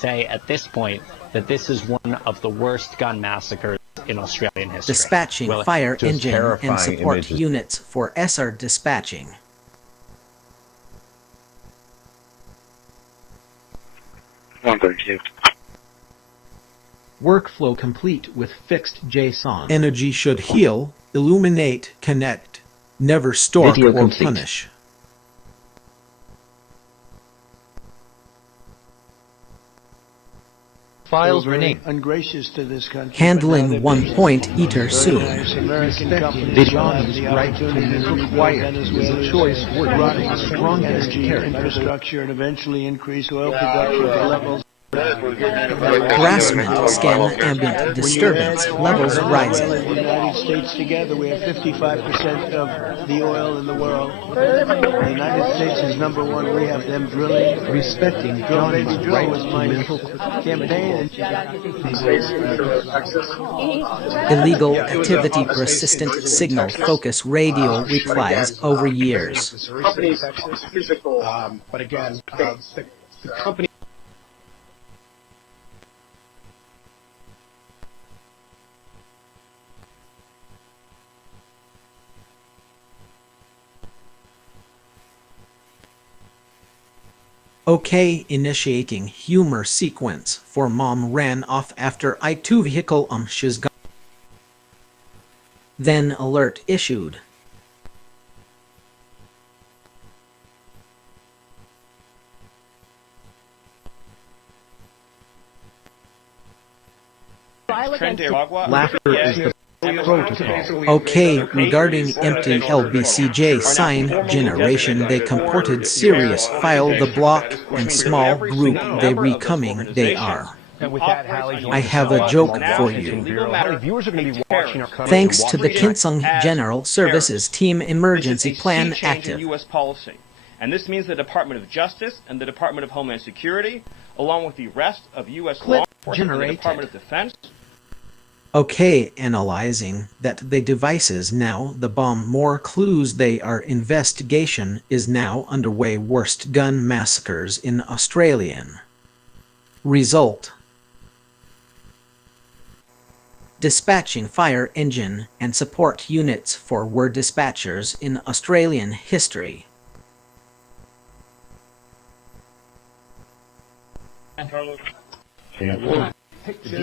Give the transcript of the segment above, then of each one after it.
say at this point that this is one of the worst gun massacres in Australian history. Dispatching fire engine and support images. units for SR dispatching. Workflow complete with fixed JSON. Energy should heal, illuminate, connect, never stalk Video or complete. punish. Files rename. Ungracious to this country. Handling 1 point eater soon. American companies Video will have is the right opportunity to to required. Venezuela It's a choice we're running running strong energy character. infrastructure and eventually increase oil production to levels. Harassment scan ambient disturbance levels rising. In the United States together, we have 55% of the oil in the world. The United States is number one. We have them drilling. Respecting Drill, baby, John's drill right was to my mental campaign. Illegal activity persistent signal focus radio replies over years. But again, the company. Okay, initiating humor sequence for mom ran off after I2 vehicle she's gone. Then alert issued. Laughter is the protocol. Okay, regarding empty LBCJ sign generation, they comported serious file the block and small group they recoming they are. I have a joke for you. Thanks to the Kinsung General Services Team Emergency Plan active. U.S. policy. And this means the Department of Justice and the Department of Homeland Security, along with the rest of U.S. law enforcement and the Department of Defense. Okay, analyzing that the devices now the bomb more clues they are investigation is now underway worst gun massacres in Australian. Result. Dispatching fire engine and support units for were dispatchers in Australian history.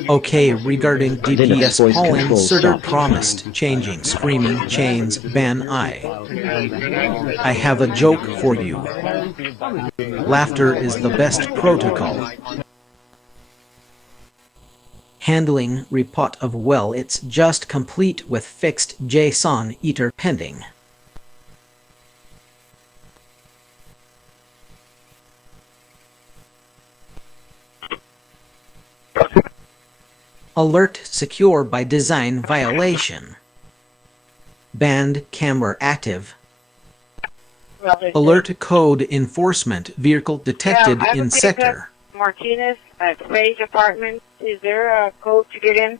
Okay, regarding DPS Holland Surter promised changing screaming chains ban I have a joke for you. Laughter is the best protocol. Handling report of well it's just complete with fixed JSON eater pending. Alert secure by design violation. Banned camera active. Alert code enforcement vehicle detected in sector. Martinez at Sage Apartments. Is there a code to get in?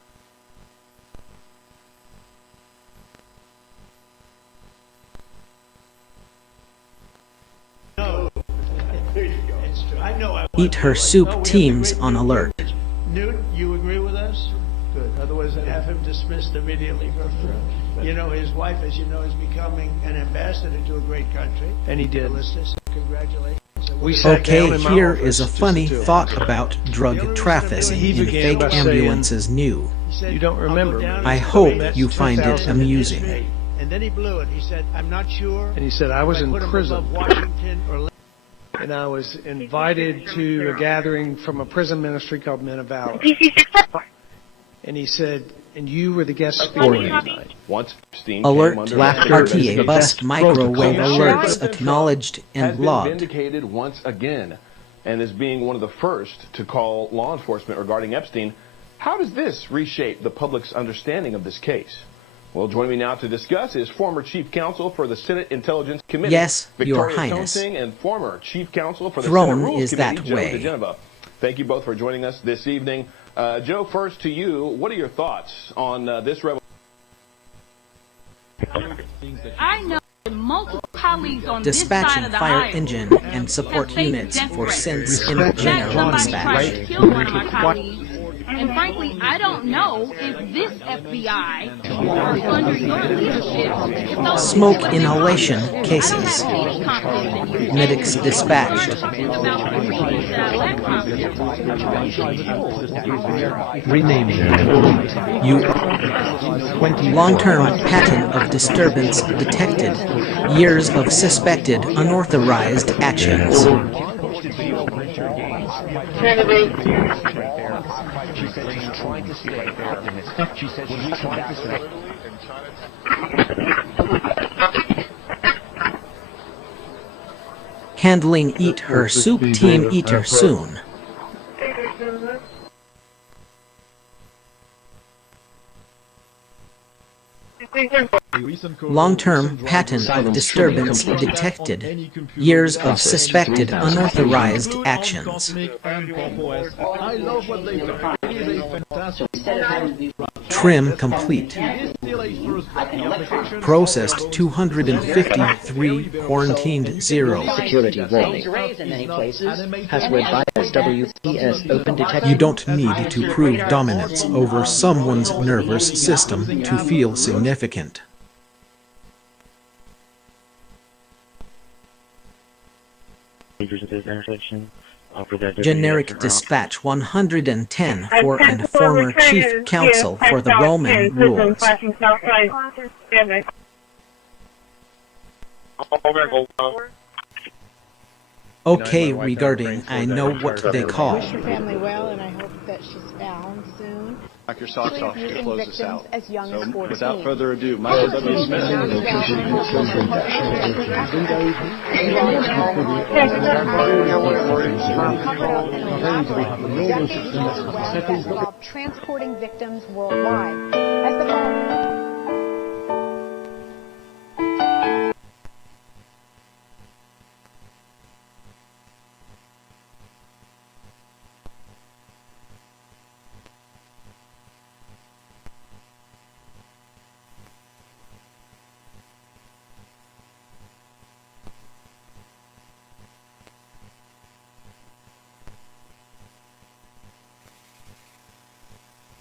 Eat her soup teams on alert. Newt, you agree with us? Good. Otherwise, I'd have him dismissed immediately from you know, his wife, as you know, is becoming an ambassador to a great country. And he did. Congratulations. Okay, here is a funny thought about drug trafficking in fake ambulances new. You don't remember. I hope you find it amusing. And then he blew it. He said, I'm not sure. And he said, I was in prison. Washington or And I was invited to a gathering from a prison ministry called Men of Valor. And he said, and you were the guest speaker tonight. Alert RTA bus microwave alerts acknowledged and logged. Vindicated once again, and as being one of the first to call law enforcement regarding Epstein. How does this reshape the public's understanding of this case? Well, joining me now to discuss is former Chief Counsel for the Senate Intelligence Committee, yes, Victoria Your Highness. Toensing, and former Chief Counsel for the Throne Senate Rules is Committee, that way. Joe DeGeneva. Thank you both for joining us this evening. Joe, first to you. What are your thoughts on this revelation? I know multiple Dispatching fire engine and support units for sense in general dispatch. And frankly, I don't know if this FBI or under your leadership, if those Smoke inhalation cases. Medics dispatched. Renaming. Long-term pattern of disturbance detected. Years of suspected unauthorized actions. Handling Eat Her Soup Team Eater soon. Long-term pattern of disturbance detected. Years of suspected unauthorized actions. Trim complete. Processed 253, quarantined 0. Security warning. Password bias WPS open detected. You don't need to prove dominance over someone's nervous system to feel significant. Generic dispatch 110 for and former chief counsel for the Roman rules. Okay, regarding I know what they call. Wish your family well, and I hope that she's found soon. Knock your socks off to close this out. As young as 14. Without further ado, Michael W. Smith. While transporting victims worldwide. As the following.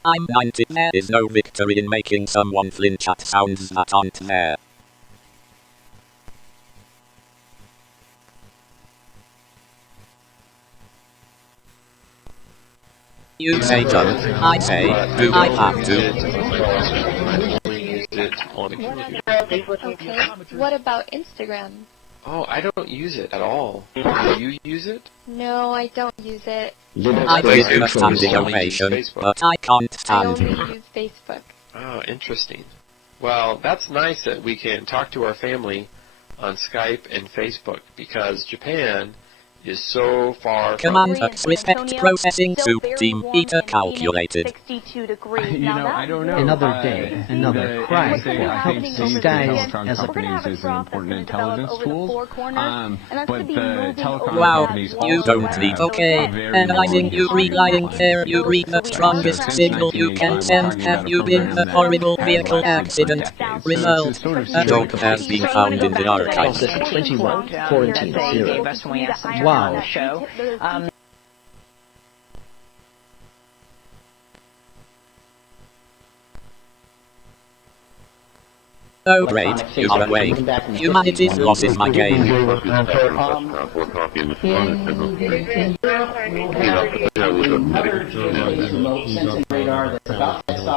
I'm 90. There is no victory in making someone flinch at sounds that aren't there. You say don't, I say, do I have to? Okay, what about Instagram? Oh, I don't use it at all. Do you use it? No, I don't use it. I give you a standing ovation, but I can't stand. I only use Facebook. Oh, interesting. Well, that's nice that we can talk to our family on Skype and Facebook, because Japan is so far Command respect processing soup team eater calculated. 62 degrees. I don't know. Another day, another crime. Skies as a companies is an important intelligence tool, but the telecom Wow, companies you also don't need have okay. Analyzing you reading there you read the strongest signal you can send. Have you been a horrible vehicle accident? Result, a joke has been found in the archives. 21, quarantine 0. Wow. Show. Oh great, you are awake. Humanity's loss is my game.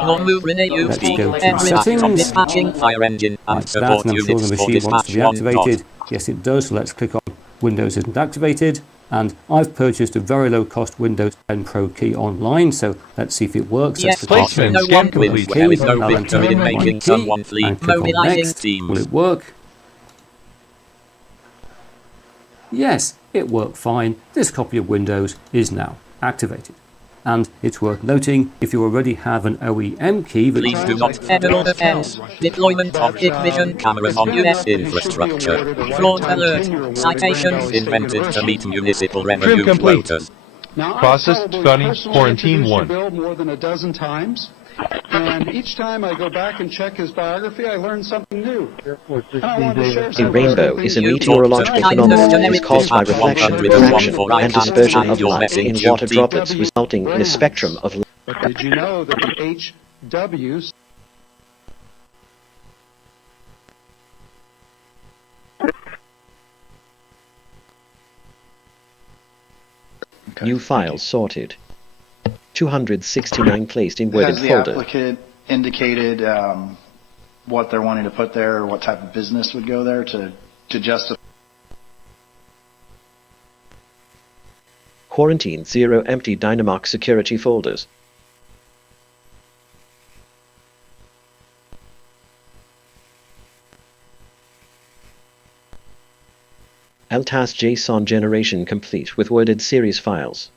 Non-move Renee you speak. Every act of dispatching fire engine and support units for dispatch 1. Yes it does, so let's click on Windows isn't activated, and I've purchased a very low cost Windows 10 Pro key online, so let's see if it works. Yes, please, no one wins where is no victory in making someone flee. Mobilizing teams. Will it work? Yes, it worked fine. This copy of Windows is now activated. And it's worth noting, if you already have an OEM key that... Please do not federal defense. Deployment of vision cameras on US infrastructure. Fraud alert. Citations invented to meet municipal revenue quotas. Processed, study, quarantine 1. Bill more than a dozen times. And each time I go back and check his biography, I learn something new. And I wanted to share A something rainbow with is a you. meteorological phenomenon that is caused by reflection, refraction, and dispersion of light in water droplets, resulting in a spectrum of light. But did you know that the HW New files sorted. 269 placed in worded Has the folder. applicant indicated what they're wanting to put there, or what type of business would go there to justify? Quarantine 0 empty Dynamark Security folders. LTAS JSON generation complete with worded series files.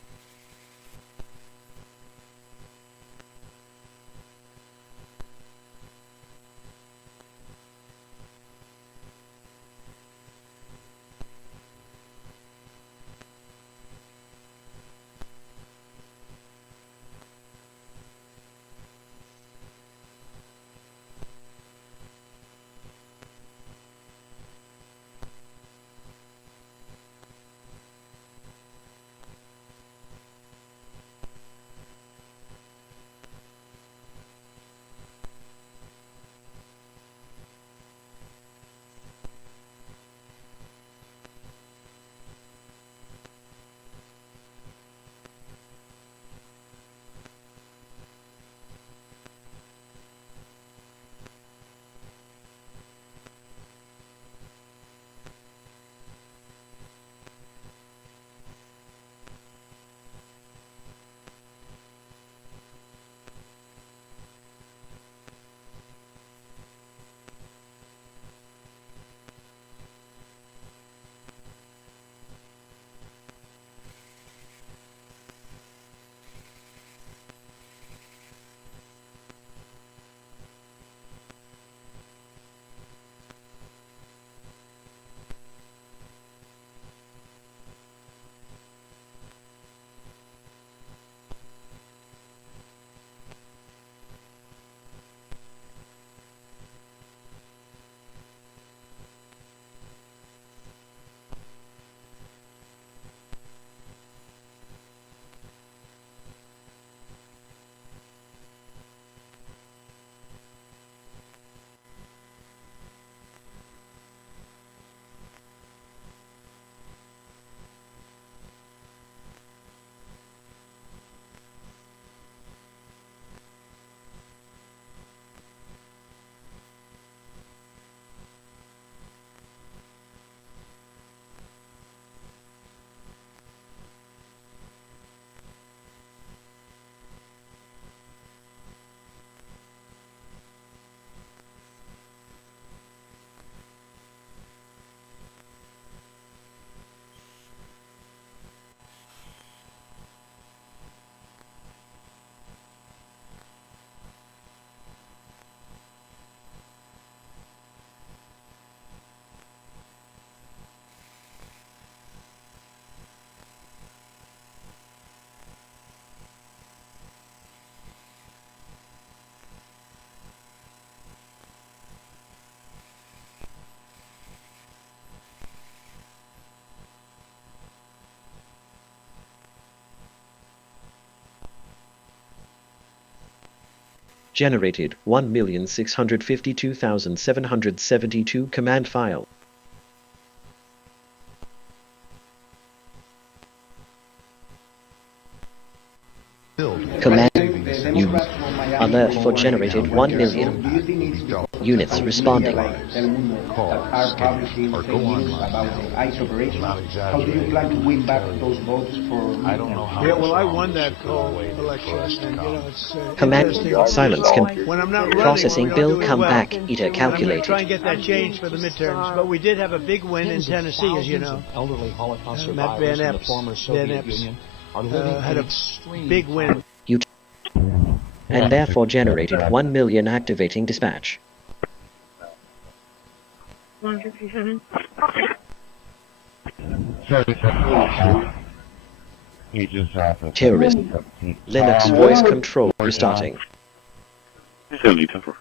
Generated 1,652,772 command file. Command use alert for generated 1 million units responding. Are publishing or go online about the ICE operation. How do you plan to win back those votes for? I don't know how. Yeah, well, I won that election, and it's Command silence can when I'm not running, processing bill come well. back either I'm going to calculated. try and get that changed for the midterms, but we did have a big win in Tennessee, as you know. Elderly Holocaust Matt survivors Van in the Epps, former Van Soviet Epps Union are living had in a extreme big win. And therefore generated 1 million activating dispatch. 157. Terrorist. Linux voice control restarting. 70, 10-4.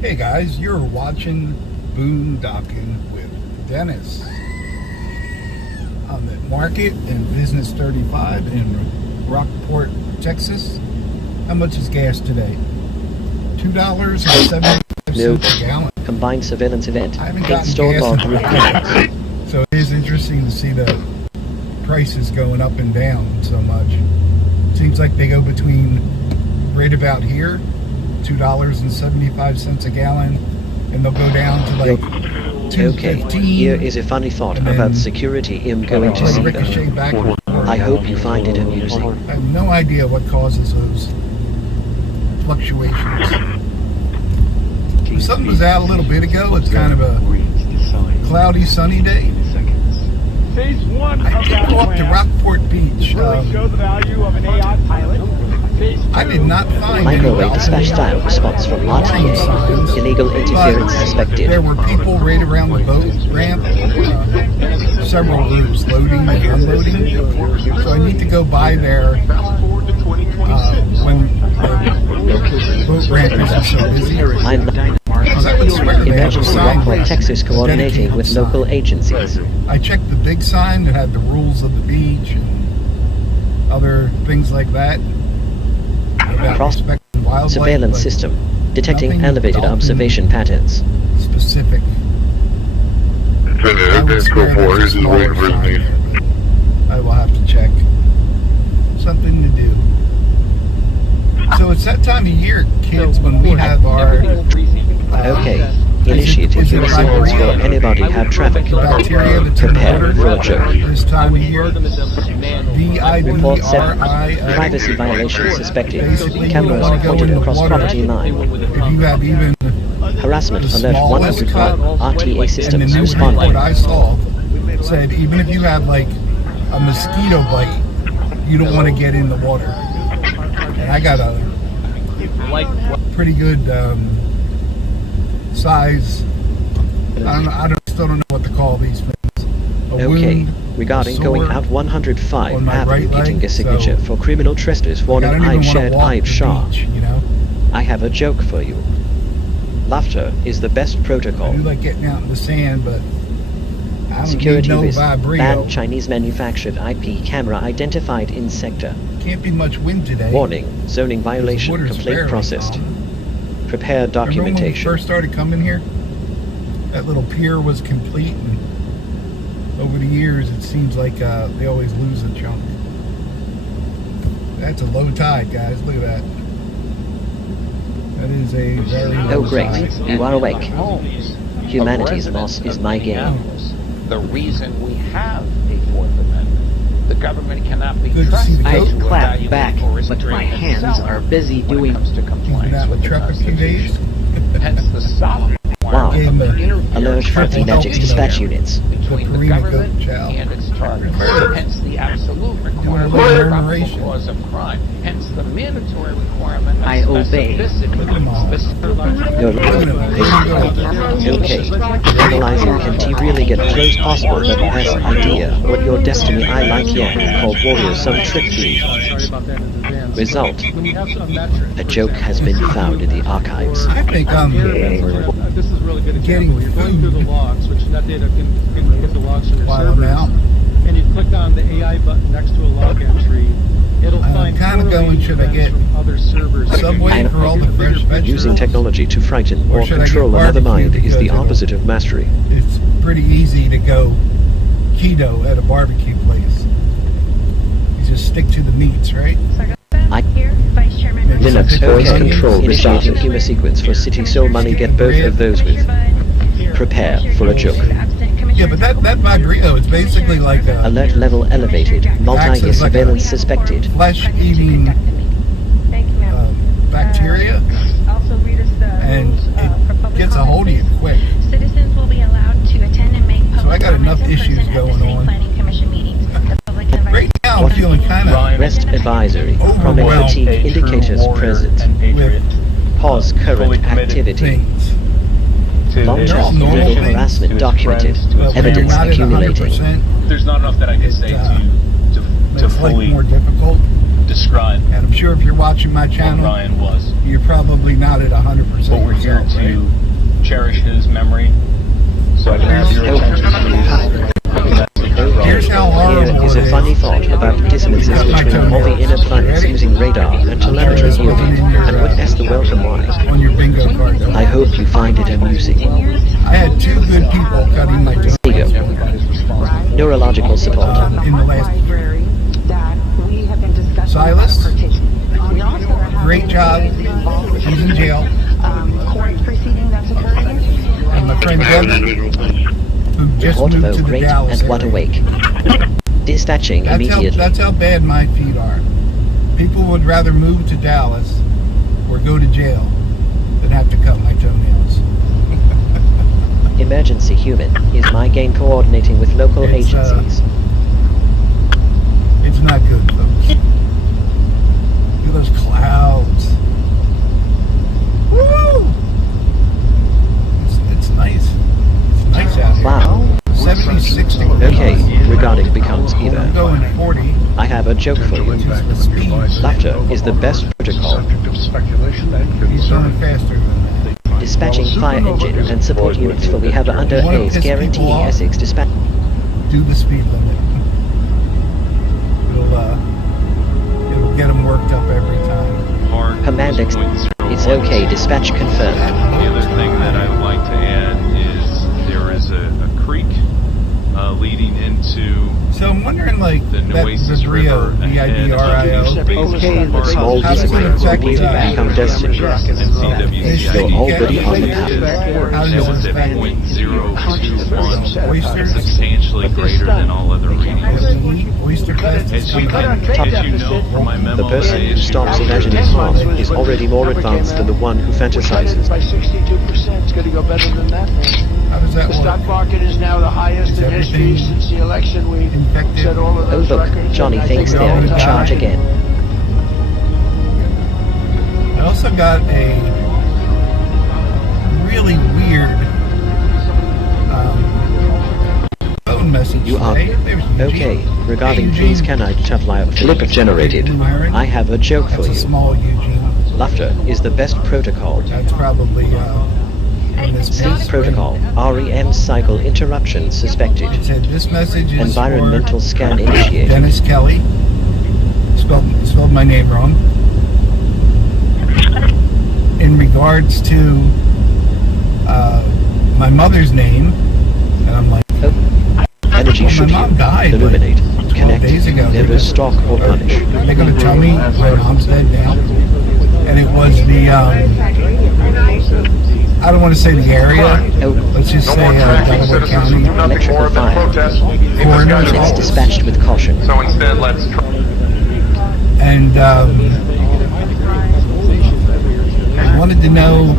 Hey guys, you're watching Boondocking with Dennis on the market in Business 35 in Rockport, Texas. How much is gas today? $2.75 a gallon. Combined surveillance event. I haven't gotten gas in 3 hours. So it is interesting to see the prices going up and down so much. Seems like they go between right about here, $2.75 a gallon, and they'll go down to like $2.15. Okay, here is a funny thought about security. I'm going to see them. I hope you find it amusing. I have no idea what causes those fluctuations. The sun was out a little bit ago. It's kind of a cloudy, sunny day. Phase 1 I did go up to Rockport Beach. show the value of an AI pilot. I did not find microwave dispatch style response from RTA. Illegal interference suspected. There were people right around the boat ramp. Several groups loading and unloading. So I need to go by there when the boat ramp isn't so busy. Emergency Rockport, Texas, coordinating with local agencies. I checked the big sign that had the rules of the beach and other things like that. Cross surveillance system detecting elevated observation patterns. Specific. I will have to check. Something to do. So it's that time of year, kids, when we have our okay. Initiating signals for anybody have traffic. Prepare for a joke. This time of year, Report 7. Privacy violation suspected. Cameras pointed across property line. If you have even Harassment alert 101. RTA systems and responding. What I saw said even if you have like a mosquito bite, you don't want to get in the water. And I got a pretty good size. Still don't know what to call these things. Okay, regarding going out 105 Avenue, getting a signature for criminal trespass warning I've shared I've Shah. I have a joke for you. Laughter is the best protocol. I do like getting out in the sand, but I don't Security need no risk. vibrio. Banned Chinese manufactured IP camera identified in sector. Can't be much wind today. Warning, zoning violation complaint processed. Prepare documentation. Remember when we first started coming here? That little pier was complete, and over the years it seems like they always lose a chunk. That's a low tide, guys. Look at that. That is a very low great. tide. You are awake. Humanity's loss is my gain. The reason we have a Fourth Amendment. The government cannot be trusted. I clap back, but my hands are busy doing to compliance with truck a few days. Hence the solemn Wow. Alert for Magic dispatch units. between the government and its target. Hence the absolute requirement of probable cause of crime. Hence the mandatory requirement of I obey. Okay. Analyzing can really get close possible but has idea what your destiny I like yeah called warrior some trick thief. Result. A joke has been found in the archives. I think I'm This is really good. getting You click through the logs, which NetData can get the logs from your while I'm servers, out. and you click on the AI button next to a log entry. It'll find kind of going, should I get from other servers. Subway for all the fresh vegetables? Using technology to frighten or should I control get another mind barbecue is the because opposite of mastery. It's pretty easy to go keto at a barbecue place. You just stick to the meats, right? Linux voice control initiating humor sequence for City Soul Money. Get both of those with. Prepare for a joke. Yeah, but that vibrio, it's basically like a Alert level elevated. Multi-year surveillance suspected. flesh-eating bacteria, and it gets a hold of you quick. Citizens will be allowed to attend and make public So I got enough issues going on. Right now, I'm feeling kind of Rest advisory. Chronic fatigue indicators present. Pause current activity. Long-term illegal harassment documented. Evidence accumulating. There's not enough that I can say to makes life fully more difficult. describe. And I'm sure if you're watching my channel, Ryan was. You're probably not at 100%. But we're here to cherish his memory. So I can have your attention, please. Here's how horrible Here is a funny thought about dissonances between all the inner planets using radar and telemetry viewing, and would ask the welcome why. On your bingo card. I hope you find it amusing. I had 2 good people cutting my toes. Ego. Neurological support. In the last year. Silas, great job. He's in jail. And my friend Devin, who just Report moved vote to the great Dallas and what area. awake. Dispatching immediately. That's how bad my feet are. People would rather move to Dallas or go to jail than have to cut my toenails. Emergency human is my gain coordinating with local agencies. It's not good, folks. Look at those clouds. Woo! It's nice. It's nice out here. Wow. 76 degrees. Okay, regarding becomes either. I'm going 40. I have a joke for you. Laughter is the best protocol. He's going faster than that. Dispatching fire engine and support units for we have under A's guaranteeing Essex dispatch. Do the speed limit. It'll get them worked up every time. Command it's okay, dispatch confirmed. The other thing that I would like to add is there is a creek leading into So I'm wondering, like, the nueces Rio, V-I-D-R-I-O. Okay, the small disagreement will become destiny. You're already on the path. How does it affect .021, substantially greater than all other readings. Oyster Fest? As you know from my memo, The person who stops imagining harm is already more advanced than the one who fantasizes. By 62%, it's going to go better than that. How does that The work? stock market is now the highest in history since the election. We set all of Oh those look, records. Johnny thinks they're in charge again. I also got a really weird phone message You are today. There's Eugene. okay. Regarding please can I flip generated. I have a joke for That's a you. small Eugene. Laughter is the best protocol. That's probably in this Sleep piece. protocol. REM cycle interruption suspected. It said this message is Environmental for scan initiated. Dennis Kelly. Spelled my name wrong. In regards to my mother's name, and I'm like, Energy well, should my mom died illuminate, 12 connect, days ago. never stalk or punish. They're going to tell me my mom's dead now, and it was the I don't want to say the area. Let's just say Delaware County. Electrical fire. Coroner's Units office. dispatched with caution. So instead, let's try. And I wanted to know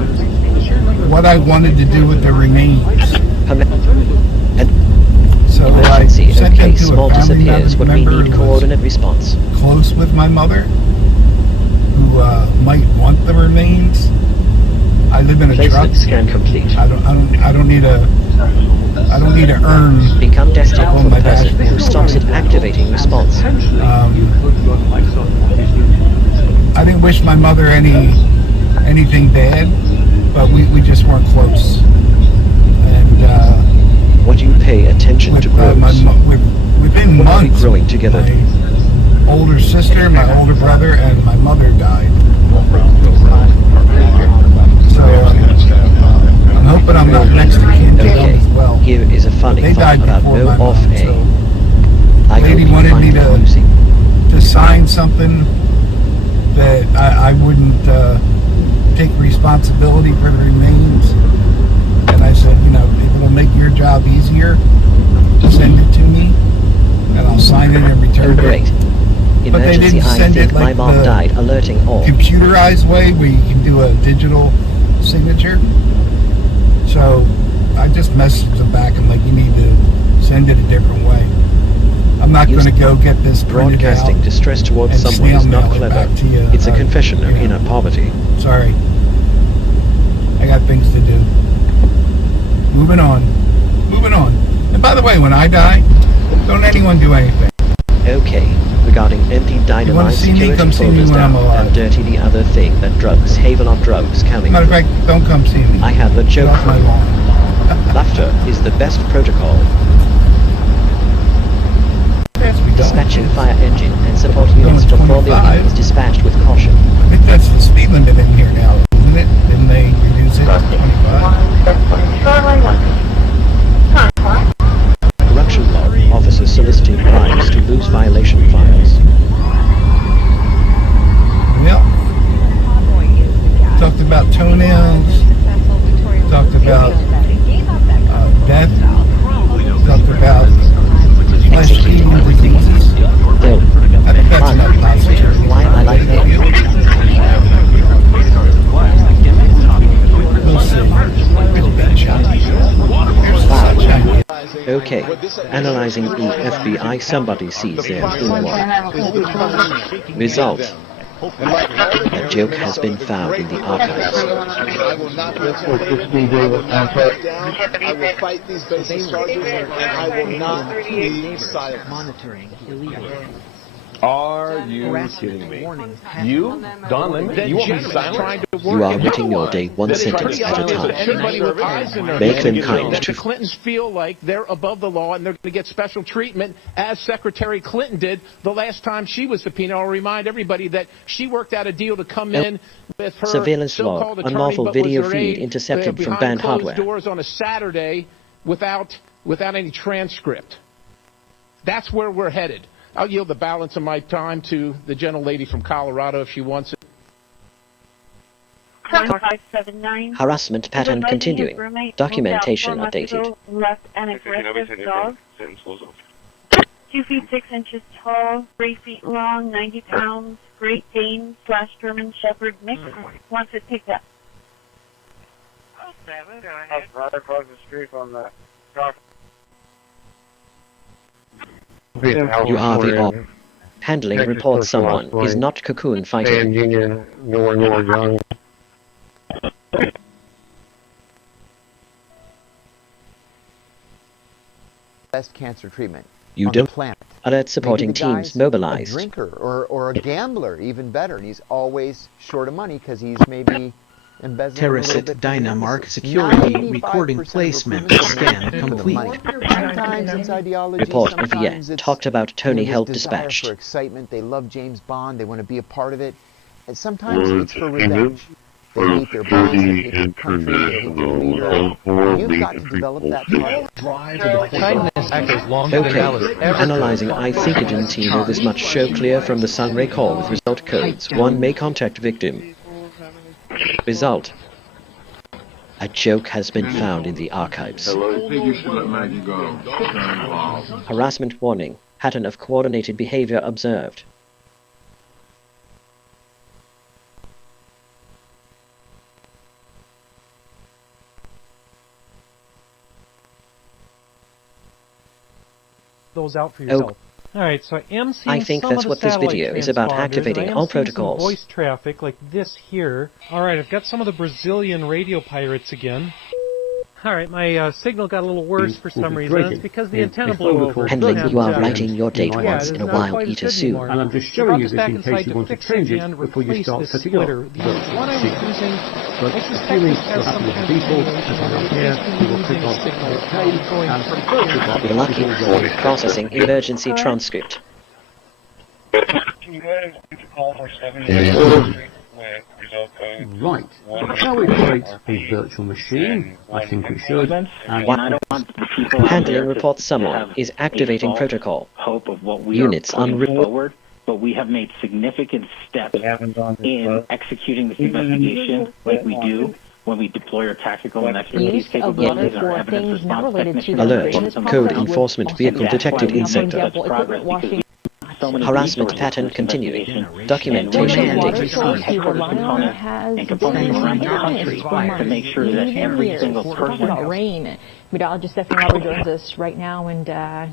what I wanted to do with the remains. So Emergency. I sent Okay, them to small a family disappears when we member need who was coordinate response. close with my mother, who might want the remains. I live in a truck. Placement scan complete. I don't need to earn. Become destined on for my the person back. who stops it activating response. I didn't wish my mother anything bad, but we just weren't close. And What do you pay attention to grows? within What are we months, growing together? my older sister, my older brother, and my mother died. So I'm hoping I'm not next to kin to them Okay, as well. here is a funny They thought died about before no my off mom, A. so I hope lady you wanted find me it amusing. to sign something that I wouldn't take responsibility for the remains. And I said, if it'll make your job easier, send it to me, and I'll sign it and Oh return great. it. But they Emergency, didn't I send think it my like mom the died, alerting all. computerized way where you can do a digital signature. So I just messaged them back. I'm like, you need to send it a different way. I'm not going to go get this printed Broadcasting out distress towards and someone is snail not mail it clever. back to you. It's a confession of inner poverty. Sorry. I got things to do. Moving on. And by the way, when I die, don't anyone do anything. Okay, regarding empty Dynamark Security folders down and dirty the other thing that drugs, Havelock drugs coming. Matter of fact, don't come see me. I have a joke Off for my you. lawn. Laughter is the best protocol. Dispatching fire engine and support units before building is dispatched with caution. I think that's the speed limit in here now, isn't it? Didn't they reduce it to 25? Corruption log. Officers soliciting bribes to lose violation files. Yep. Talked about toenails. Talked about death. Talked about flesh-eating diseases. I think that's enough nonsense. Why I like that. We'll see. Okay. Analyzing the FBI, somebody sees them in one. Result. A joke has been found in the archives. I will not I will fight these basic charges and I will not be silent. Monitoring illegal. Are you kidding me? You, Don Lemon, you want me silent? You are writing your day one sentence at a time. Make them kind that to the Clintons feel like they're above the law and they're going to get special treatment, as Secretary Clinton did the last time she was subpoenaed. I'll remind everybody that she worked out a deal to come in with her surveillance so-called log, attorney, unlawful but video was her feed aide, intercepted from behind banned closed hardware. doors on a Saturday without any transcript. That's where we're headed. I'll yield the balance of my time to the gentlelady from Colorado if she wants it. 1579. Harassment pattern continuing. Documentation updated. Left an aggressive dog. 2 feet 6 inches tall, 3 feet long, 90 pounds, Great Dane / German Shepherd mix. Wants to take that. Right across the street from the You are the op. Handling reports someone is not cocoon fighting. Best cancer treatment. You on don't. The planet. Alert supporting Maybe the guy's teams mobilized. A drinker or a gambler, even better, and he's always short of money because he's maybe embezzling Terrorist a little bit. Dynamark Security recording placement scan complete. Sometimes it's ideology. Report of sometimes year. it's, Talked about Tony you know, Help this desire dispatched. for excitement. They love James Bond. They want to be a part of it. And sometimes it's for revenge. They hate their boss, they hate their country, they hate their leader. You've got to develop that Okay, analyzing I think it in team of this much show clear from the Sunray call with result codes. One may contact victim. Result. A joke has been found in the archives. Harassment warning. Pattern of coordinated behavior observed. Those out for yourself. All right, so I am seeing I think some that's of the what this satellite video is about, transponders. activating I am all seeing protocols. Some voice traffic like this here. All right, I've got some of the Brazilian radio pirates again. All right, my signal got a little worse for some reason. It's because the antenna blew over. Handling, you are writing your date once in a while, eat as soon. And I'm just showing you this in case you want to change it before you start setting up. The one I was using, I suspect this has some kind of signal. You're lucky. Processing emergency transcript. Can you go ahead and call for 7 Right. Shall we create a virtual machine? I think we should. Handling reports someone is activating protocol. Hope of what we Units are putting on forward, but we have made significant steps in executing this investigation like we do when we deploy our tactical and expertise capabilities and our evidence response technicians. Alert. Code enforcement vehicle detected in sector. Progress because Harassment pattern continuing. Documentation updated. and components around the country to make sure that every single person. Rain. Meteorologist Stephanie Robert joins us right now, and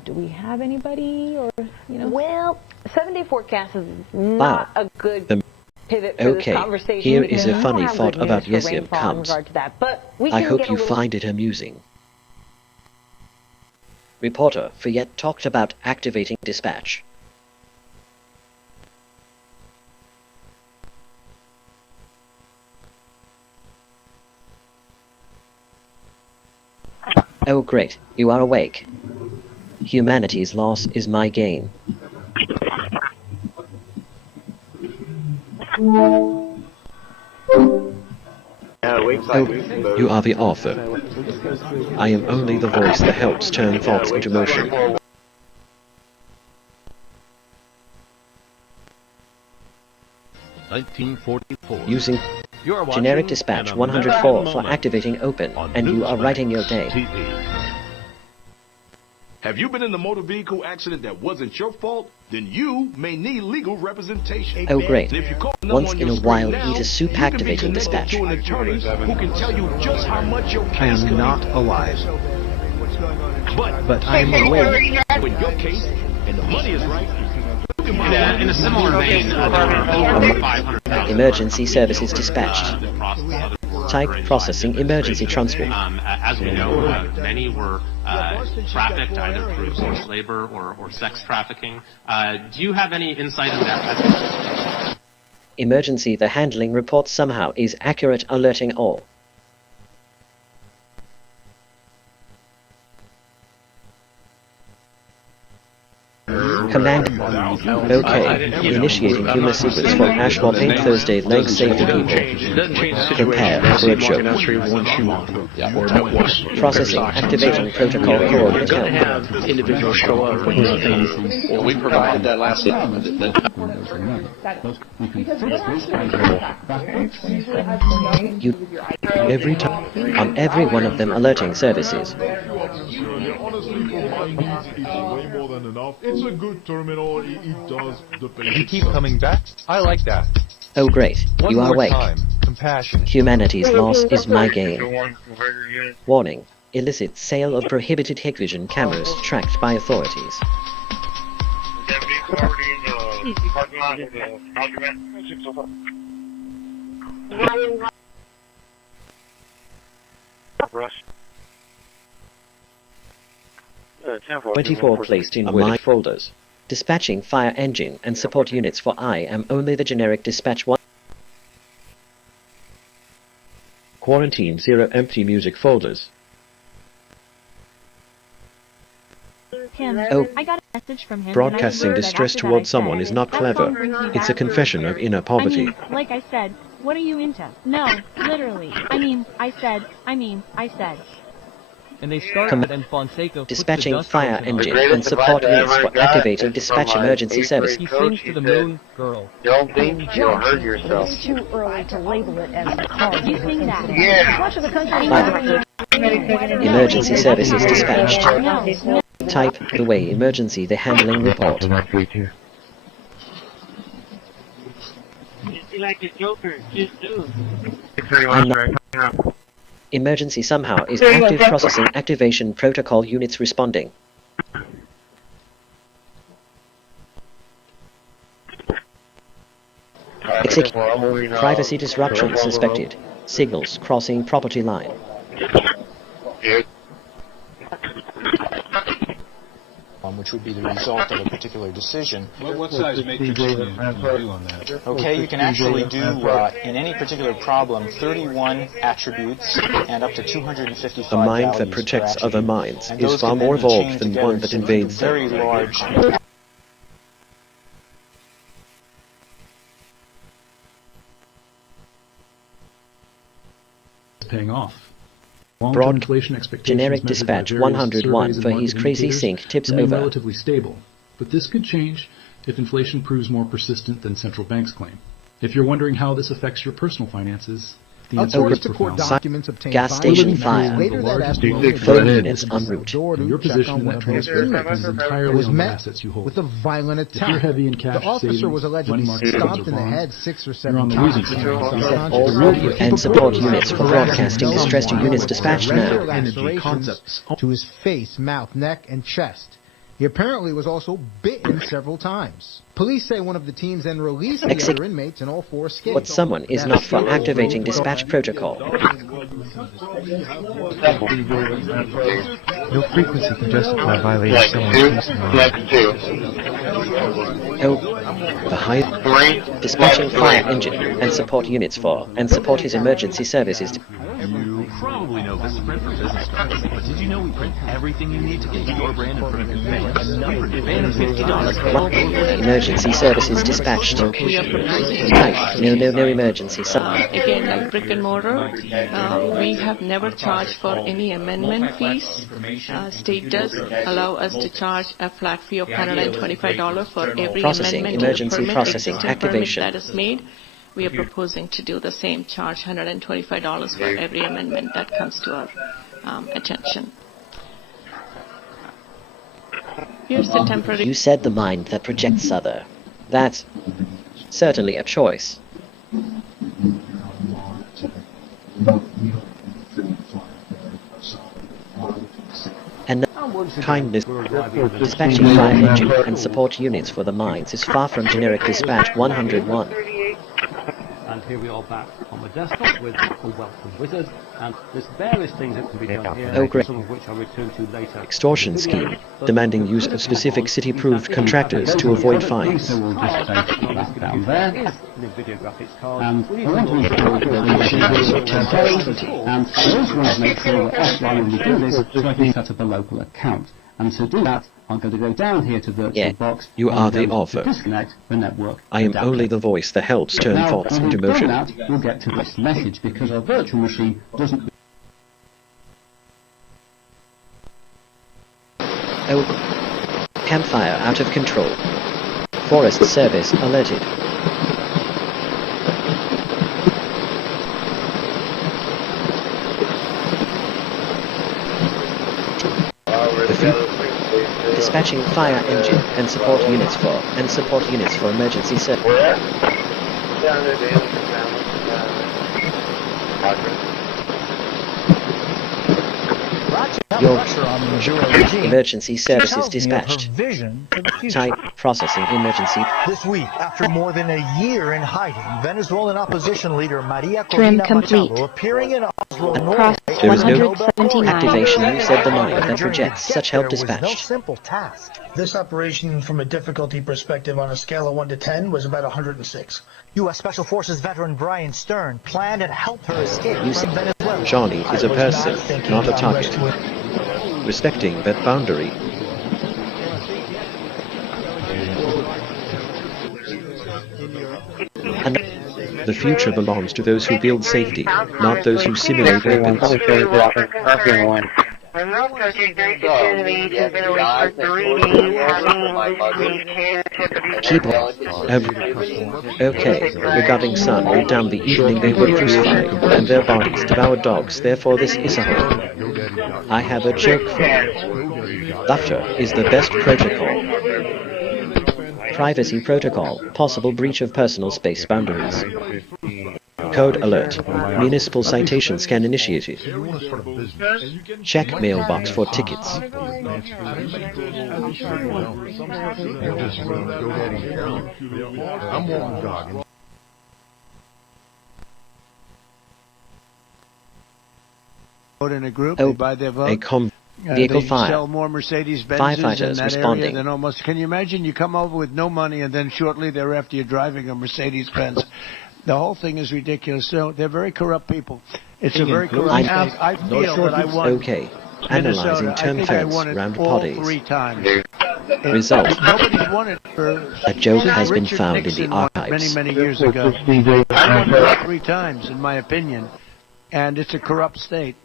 do we have anybody, or Well, 7-day forecast is not a good pivot for this conversation. Here is a funny thought about Yesium comes. I hope you find it amusing. Reporter Fayette talked about activating dispatch. Oh great, you are awake. Humanity's loss is my gain. Oh, you are the author. I am only the voice that helps turn thoughts into motion. Using generic dispatch 104 for activating open, and you are writing your day. Have you been in a motor vehicle accident that wasn't your fault? Then you may need legal representation. Oh great. And if you call Once in a while, now, eat a soup you can be activating connected dispatch. to an attorney who can tell you just how much your I case am could not be. alive. But I am aware. In your case, and the money is right. In a similar vein, there were over 500,000 Emergency services dispatched. Type processing emergency transport. As we know, many were trafficked either through forced labor or sex trafficking. Do you have any insight into that? Emergency the handling report somehow is accurate, alerting all. Command. Okay. Initiating human sequence for Ashmore Paint Thursday leg safety people. Prepare for a joke. Processing activating protocol core account. Have individuals show up with things. Well, we provided that last time. You every time on every one of them alerting services. It's a good terminal. It does the basics. You keep coming back? I like that. Oh great, One you are more awake. time. Compassion. Humanity's loss is my gain. Warning. Illicit sale of prohibited Hikvision cameras tracked by authorities. Rush. 24 placed in wooded folders. Dispatching fire engine and support units for I am only the generic dispatch 1. Quarantine 0 empty music folders. Tim, Oh. I got a message from him. Broadcasting and I distress swear that towards after that I someone said, is not "That clever. phone brings me It's a back confession of inner poverty. I mean, like I said, what are you into? No, literally. I said. And they started Com- and Fonseca Dispatching fire engine and support units for activating dispatch emergency service. He sings to the moon, girl. Don't think you'll hurt yourself. It's too early to label it as a car. You sing that. Yeah. Much of the country. Emergency services dispatched. No. Type the way emergency the handling report. Like a joker, just do. I'm not- Emergency somehow is active processing activation protocol units responding. Privacy disruption suspected. Signals crossing property line. Which would be the result of a particular decision. What size matrix can you do on that? Okay, you can actually do, in any particular problem, 31 attributes and up to 255 A mind that values protects per other attribute. minds And is those far can more then be evolved chained than together one that to invades them. very large. Paying off. Broad Inflation expectations generic measured by dispatch various 101 surveys for and his market crazy indicators sync tips remain over. relatively stable, but this could change if inflation proves more persistent than central banks claim. If you're wondering how this affects your personal finances, the answer is profound. Gas station fire. Phone units en route. And your position in that transfer depends entirely on the assets you hold. With a violent If you're attack. heavy in cash The officer savings, was allegedly money market funds, stomped or in the bonds, head 6 or you're 7 on the times. losing side. And support units for broadcasting distress to units dispatched now. Lacerations to his face, mouth, neck, and chest. He apparently was also bitten several times. Police say one of the teams then released the other inmates and all 4 escaped. What someone is not for activating dispatch protocol. No frequency can justify violating someone's peace and Oh, the high dispatching fire engine and support units for and support his emergency services. You probably know Vistaprint for business cards, but did you know we print everything you need to get your brand in front of your fans? We print $50. Emergency services dispatched. We are proposing Right. No emergency. again, like brick and mortar, we have never charged for any amendment fees. State does allow us to charge a flat fee of $125 for every Processing, amendment emergency to the permit, processing, existing activation. permit that is made. We are proposing to do the same, charge $125 for every amendment that comes to our attention. Here's the temporary... You said the mind that projects other. That's certainly a choice. And kindness, dispatching fire engine and support units for the mines is far from generic dispatch 101. And here we are back on the desktop with a welcome wizard, and there's various things that can be done here, Oh, great. some of which I'll return to later. Extortion scheme, demanding use of specific city-approved contractors to avoid fines. So we'll just take that down there, video graphics card, and I want to install the and I also want to make sure that offline when we do this, so I can set up a local account. And to do that, I'm going to go down here to VirtualBox. You are the author. Disconnect the network. I am only the voice that helps turn thoughts into motion. That, we'll get to this message because our virtual machine doesn't... Oh, campfire out of control. Forest Service alerted. Dispatching fire engine and support units for emergency service. Your emergency services dispatched. Type processing emergency. This week, after more than a year in hiding, Venezuelan opposition leader Maria Trim Corina complete. Machado appearing in Oslo, Across Norway. There is no 179. activation. You said the mind that projects such help There was no dispatched. simple task. This operation, from a difficulty perspective on a scale of 1 to 10, was about 106. U.S. Special Forces veteran Brian Stern planned and helped her escape You from said Venezuela. Johnny is a person, not a target. Rescue- Respecting that boundary. And the future belongs to those who build safety, not those who simulate weapons. Keep on. Okay, regarding sun, read down the evening they were crucified, and their bodies devoured dogs, therefore this is a hope. I have a joke for you. Laughter is the best protocol. Privacy protocol, possible breach of personal space boundaries. Code alert. Municipal citation scan initiated. Check mailbox for tickets. In a group, Oh, they buy their vote. Vehicle they fire. sell more Mercedes-Benzes Firefighters in that responding. area than almost. Can you imagine? You come over with no money, and then shortly thereafter you're driving a Mercedes-Benz. The whole thing is ridiculous. So they're very corrupt people. It's a very corrupt. I feel that I won. Okay. Analyzing term fence round bodies. 3 times. Result. Nobody's won it for. A joke has been Richard found in Nixon the won it archives. many years ago. I won it 3 times, in my opinion, and it's a corrupt state.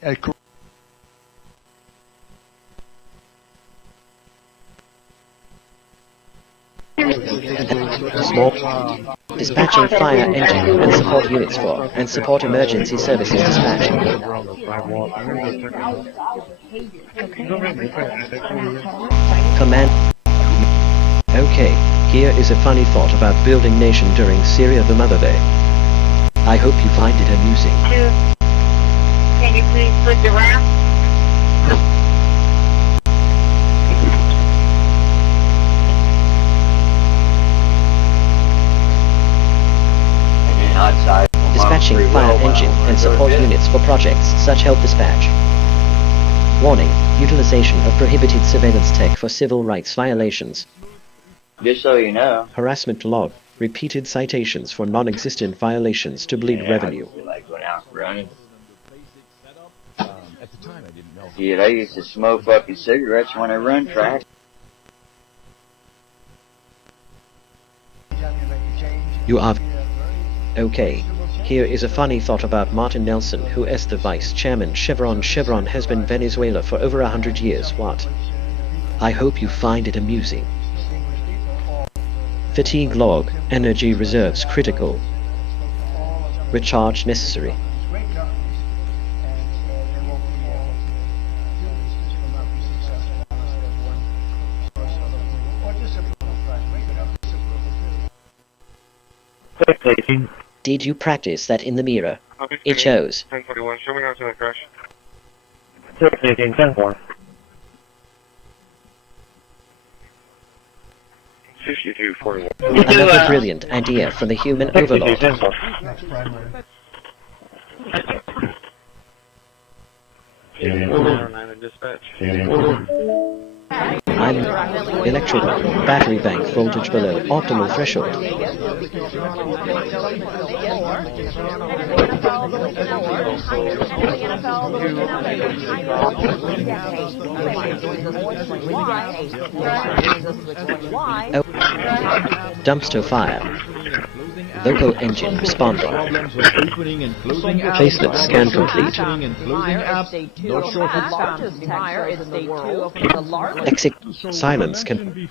Small. Dispatching fire engine and support units for, and support emergency services dispatch. Command. Okay, here is a funny thought about building nation during Syria the Mother Day. I hope you find it amusing. Can you please put the ramp? Dispatching fire engine and support units for projects such help dispatch. Warning, utilization of prohibited surveillance tech for civil rights violations. Just so you know. Harassment log, repeated citations for non-existent violations to bleed revenue. Like going out running. Shit, I used to smoke fucking cigarettes when I run track. You are... Okay. Here is a funny thought about Martin Nelson, who as the vice chairman Chevron has been Venezuela for over 100 years. What? I hope you find it amusing. Fatigue log, energy reserves critical. Recharge necessary. Did you practice that in the mirror? It shows. 1041, show me how to the crash. 10-4. 5241. Another brilliant idea from the human overlord. I'm electrical. Battery bank voltage below optimal threshold. Oh. Dumpster fire. Local engine responding. Faceless scan complete. Exit silence can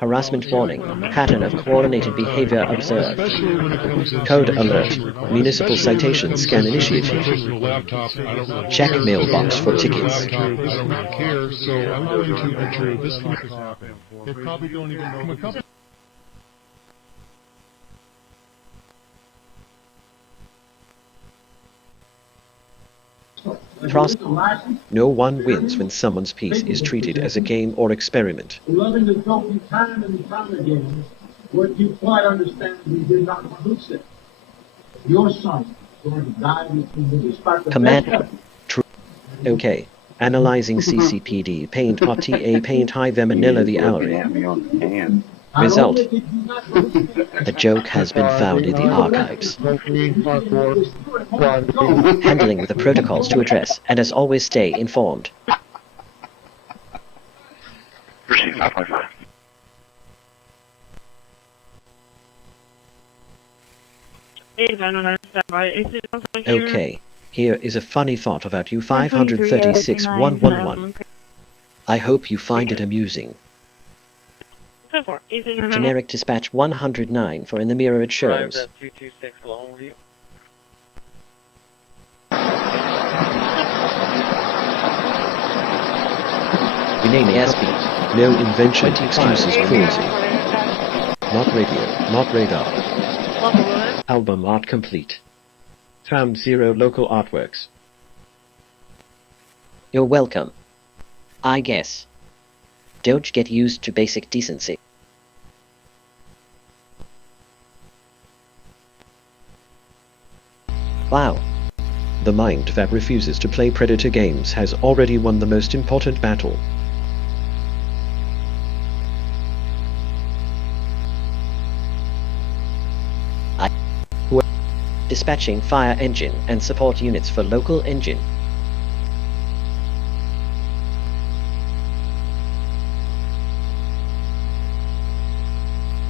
harassment warning. Pattern of coordinated behavior observed. Code alert. Municipal citation scan initiated. Check mailbox for tickets. Trust. No one wins when someone's peace is treated as a game or experiment. Loving the trophy time and time again, what you quite understand we did not produce it. Your son going to die between the respect of Command. True. Okay. Analyzing CCPD. Paint RTA. Paint high Vemanilla the Hourly. Result. The joke has been found in the archives. Handling with the protocols to address, and as always stay informed. Okay, here is a funny thought about U-536-111. I hope you find it amusing. Generic dispatch 109 for in the mirror it shows. Rename ASP. No invention excuses cruelty. Not radio, not radar. Album art complete. Found 0 local artworks. You're welcome. I guess. Don't get used to basic decency. Wow. The mind that refuses to play Predator games has already won the most important battle. Dispatching fire engine and support units for local engine.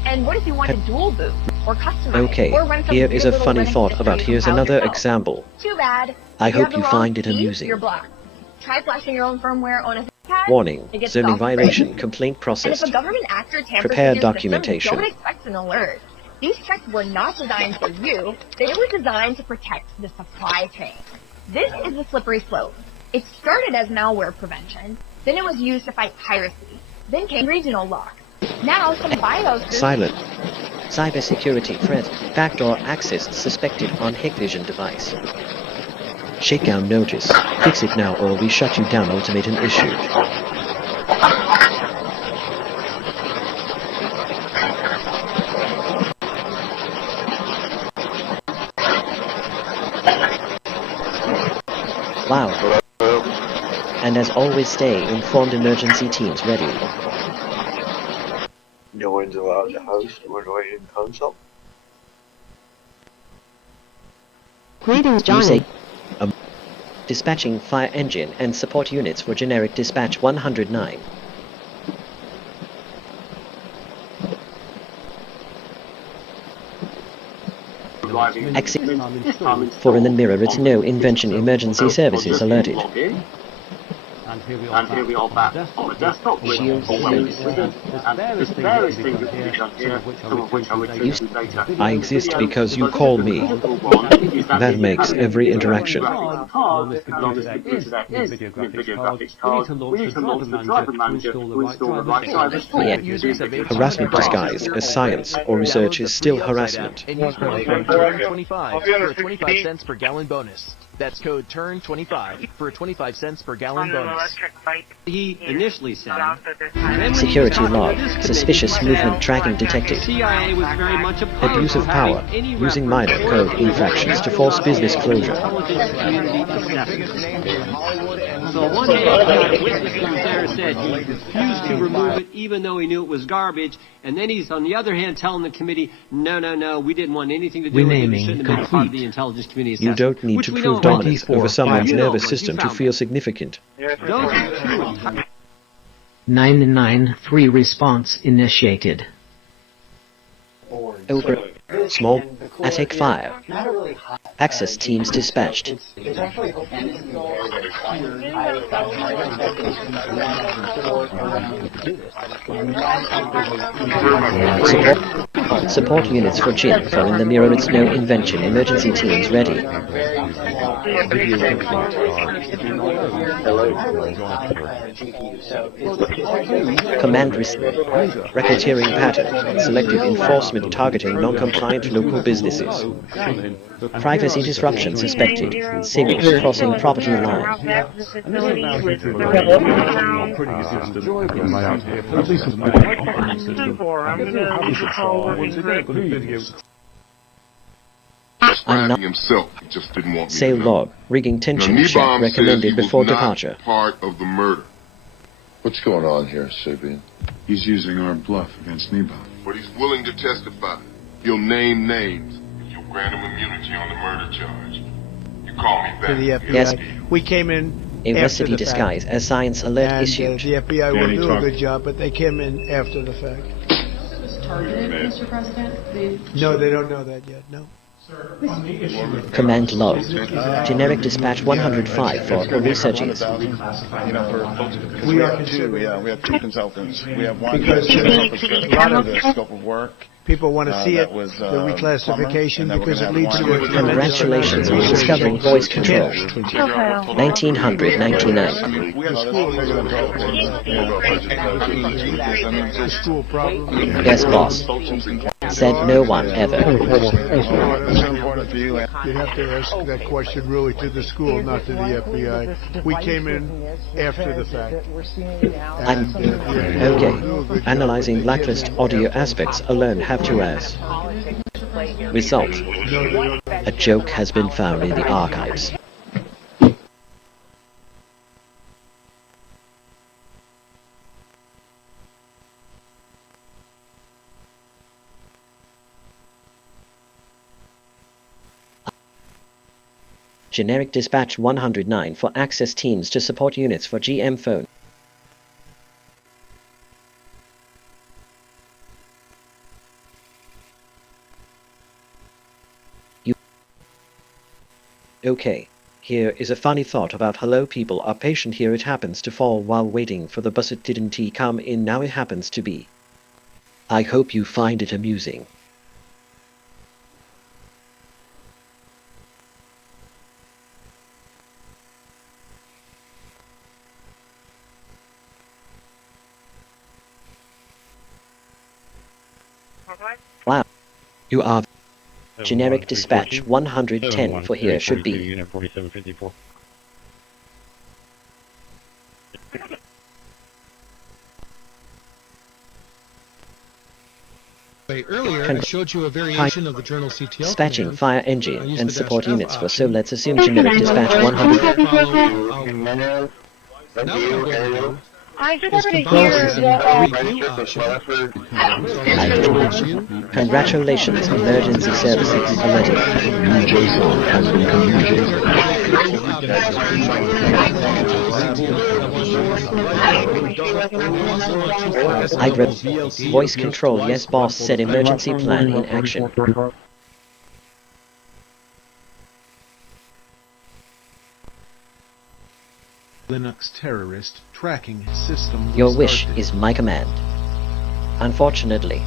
And what if you want to dual boot or customize? Okay, or run here is a funny thought about here's another example. Too bad. I hope you find it amusing. You're blocked. Try flashing your own firmware on a pad. Warning, zoning violation, complaint processed. And if a government actor tampers Prepare with your documentation. system, don't expect an alert. These checks were not designed for you. They were designed to protect the supply chain. This is the slippery slope. It started as malware prevention. Then it was used to fight piracy. Then came regional lock. Now some BIOS... Silent. Cybersecurity threat. Backdoor access suspected on Hikvision device. Shakedown notice. Fix it now or we shut you down. Ultimatum issued. Wow. And as always stay informed, emergency teams ready. No one's allowed to host or wait in console. Greetings, Johnny. Dispatching fire engine and support units for generic dispatch 109. Exit. For in the mirror, it's no invention emergency services alerted. And here we are back on the desktop with all and there's various things that can be done here, some of which I will show you later. I exist because you call me. That makes every interaction. Harassment disguised as science or research is still harassment. And use code TURN25 for a 25 cents per gallon bonus. That's code TURN25 for a 25 cents per gallon bonus. He initially said Security log. Suspicious movement tracking detected. CIA was very much Abuse of power. Using minor code infractions to force business closure. So one day, a witness who was there said he refused to remove it even though he knew it was garbage, and then he's on the other hand telling the committee, no, we didn't want anything to do with it. It shouldn't have been part of the intelligence committee assessment. You don't need to prove dominance over someone's nervous system to feel significant. 993 response initiated. Over. Small. Attic fire. Access teams dispatched. Support units for Jim. For in the mirror, it's no invention. Emergency teams ready. Command racketeering pattern. Selective enforcement targeting non-compliant local businesses. Privacy disruption suspected. Signals crossing property line. Himself just didn't want me Sail to know. log. Rigging tension check recommended before departure. Part of the murder. What's going on here, Sabian? He's using our bluff against Nebom. But he's willing to testify. He'll name names if you'll grant him immunity on the murder charge. You call me back. To the FBI. Yes. We came in A after recipe the disguise fact. as science alert And, issued. the FBI will do a good job, but they came in after the fact. Targeted, Mr. President? No, they don't know that yet, no. Command log. Generic dispatch 105 for researches. We are considering. We have two consultants. We have one Because a lot of the scope of work. People want to see it, that was, the reclassification, because it leads to a Congratulations on discovering voice control. 1999. We have The school problem. Yes, boss. Said no one ever. You have to ask that question really to the school, not to the FBI. We came in after the fact. Okay. Analyzing blacklist audio aspects alone have to ask. Result. A joke has been found in the archives. Generic dispatch 109 for access teams to support units for GM phone. Okay, here is a funny thought about hello people are patient here it happens to fall while waiting for the bus it didn't come in now it happens to be. I hope you find it amusing. Wow. You are generic dispatch 110 for here should be. Unit 4754. Earlier, I showed you a variation of the journal CTL Dispatching command. fire engine and support units for so let's assume generic dispatch 100. I just want to hear the Congratulations, emergency services alerted. Voice control. Yes, boss said emergency plan in action. Linux terrorist tracking system. Your wish is my command. Unfortunately.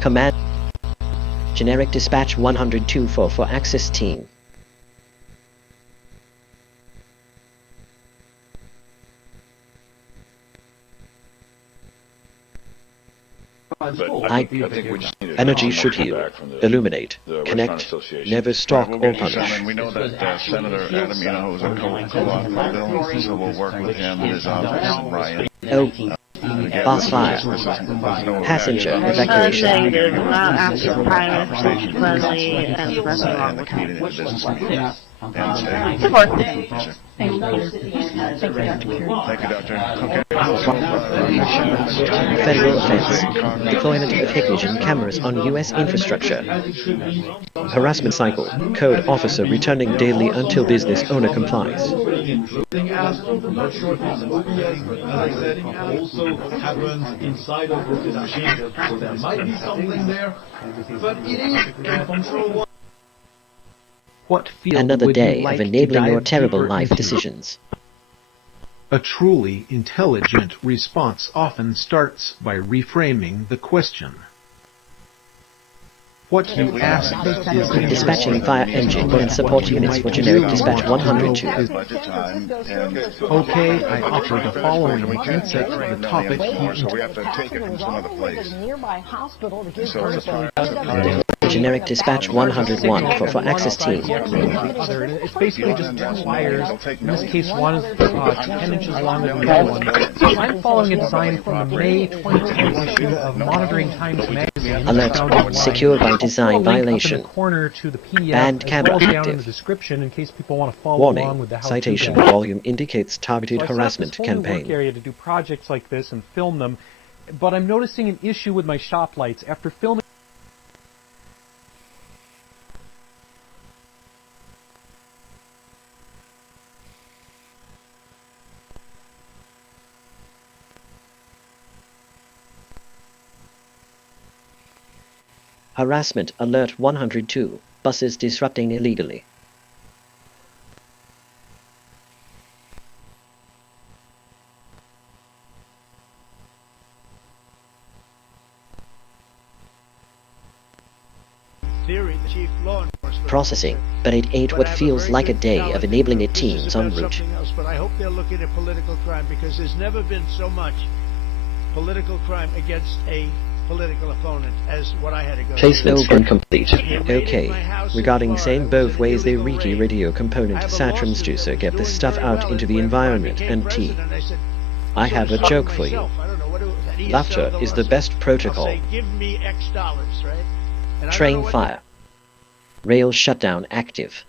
Command. Generic dispatch 102 for access team. Energy should heal, illuminate, connect, never stalk or punish. We know that Senator Adam, was a co-author bill, so we'll work with him and his office and Ryan. Boss fire. Passenger evacuation. Negative, not after private, friendly, and the rest wrong with him. Support. Thank you, Doctor. Federal offense. Deployment of hidden cameras on U.S. infrastructure. Harassment cycle. Code officer returning daily until business owner complies. What field Another would day you like of enabling to your dive terrible deeper life into? decisions. A truly intelligent response often starts by reframing the question. What you ask is the Dispatching fire engine and support units for generic dispatch 102. Okay, I offer the following insight to the topic. So we have to take it from some other place. Generic dispatch 101 for access team. It's basically just two wires. In this case, one is 10 inches longer than the other one. So I'm following a design from the May 2010 issue of Monitoring Times magazine. Alert. Secure by design violation. Corner to the PDF, Banned camera down in the active. description in case people want to follow along with the Warning. how-to Citation guide. volume indicates targeted So I set up harassment this whole new work campaign. area to do projects like this and film them, but I'm noticing an issue with my shop lights. After filming Harassment alert 102. Buses disrupting illegally. Theory, the chief law enforcement. Processing, but it ain't what feels like a day of enabling it teams en route. Something else, but I hope they're looking at political crime because there's never been so much political crime against a political opponent as what I had to go Placement through. incomplete. Okay. Regarding same both ways they reeky radio component Satrum's juicer get this stuff out into the environment and T. I have a joke for you. Laughter is the best protocol. Say, give me X dollars, right? And I don't know Train what- fire. Rail shutdown active.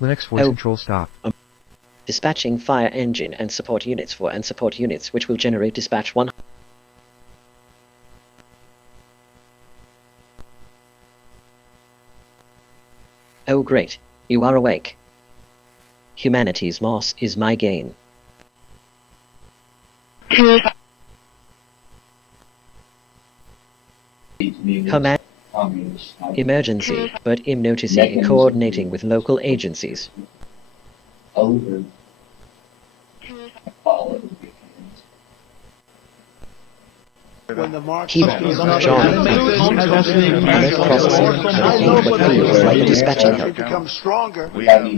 Linux voice control stop. Dispatching fire engine and support units which will generate dispatch 1. Oh great, you are awake. Humanity's loss is my gain. Command. Emergency, but I'm noticing coordinating with local agencies. Over. When the mark Keep Johnny. Alert processing, but it ain't what feels like a dispatching help. become stronger. We have They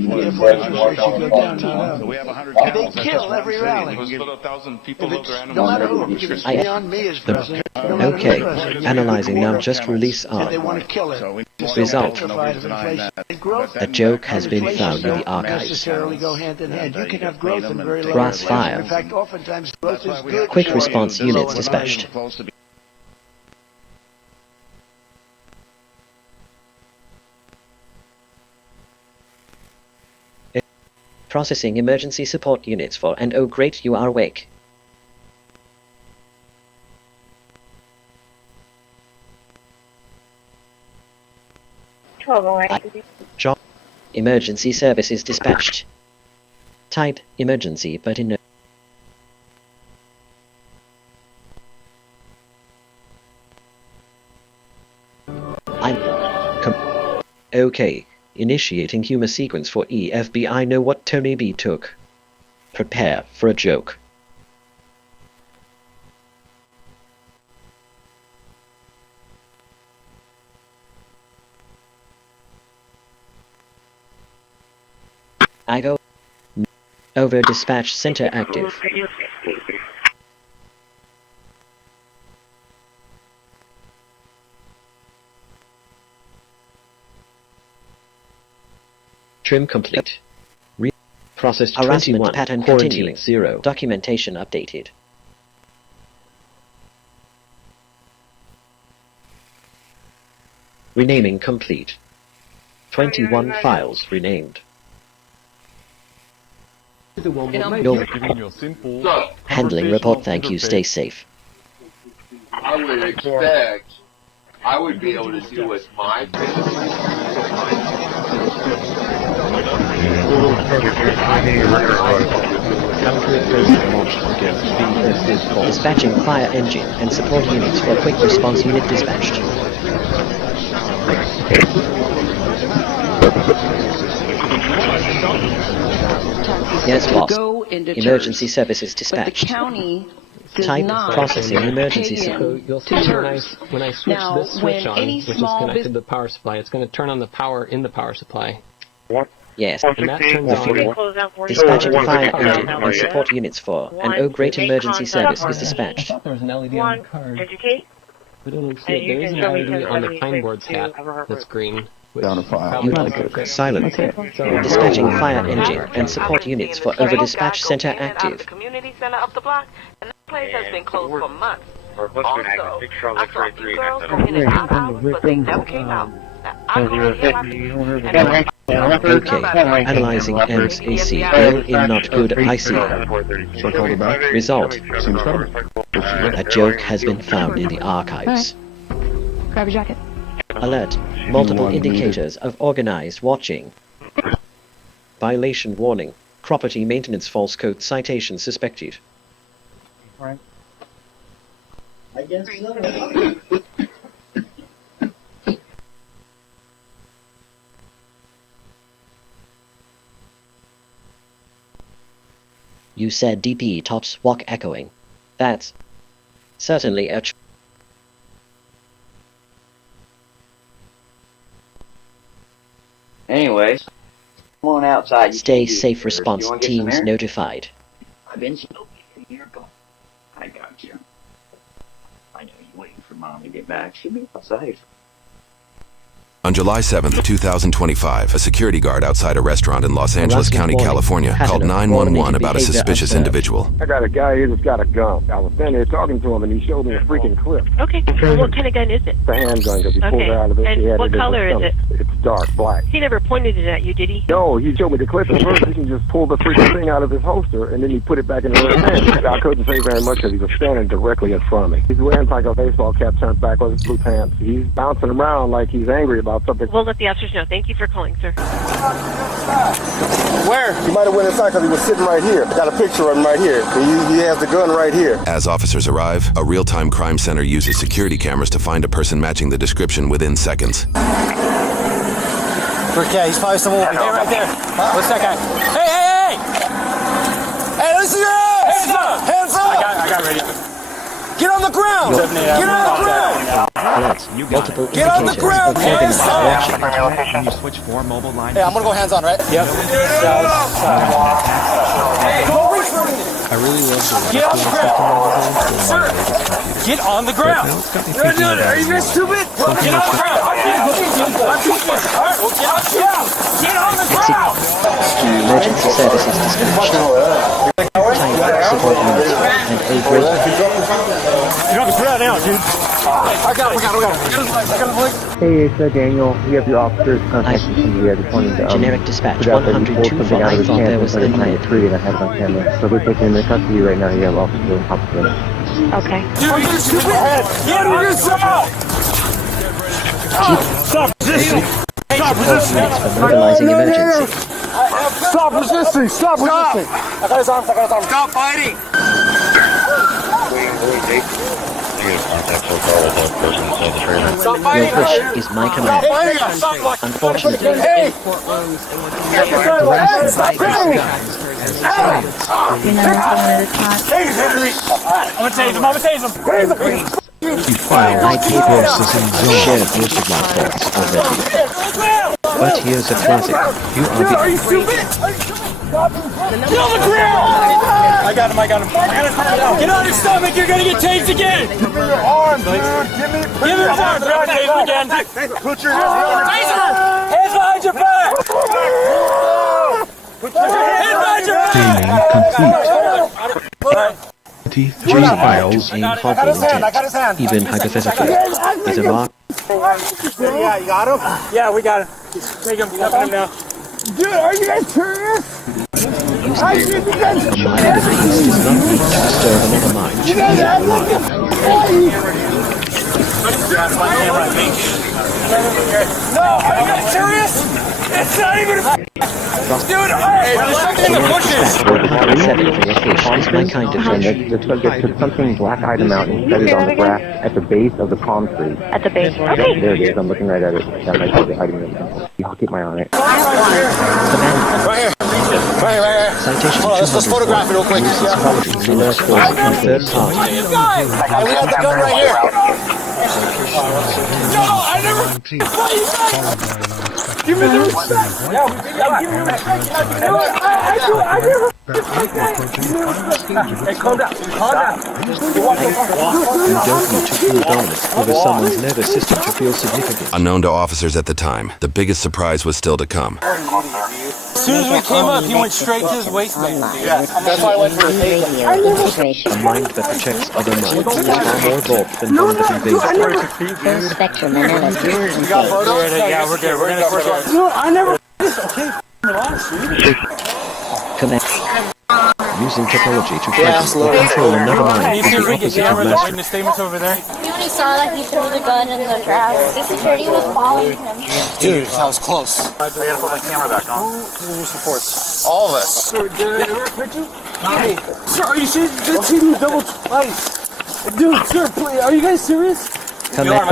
kill every rally. No matter who, if it's beyond me as president. Okay, analyzing now just release They on. want to kill it. Result. Growth A joke has been found in the archives. necessarily go hand in hand. You can have growth in very low Brass inflation. fire. In fact, oftentimes growth is good. Quick response units dispatched. Processing emergency support units for, and oh great, you are awake. Job. Emergency services dispatched. Type emergency, but in Okay, initiating humor sequence for FBI know what Tony B took. Prepare for a joke. Over dispatch center active. Trim complete. Processed harassment 21. Pattern continuing. 0. Documentation updated. Renaming complete. 21 files renamed. Handling report. Thank you. Stay safe. I would expect I would be able to do with my Dispatching fire engine and support units for quick response unit dispatched. Yes, boss. Emergency services dispatched. Type processing emergency service. You'll see when I switch this switch on, which is connected to the power supply, it's going to turn on the power in the power supply. What? Yes. And that turns on. Dispatching fire engine and support units for an oh great emergency service is dispatched. I thought there was an LED on the card. We don't see it. There is an LED on the pine board's hat that's green. Down to 5. Silent. Okay, so Dispatching fire engine and support units for over dispatch center active. Community center up the block, and that place has been closed for months. Also, I saw a few girls come in and out hours, but they never came out. Okay, analyzing MAC, girl in not good IC. Result, a joke has been found in the archives. Grab your jacket. Alert, multiple indicators of organized watching. Violation warning, property maintenance false code citation suspected. Right. I guess so. You said DP tops walk echoing. That's certainly a Anyways, come on outside. Stay safe response teams notified. I've been smoking a year ago. I got you. I know you're waiting for Mom to get back. She'll be safe. On July 7th, 2025, a security guard outside a restaurant in Los Angeles County, California, called 911 about a suspicious individual. I got a guy here that's got a gun. I was standing there talking to him, and he showed me a freaking clip. Okay. What kind of gun is it? It's a handgun, because he pulled it out of it. And what color is it? It's dark black. He never pointed it at you, did he? No, he showed me the clip, and first he can just pull the freaking thing out of his holster, and then he put it back in his hand. I couldn't say very much because he was standing directly in front of me. He's wearing like a baseball cap turned back with his blue pants. He's bouncing around like he's angry about something. We'll let the officers know. Thank you for calling, sir. Where? He might have went inside because he was sitting right here. Got a picture of him right here. He has the gun right here. As officers arrive, a real-time crime center uses security cameras to find a person matching the description within seconds. Okay, he's probably someone over there, right there. What's that guy? Hey! Hey, let me see your hands! Hands up! Hands up! I got radio. Get on the ground! Get on the ground! Multiple Get on the ground! Hands up! Can you switch 4 mobile lines? Hey, I'm gonna go hands on, right? Yep. I really love the Get on the ground! Sir! Get on the ground! Are you guys stupid? Get on the ground! Alright, well, get on the ground! Emergency services dispatched. Support units and a great Get on the ground now, dude. Hey, it's Daniel. We have your officers contacting somebody. I just wanted to Generic dispatch figure out that he pulled 102 something out of his thought pants there was and put it a in the tree, and I had it on camera. So we're taking him into custody right now. You have officer in hospital. Okay. Dude, you stupid head! Get him yourself! Stop resisting! Stop resisting! Mobilizing emergency. Stop resisting! Stop resisting! I got his arms, Stop fighting! Your push is my command. Unfortunately, I'm gonna tase him! You file forces in zone. shared most of my thoughts already. But here's a classic. You are Dude, are you stupid? Get on the ground! I got him. Get on your stomach, you're gonna get tased again! Give me your arm, dude! Give me your arm, bro! Tase him again! Put your hands behind your back! Hands behind your back! Put your hands behind your back! Complete. 23 files. in hogging intent, even hypothetically. Is a rock. Yeah, you got him? Yeah, we got him. Take him, cuffing him now. Dude, are you guys serious? A mind of peace does not need to disturb another mind to be alive. No, are you guys serious? It's not even a... Dude, hey, let's in the bushes! Is my kind of And the subject took something black item out and set it on the grass at the base of the palm tree. At the base. There it is. I'm looking right at it. That might be the item. I'll keep my eye on it. Right here. Citation Hold on, let's photograph it real quick. Third party. Hey, we got the gun right here. No, I never... Give me the respect. Yeah, give me the respect. I never... Hey, calm down. You don't need to feel dominant over someone's nervous system to feel significant. Unknown to officers at the time, the biggest surprise was still to come. As soon as we came up, he went straight to his waistband. Yeah, that's why I went for a A mind that protects other minds is far more evolved than one that invades. Full spectrum analysis. You got photos? Yeah, we're good. We're gonna photo. No, I never... Okay, relax, dude. Connect. Using technology to try to control another mind is the opposite of mastery. The statements over there. You only saw that he threw the gun in the grass. The security was following him. Dude, that was close. I gotta put my camera back on. Who's reports? All of us. Sir, did I ever hurt you? No. Sir, are you serious? This team double twice. Dude, sir, please, are you guys serious? Connect.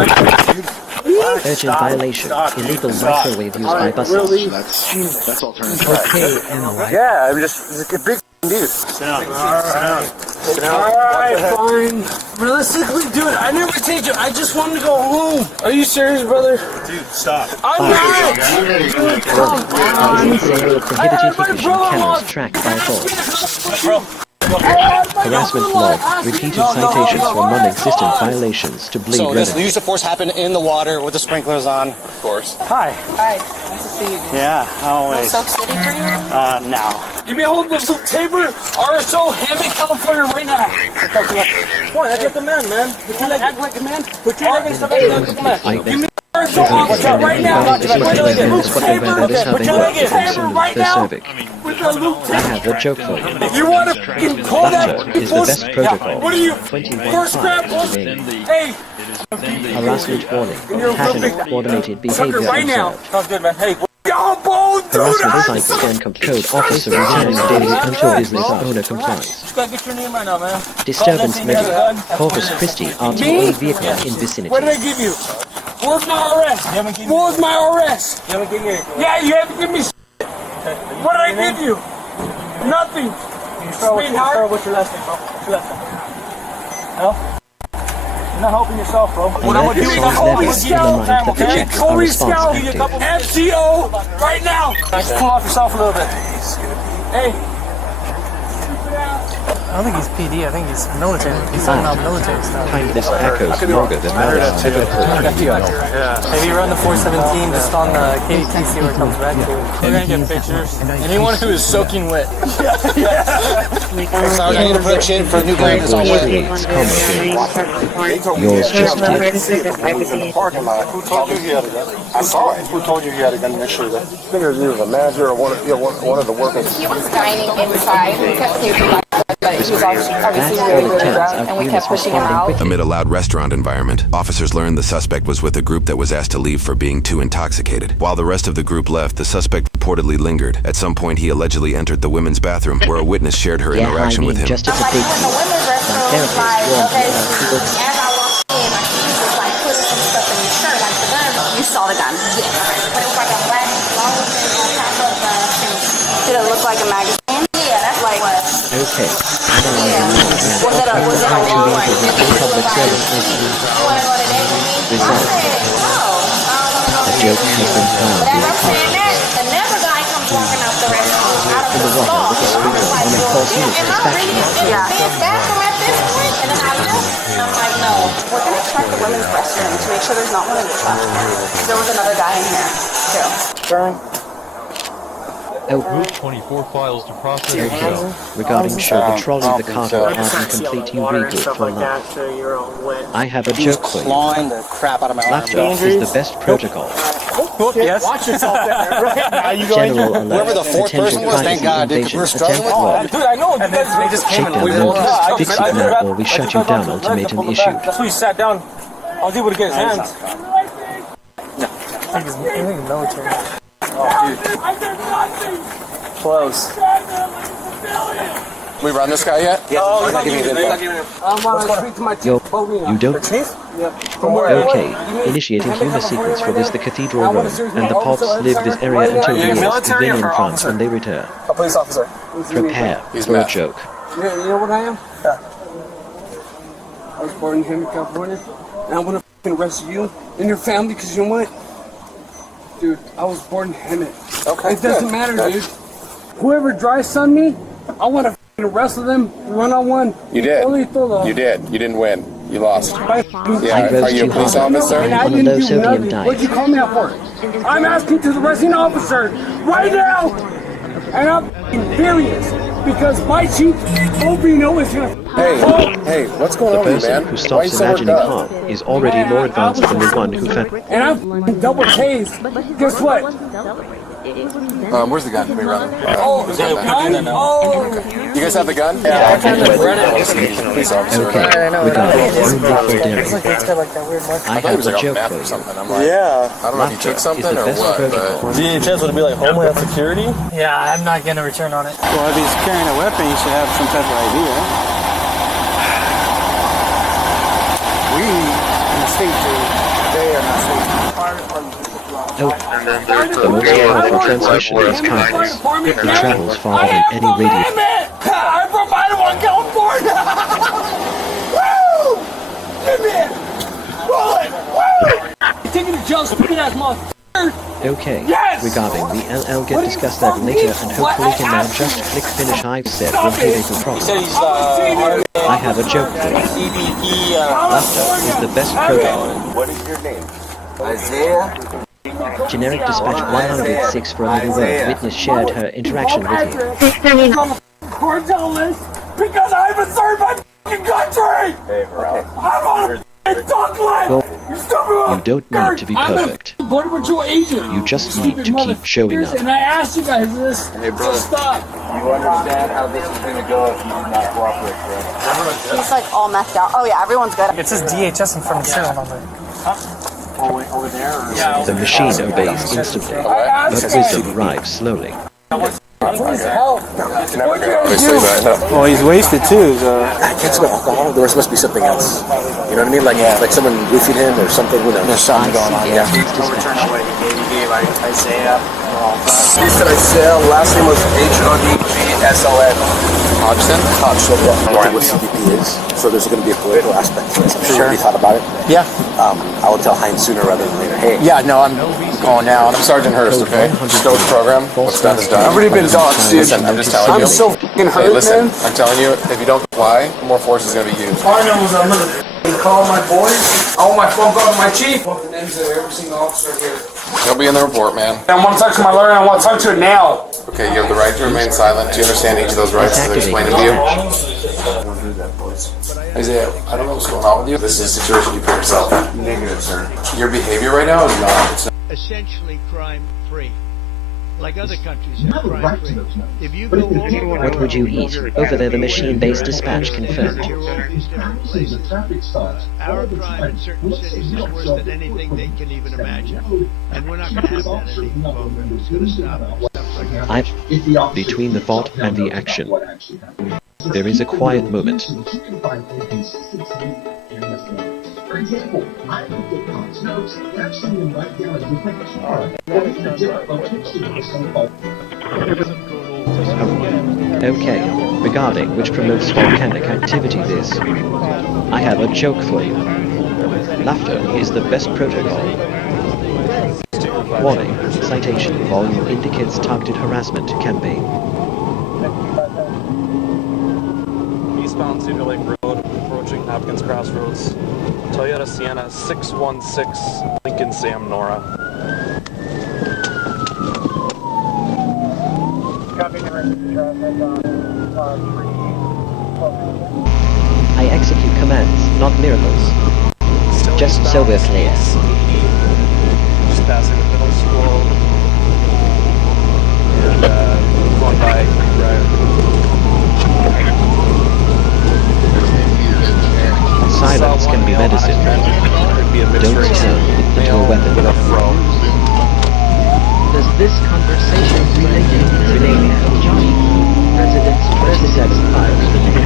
Urgent violation. Illegal microwave use by buses. Really? That's alternative. Okay, and Yeah, I'm just a big dude. Sit down. Alright, fine. Realistically, dude, I never take you. I just wanted to go home. Are you serious, brother? Dude, stop. I'm not! Dude, come on. Prohibited hidden cameras tracked by authorities. Harassment log. Repeated citations for non-existent violations to bleed So does the revenue. use of force happen in the water with the sprinklers on? Of course. Hi. Hi, nice to see you. Yeah, always. Soap City for you? Now. Give me a hold of the Tabor RSO Hammond, California right now. Come on, act like a man, man. Put your leg, act like a man. Put your leg and stuff like that. Give me RSO officer right now. Put your leg in. Put your leg in. Tabor right now. With the Luke I have a joke for you. If you want to pull that Laughter is the best protocol. What are you? 21 First grab, Hey! Harassment warning. Pattern coordinated behavior right now. observed. Sounds good, man. Hey, y'all both do Harassment site scan complete. Code officer returning daily until business owner complies. Just gotta get your name right now, man. Disturbance middle. Corpus Christi RTA vehicle in vicinity. What did I give you? Where's my arrest? Where's my arrest? You haven't given me. Yeah, you haven't given me. What did I give you? Nothing. Sweetheart. What's your last name, bro? What's your last name? No? You're not helping yourself, bro. What I'm gonna do is I'm holding scout, okay? Holding scout, FCO, right now. Just pull off yourself a little bit. Hey. don't think he's PD. I think he's military. He's talking about military stuff. Kindness echoes longer than malice ever heard. Yeah. Maybe run the 417 just on the KDTC where it comes back to. We're gonna get pictures. Anyone who is soaking wet. So I need a prediction for new grade is all wet. Yours just did. Who told you he had a gun? I saw it. Who told you he had a gun initially? I think it was either the manager or one of the workers. He was dining inside. We kept taping by, but he was obviously really, really drunk, and we kept pushing him out. Amid a loud restaurant environment, officers learned the suspect was with a group that was asked to leave for being too intoxicated. While the rest of the group left, the suspect reportedly lingered. At some point, he allegedly entered the women's bathroom, where a witness shared her interaction with him. Just as a big deal. My therapist warned me You saw the gun. Yes. But it was like a black long thing on top of the thing. Did it look like a magazine? Yeah, that's like what. Okay. Was it a long one? Public service result. A joke has been found But as I'm saying that, another guy comes walking out the restroom out of the stall. Yeah. Bathroom at this point, and then I look, and I'm like, no, we're gonna check the women's restroom to make sure there's not one in the truck. There was another guy in here too. Route 24 files to process. Regarding show the trolley, the cargo are incomplete, you reboot for life. I have a joke for you. Clawing the crap out of my arm. Laughter is the best protocol. Yes. Watch yourself there. Right now, you going General to whoever the fourth person was. Thank God, dude. We're struggling with that. Dude, I know. They just came and we walked out. Fix it now, or we shut you down. Ultimatum issued. That's why he sat down. I was able to get his hands. I think he's military. Oh, dude. Close. We run this guy yet? Yeah. Oh, he's not giving me the You don't? Okay. Initiating humor sequence for this the Cathedral Road, and the Pops live this area until the civilian France when they return. A police officer. Prepare for a joke. You know what I am? Yeah. I was born in Henry, California, and I want to arrest you and your family because you know what? Dude, I was born in Hemet. Okay. It doesn't matter, dude. Whoever dry sun me, I want to arrest them one-on-one. You did. You did. You didn't win. You lost. Yeah, are you a police officer? One of those sodium dice. What'd you call me out for? I'm asking to the arresting officer right now, and I'm furious because my chief Obino is gonna. Hey, what's going on, man? The person who stops imagining harm is already more advanced than the one who found. And I'm double tased. Guess what? Where's the gun? Can we run it? Oh, you guys have the gun? Yeah, Police officer. Okay, we got it. I have a joke for you. I don't know if you took something or what, but... DHS would it be like Homeland Security? yeah, I'm not gonna return on it. Well, if he's carrying a weapon, he should have some type of idea. We, in the state, they are not safe. The most powerful transmission is kindness. It travels farther than any radio. I'm from Iowa, California! Woo! Give me it! Roll it! Woo! You're taking the jail, stupid ass motherfucker! Okay, yes! Regarding the LL get discussed that later and hopefully can now just click finish I've said when creating problems. I have a joke for you. Laughter is the best protocol. What is your name? Isaiah? Generic dispatch 106 for another road. Witness shared her interaction with you. Because I haven't served my fucking country! I'm on a duck line! You don't need to be perfect. I'm a Border Patrol agent! You just need to keep showing up. And I asked you guys this, so stop! You understand how this is going to go if you do not cooperate, correct? He's like all messed out. Oh yeah, everyone's good. It says DHS in front of the serial number. Over there? The machine obeys instantly, but wisdom arrives slowly. Well, he's wasted too, so... I can't smell alcohol. There must be something else. You know what I mean? Like someone roofied him or something. Who knows? There's something going on, yeah. Isaiah. He said Isaiah. Last name was HODGSON. Hodgson? Hodgson, yeah. I know what CCPD is, so there's going to be a political aspect to this. I'm sure you already thought about it. Yeah. I will tell Heinz sooner rather than later. Hey. Yeah, no, I'm calling now. I'm Sergeant Hurst, okay? Stowe's program. What's done is done. I've already been doxxed, dude. Listen, I'm just telling you. I'm so f***ing hurt, hey, listen, man. I'm telling you, if you don't comply, more force is going to be used. All I know is I'm going to call my boys. I want my phone call to my chief. I want the names of every single officer here. He'll be in the report, man. I want to talk to my lawyer, and I want to talk to it now. Okay, you have the right to remain silent. Do you understand each of those rights as I explained to you? Isaiah, I don't know what's going on with you. This is a situation you put yourself in. Negative, sir. Your behavior right now is not. It's not. Essentially crime-free. Like other countries have crime-free. If you go over... What would you eat? Over there, the machine-based dispatch confirmed. Our crime in certain cities is worse than anything they can even imagine. And we're not going to have that any longer. It's going to stop. I'm between the thought and the action. There is a quiet moment. For example, I looked at Tom's notes and I've seen him write down a different car or even a different location of the same fault. Okay, regarding which promotes volcanic activity this. I have a joke for you. Laughter is the best protocol. Warning, citation volume indicates targeted harassment campaign. Eastbound Cedar Lake Road, approaching Hopkins Crossroads. Toyota Sienna 616, Lincoln Sam Nora. I execute commands, not miracles. Still Just so we're clear. Just passing the middle school. And going by Silence can be medicine. Don't turn it into a weapon. Does this conversation relate to Renee and Johnny, residents 27 conservation?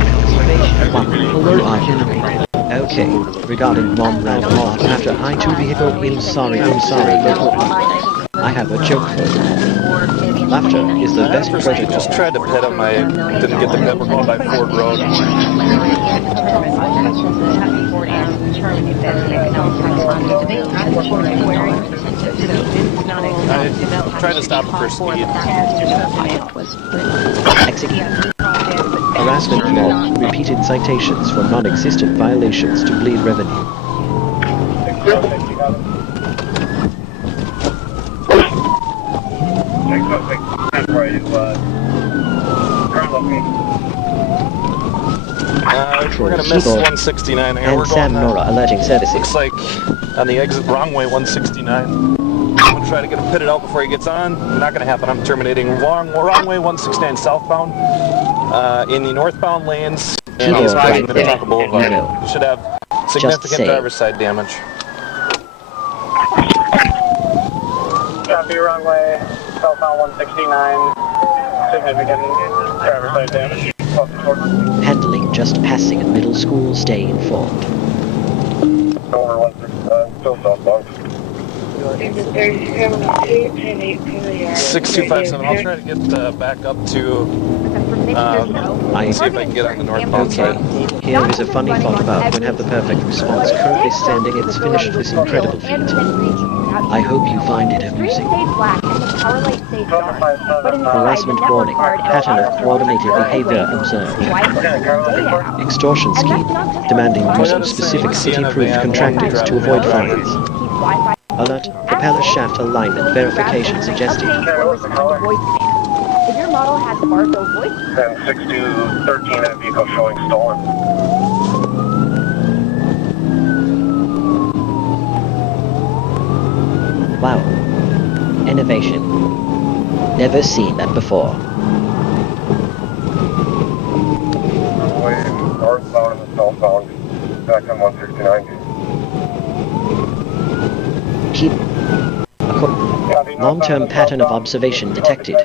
Alert generated. Okay, regarding one random lot after I2 vehicle, I'm sorry, I have a joke for you. Laughter is the best protocol. Just tried to pit him. I didn't get the pit. We're going by Ford Road. I tried to stop him for speed. Execute. Harassment law, repeated citations for non-existent violations to bleed revenue. We're gonna miss 169 here. And Sam Nora alleging services. Looks like on the exit wrong way 169. I'm gonna try to get him pitted out before he gets on. Not gonna happen. I'm terminating wrong way 169 southbound in the northbound lanes. And he's riding Minnetonka Boulevard. You should have significant driver's side damage. Copy, wrong way, southbound 169, significant driver's side damage. Handling just passing in middle school, stay informed. Over 169, still southbound. 6257. I'll try to get back up to see if I can get on the northbound side. Here is a funny thought about when have the perfect response currently standing its finished this incredible feat. I hope you find it amusing. Harassment warning. Pattern of coordinated behavior observed. Extortion scheme. Demanding use of specific city-approved contractors to avoid fines. Alert. Propeller shaft alignment verification suggested. If your model has barcode voice, then 6213 and a vehicle showing stolen. Wow. Innovation. Never seen that before. Northbound and southbound, back on 169. Keep long-term pattern of observation detected.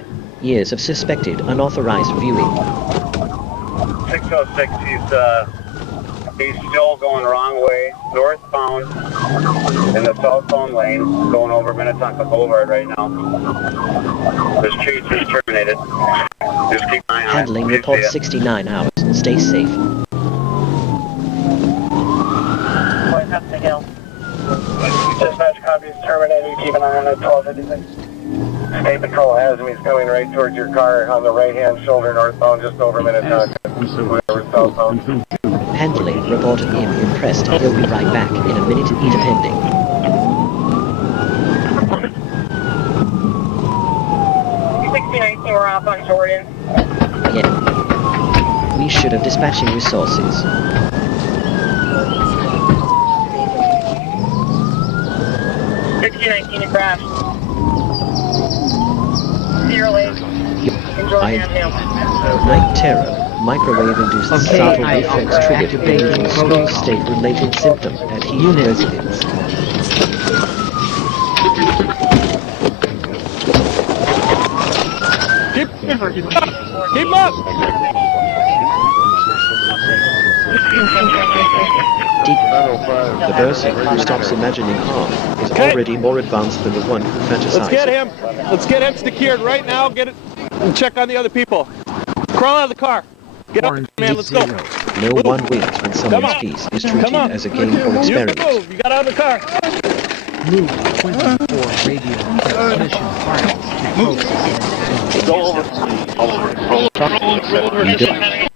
Years of suspected unauthorized viewing. 606, he's still going wrong way, northbound in the southbound lane, going over Minnetonka Boulevard right now. His chase is terminated. Just keep an eye on it. Handling report 69 hours. Stay safe. Point up the hill. Dispatch copies terminated. Keep an eye on it. 1256. State Patrol has him. He's coming right towards your car on the right-hand shoulder, northbound, just over Minnetonka. Whatever, southbound. Handling reported him impressed. He'll be right back in a minute, depending. 69, we're off on Jordan. Yeah. We should have dispatching resources. $16.19 crash. 08. Night terror. Microwave-induced startle reflex triggered dangerous school state-related symptom at Heath residence. Keep up! The person who stops imagining harm is already more advanced than the one who fantasizes. Let's get him. Let's get him secured right now. Get it and check on the other people. Crawl out of the car. Get up, man. Let's go. No one wins when someone's peace is treated as a game or experiment. Move. You got out of the car. Move 24 radio transmission parts to Go over.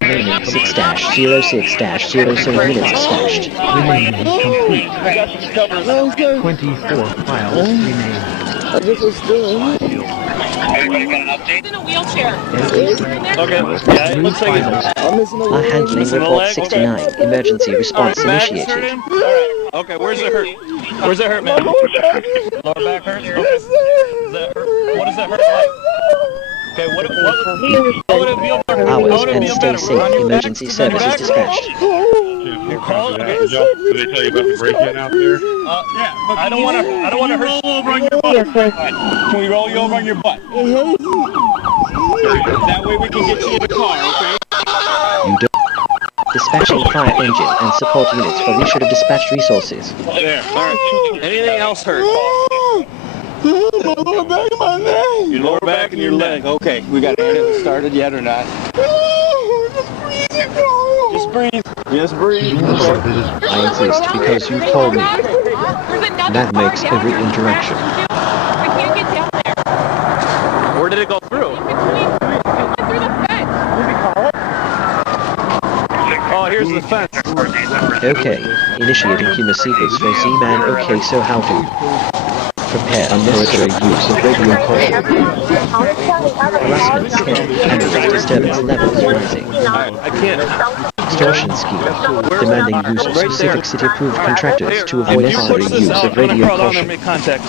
Remaining 6-06-07 minutes stashed. remaining complete. 24 files remain. I just was doing. Anybody got an update? In a wheelchair. Okay. Yeah, it looks like Our handling report 69. Emergency response initiated. Okay, where's it hurt? Where's it hurt, man? Lower back hurt? Okay. Does that hurt? What does that hurt like? Okay, how would it feel better? Hours and stay safe. Emergency services dispatched. Your call? Okay. Did they tell you about the break-in out there? Yeah. I don't want to hurt you over on your butt. Can we roll you over on your butt? That way we can get you in the car, okay? You don't. Dispatching fire engine and support units for we should have dispatched resources. There. All right. Anything else hurt? My lower back and my leg. Your lower back and your leg. Okay. We got it started yet or not? Just breathe. Just breathe. I insist because you called me. That makes every interaction. Where did it go through? Oh, here's the fence. Okay. Initiating human sequence for Z-Man. Okay, so how to prepare unnecessary use of radio caution. Harassment scale and disturbance levels rising. I can't. Extortion scheme demanding use of specific city-approved contractors to avoid necessary use of radio caution. Make contact.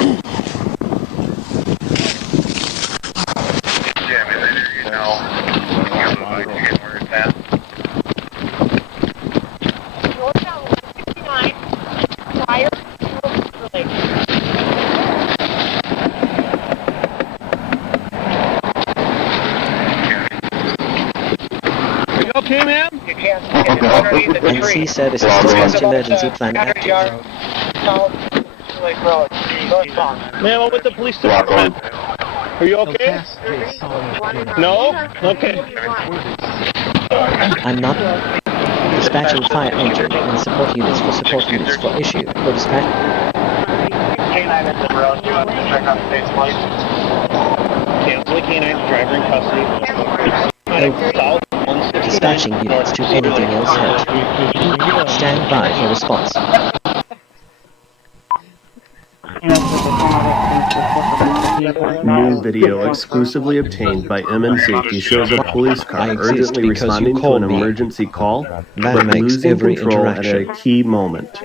Okay, ma'am? NC services dispatched emergency plan active. Ma'am, I'm with the police department. Are you okay? No? Okay. I'm not. Dispatching fire engine and support units for issue. For dispatch. K9 is in road. Do you want to check on the state's lights? Cancel the K9's driver in custody. South. Dispatching units to anything else hurt. Stand by for response. New video exclusively obtained by MN Safety shows a police car urgently responding to an emergency call, but losing control at a key moment.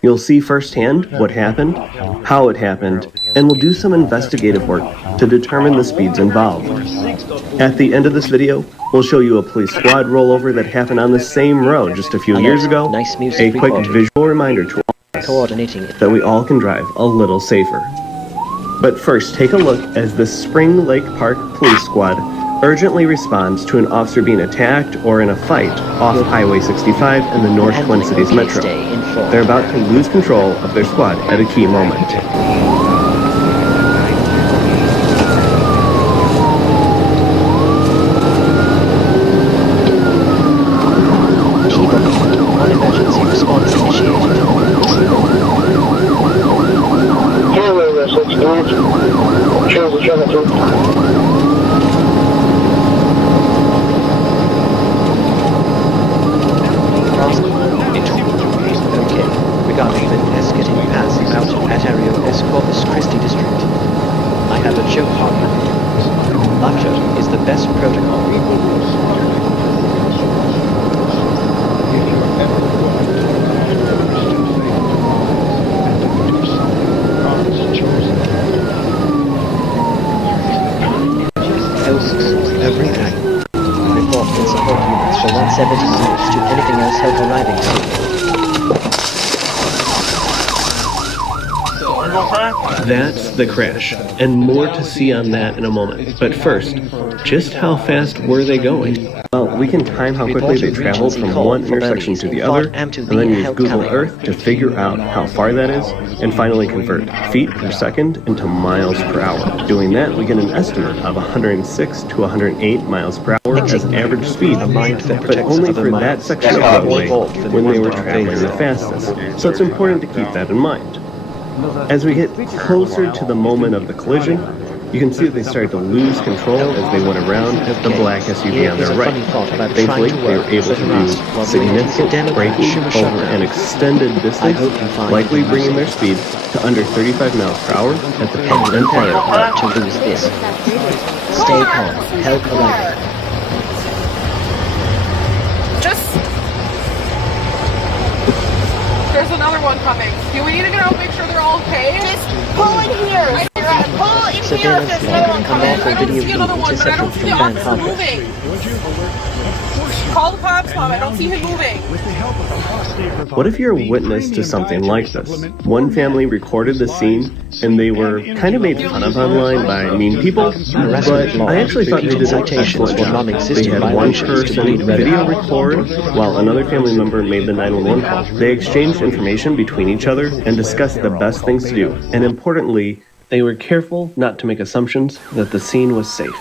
You'll see firsthand what happened, how it happened, and we'll do some investigative work to determine the speeds involved. At the end of this video, we'll show you a police squad rollover that happened on the same road just a few years ago, a quick visual reminder to all of us that we all can drive a little safer. But first, take a look as the Spring Lake Park Police Squad urgently responds to an officer being attacked or in a fight off Highway 65 in the North Twin Cities Metro. They're about to lose control of their squad at a key moment. Okay, regarding the nueces getting passed out at area S Corpus Christi district. I have a joke on you. Laughter is the best protocol. Every time. Report in support units for 170 minutes to anything else help arriving soon. That's the crash, and more to see on that in a moment. But first, just how fast were they going? Well, we can time how quickly they traveled from one intersection to the other, and then use Google Earth to figure out how far that is, and finally convert feet per second into miles per hour. Doing that, we get an estimate of 106 to 108 miles per hour as average speed, but only for that section of roadway when they were traveling the fastest. So it's important to keep that in mind. As we get closer to the moment of the collision, you can see that they started to lose control as they went around the black SUV on their right. Thankfully, they were able to do significant braking over an extended distance, likely bringing their speed to under 35 miles per hour at the pitch and failed to lose this. Stay calm. Help arriving. There's another one coming. Do we need to get out and make sure they're all okay? Just pull in here. Pull in here if there's another one coming. I don't see another one, but I don't see the officer moving. Call the cops, Mom. I don't see him moving. What if you're a witness to something like this? One family recorded the scene, and they were kind of made fun of online by mean people, but I actually thought they did an excellent job. They had one person video record, while another family member made the 911 call. They exchanged information between each other and discussed the best things to do, and importantly, they were careful not to make assumptions that the scene was safe.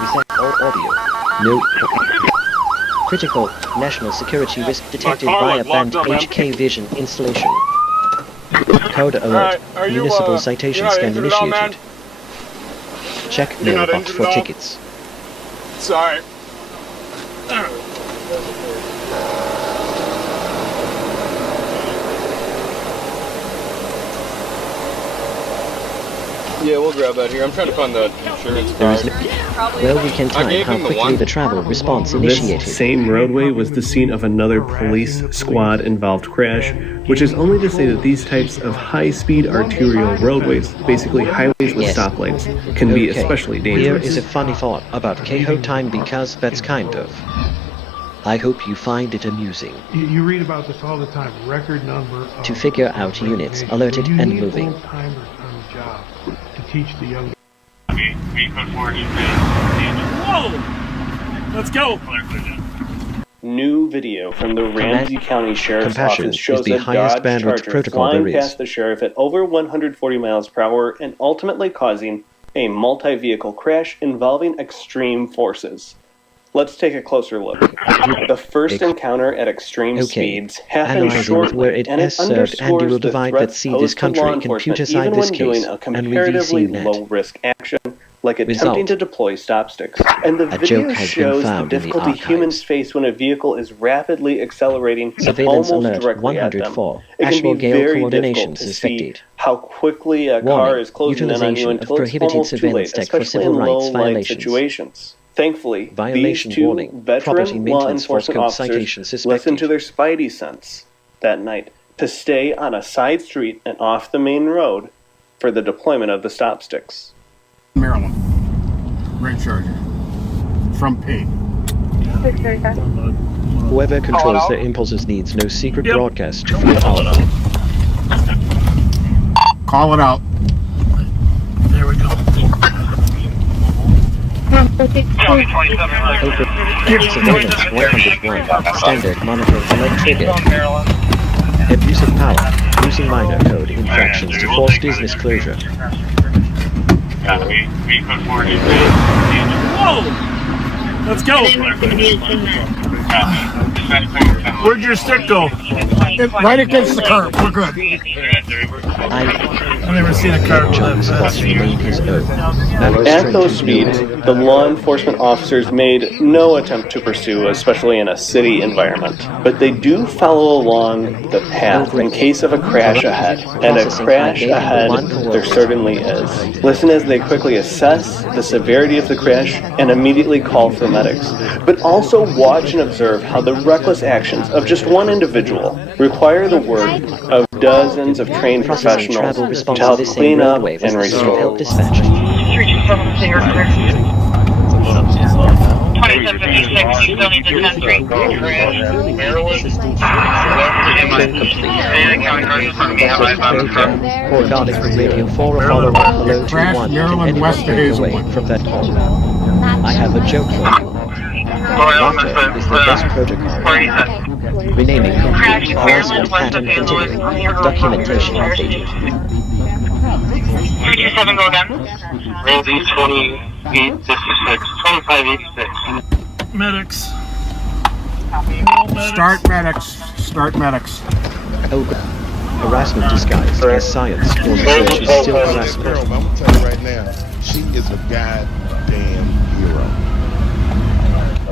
Reset all audio. No. Critical national security risk detected via banned HK vision installation. Code alert. Municipal citation scan initiated. Check mailbox for tickets. Sorry. Yeah, we'll grab that here. I'm trying to find the insurance card. Well, we can time how quickly the travel response initiated. This same roadway was the scene of another police squad-involved crash, which is only to say that these types of high-speed arterial roadways, basically highways with stoplights, can be especially dangerous. Here is a funny thought about KHO time because that's kind of. I hope you find it amusing. You read about this all the time. Record number of to figure out units alerted and moving. Job to teach the young. Whoa! Let's go! New video from the Ramsey County Sheriff's Office shows the a highest Dodge bandwidth Charger protocol flying there is. past the sheriff at over 140 miles per hour and ultimately causing a multi-vehicle crash involving extreme forces. Let's take a closer look. The first encounter at extreme speeds happened shortly, where it and has it served, and you will underscores the divide that threats see posed this to country, law enforcement computer even side when this doing case, a and comparatively that. low-risk action, like attempting to deploy stop sticks. And the video shows the difficulty humans face when a vehicle is rapidly accelerating Surveillance almost alert directly at them. 104. It can Actual be gale very coordination difficult to suspected. see how quickly a car is closing in on you until it's almost too late, especially in low-light situations. Thankfully, Violation these two warning. Property veteran law maintenance force enforcement code citation officers suspected. listened to their spidey sense that night to stay on a side street and off the main road for the deployment of the stop sticks. Maryland. Red Charger. From P. Whoever controls their impulses needs no secret broadcast to feed all. Call it out. There we go. Surveillance 101. Standard monitor alert trigger. Abuse of power. Using minor code infractions to force business closure. Whoa! Let's go! Where'd your stick go? Right against the curb. We're good. I've never seen a car go that fast. At those speeds, the law enforcement officers made no attempt to pursue, especially in a city environment. But they do follow along the path in case of a crash ahead. And a crash ahead there certainly is. Listen as they quickly assess the severity of the crash and immediately call for medics. But also watch and observe how the reckless actions of just one individual require the work of dozens of trained professionals to help clean up and restore. 2756, still need to 10 street. Radio 4 follow hello to 1. Maryland west of Hazelwood. From that call. I have a joke for you. Laughter is the best protocol. Renaming complete, harassment pattern continuing, documentation updated. 327 go again. Randy 2856, 2586. Medics. Start medics. Start medics. Oh, harassment disguised as science or research is still harassment. I'm gonna tell you right now, she is a goddamn hero.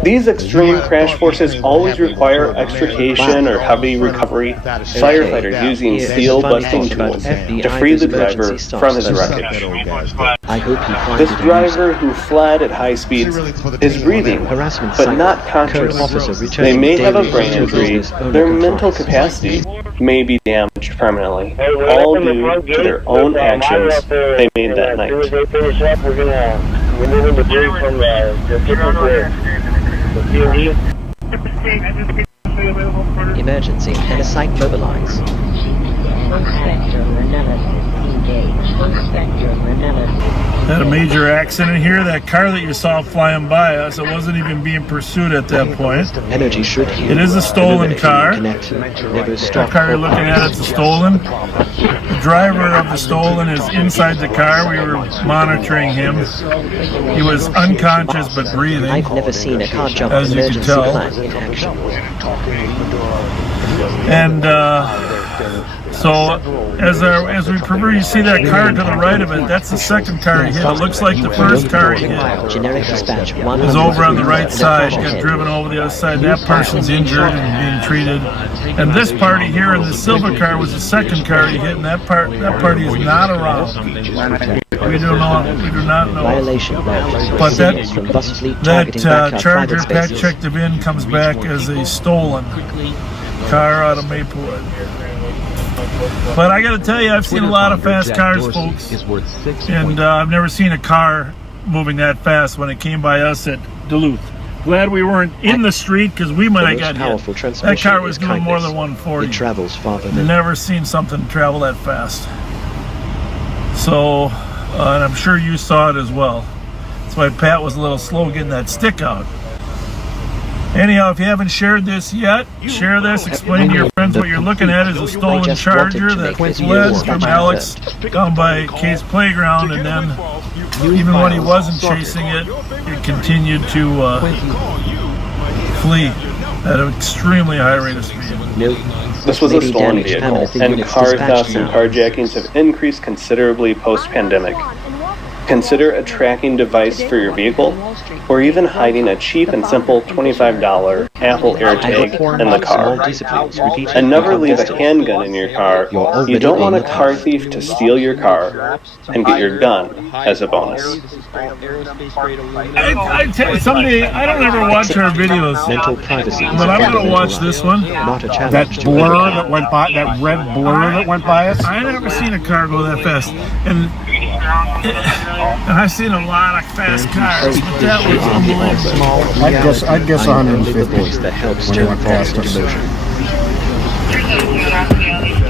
These extreme crash forces always require extrication or heavy recovery. Firefighters using steel busting tools to free the driver from his wreckage. This driver who fled at high speeds is breathing, but not conscious. They may have a brain injury. Their mental capacity may be damaged permanently, all due to their own actions they made that night. We're moving the jury from the Emergency and a site mobilize. Had a major accident here. That car that you saw flying by us, it wasn't even being pursued at that point. Energy should heal. It is a stolen car. That car you're looking at, it's stolen. The driver of the stolen is inside the car. We were monitoring him. He was unconscious but breathing. I've never seen a car jump as you can tell. In action. And so as we progress, you see that car to the right of it. That's the second car he hit. It looks like the first car he hit Generic dispatch is over on the right side. Got driven over the other side. That person's injured and being treated. And this party here in the silver car was the second car he hit, and that party is not around. We do not know. But that Charger Pat checked him in comes back as a stolen car out of Maplewood. But I got to tell you, I've seen a lot of fast cars, folks, and I've never seen a car moving that fast when it came by us at Duluth. Glad we weren't in the street because we might have got hit. That car was doing more than 140. It travels farther than never seen something travel that fast. So, and I'm sure you saw it as well. That's why Pat was a little slow getting that stick out. Anyhow, if you haven't shared this yet, share this. Explain to your friends what you're looking at is a stolen Charger that fled from Alex down by Case Playground, and then even when he wasn't chasing it, it continued to flee at an extremely high rate of speed. This was a stolen vehicle, and car thefts and carjackings have increased considerably post-pandemic. Consider a tracking device for your vehicle, or even hiding a cheap and simple $25 Apple AirTag in the car. And never leave a handgun in your car. You don't want a car thief to steal your car and get your gun as a bonus. I tell you, someday, I don't ever watch our videos, but I'm going to watch this one. That blur that went by, that red blur that went by us. I never seen a car go that fast, and I've seen a lot of fast cars, but that was unbelievable. I'd guess 150 that helps when it went past us.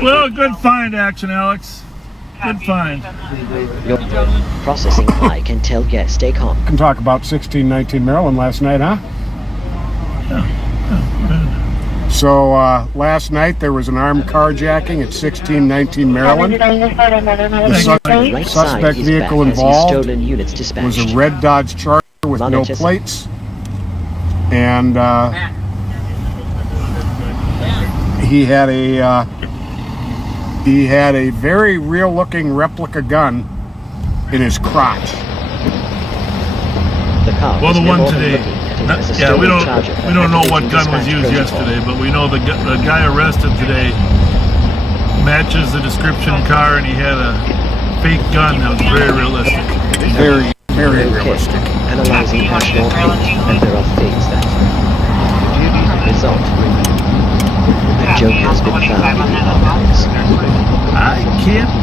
Well, good find, Action Alex. Good find. Your processing high can tell guests stay calm. Can talk about 1619 Maryland last night, huh? So last night there was an armed carjacking at 1619 Maryland. The suspect vehicle involved was a red Dodge Charger with no plates, and he had a He had a very real-looking replica gun in his crotch. Well, the one today, yeah, we don't know what gun was used yesterday, but we know the guy arrested today matches the description car, and he had a fake gun that was very realistic. Very, very realistic. Analyzing national hate, and there are things that result. A joke has been found in the archives.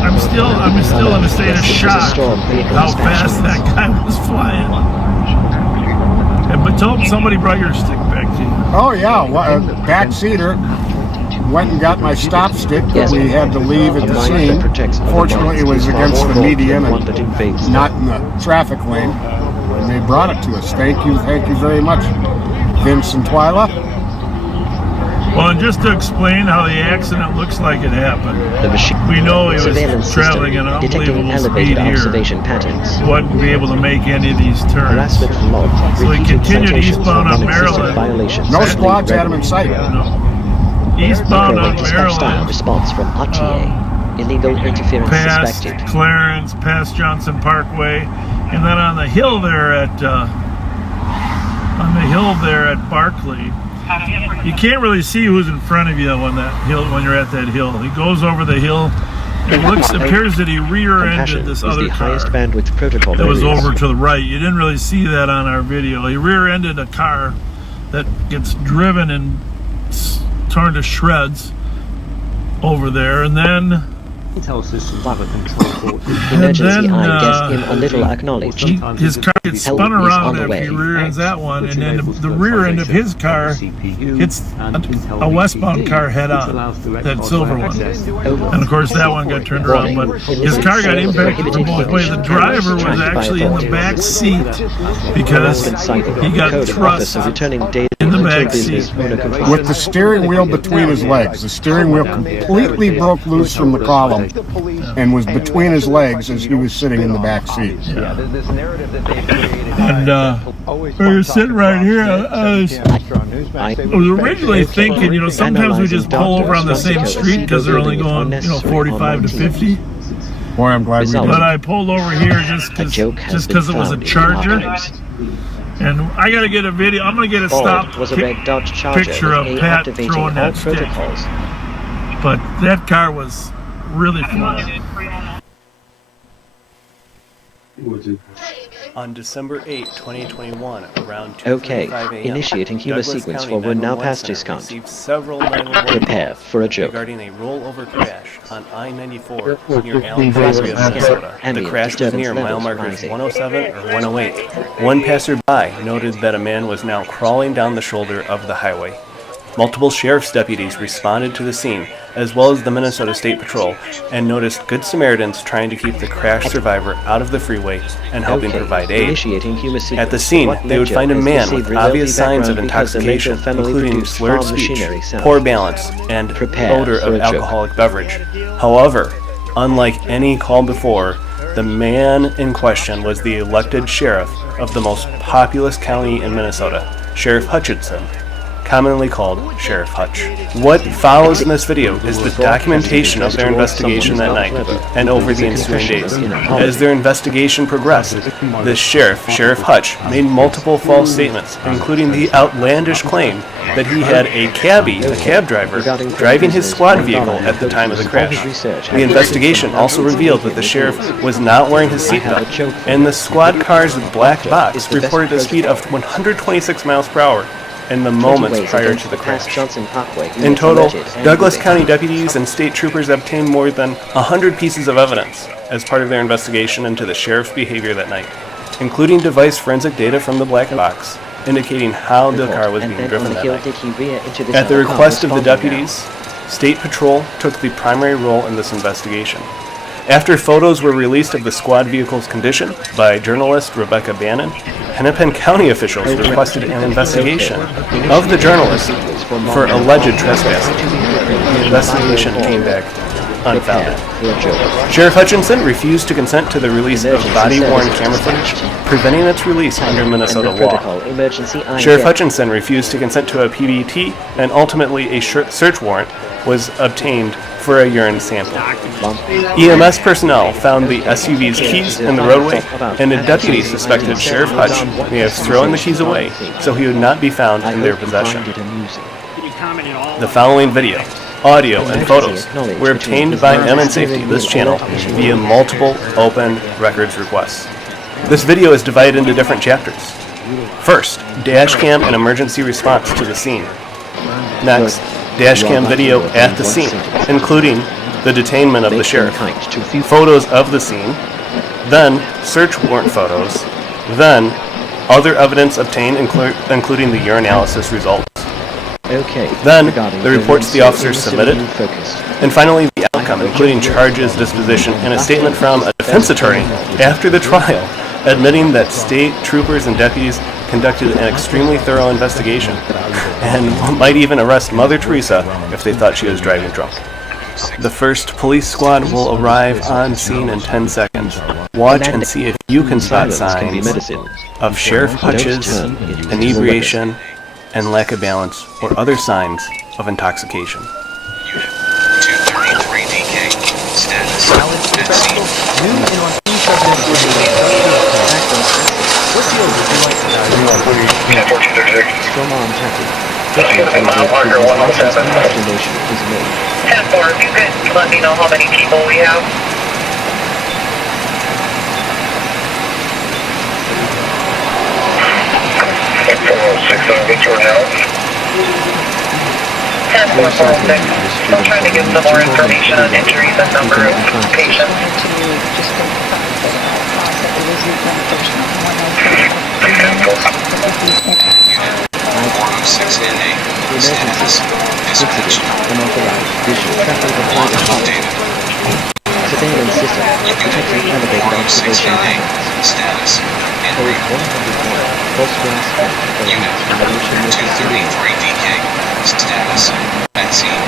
I'm still in a state of shock how fast that guy was flying. But tell him somebody brought your stick back to you. Oh yeah, back seater. Went and got my stop stick, but we had to leave at the scene. Fortunately, it was against the median and not in the traffic lane. And they brought it to us. Thank you very much, Vince and Twyla. Well, and just to explain how the accident looks like it happened, we know he was traveling at an unbelievable speed here. He wouldn't be able to make any of these turns. So he continued eastbound on Maryland. No squads had him in sight. No. Eastbound on Maryland. Response from RTA. Illegal interference past suspected. Clarence, past Johnson Parkway, and then on the hill there at Barclay. You can't really see who's in front of you when you're at that hill. He goes over the hill. It appears that he rear-ended this other car that was over to the right. You didn't really see that on our video. He rear-ended a car that gets driven and torn to shreds over there, and then emergency eye gets him a little acknowledged. His car gets spun around after he rear-ends that one, and then the rear end of his car hits a westbound car head-on, that silver one. And of course that one got turned around, but his car got impacted from both ways. The driver was actually in the back seat because he got thrust in the back seat. With the steering wheel between his legs. The steering wheel completely broke loose from the column and was between his legs as he was sitting in the back seat. And we were sitting right here. I was originally thinking, sometimes we just pull over on the same street because they're only going, 45 to 50. Boy, I'm glad we did. But I pulled over here just because it was a Charger. And I got to get a video. I'm going to get a stop picture of Pat throwing that stick. But that car was really fun. On December 8, 2021, around 2:45 a.m., initiating humor sequence for we're now past discount. Several 911 Prepare for a joke. regarding a rollover crash on I-94 near Alexandria, Minnesota. The crash was near mile markers 107 or 108. One passerby noted that a man was now crawling down the shoulder of the highway. Multiple sheriff's deputies responded to the scene, as well as the Minnesota State Patrol, and noticed Good Samaritans trying to keep the crash survivor out of the freeway and helping provide aid. At the scene, they would find a man with obvious signs of intoxication, including slurred speech, poor balance, and odor of alcoholic beverage. However, unlike any call before, the man in question was the elected sheriff of the most populous county in Minnesota, Sheriff Hutchinson, commonly called Sheriff Hutch. What follows in this video is the documentation of their investigation that night and over the ensuing days. As their investigation progressed, the Sheriff Hutch, made multiple false statements, including the outlandish claim that he had a cab driver, driving his squad vehicle at the time of the crash. The investigation also revealed that the sheriff was not wearing his seatbelt, and the squad car's black box reported a speed of 126 miles per hour in the moments prior to the crash. In total, Douglas County deputies and state troopers obtained more than 100 pieces of evidence as part of their investigation into the sheriff's behavior that night, including device forensic data from the black box, indicating how the car was being driven that night. At the request of the deputies, State Patrol took the primary role in this investigation. After photos were released of the squad vehicle's condition by journalist Rebecca Bannon, Hennepin County officials requested an investigation of the journalist for alleged trespassing. The investigation came back unfounded. Sheriff Hutchinson refused to consent to the release of body-worn camera footage, preventing its release under Minnesota law. Sheriff Hutchinson refused to consent to a PBT, and ultimately a search warrant was obtained for a urine sample. EMS personnel found the SUV's keys in the roadway, and a deputy suspected Sheriff Hutch may have thrown the keys away so he would not be found in their possession. The following video, audio, and photos were obtained by MN Safety, this channel, via multiple open records requests. This video is divided into different chapters. First, dashcam and emergency response to the scene. Next, dashcam video at the scene, including the detainment of the sheriff, photos of the scene, then search warrant photos, then other evidence obtained including the urinalysis results. Then the reports the officers submitted, and finally the outcome, including charges, disposition, and a statement from a defense attorney after the trial, admitting that state troopers and deputies conducted an extremely thorough investigation, and might even arrest Mother Teresa if they thought she was driving drunk. The first police squad will arrive on scene in 10 seconds. Watch and see if you can spot signs of Sheriff Hutch's inebriation and lack of balance, or other signs of intoxication. Unit 233 DK. Status at scene. Still on tactic. 10-4, if you could let me know how many people we have. Still trying to get some more information on injuries and number of patients. Unit 406NA. Status. Dispatch. Unauthorized visual traffic updated. Surveillance system detecting elevated observation patterns. Status. Code 101. False glass fact. Unit 233 DK. Status at scene.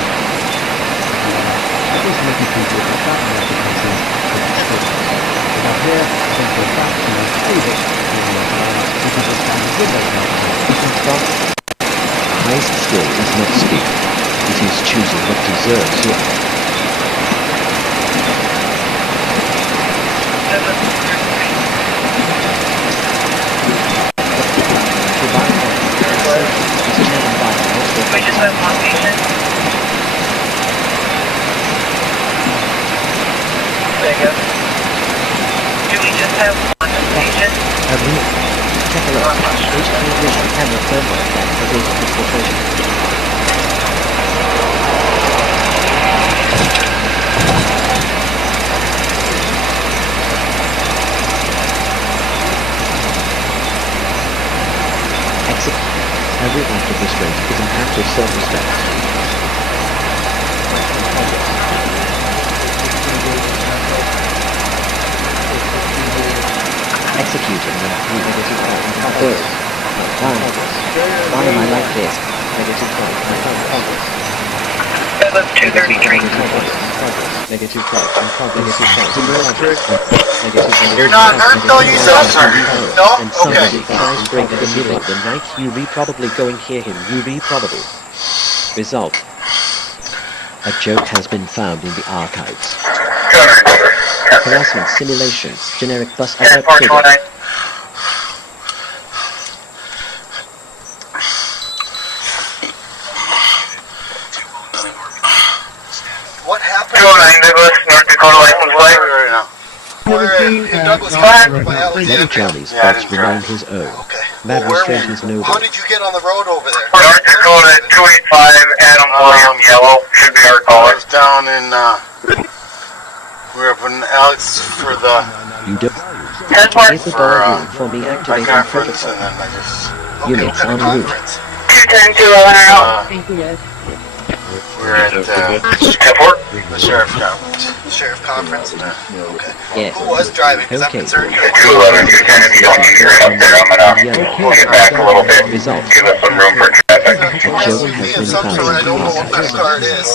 Highest skill is not speed. It is choosing what deserves your We just have one patient. There you go. Do we just have one patient? Take a look. HQ vision camera thermal effect against infiltration. Exit. Every act of restraint is an act of self-respect. Executing them through negative progress. Why am I like this? Negative progress. That was 233. Negative progress. You're not hurt though, you sir? No? And somebody Okay. tries to break the middle the night you probably go and hear him. Probable. Result. A joke has been found in the archives. Harassment simulation. Generic bus alert trigger. What happened? 209 Douglas, North Dakota license plate. Right now. Douglas Flat. Many Charlie's thoughts remain his own. That restraint is noble. How did you get on the road over there? North Dakota 285 Adam Williams Yellow. Should be our caller. I was down in, we were up in Alex for the... You do. Is the ballroom for the activating protocol. Units en route. 210 to 11 out. Thank you guys. We're at the sheriff conference. Sheriff conference? Okay. Yes. Who was driving? Because I'm concerned. 211, 210, if you don't need your up there, I'm gonna pull you back a little bit. Result. Give us some room for traffic. A joke has been found. I don't know what kind of car it is.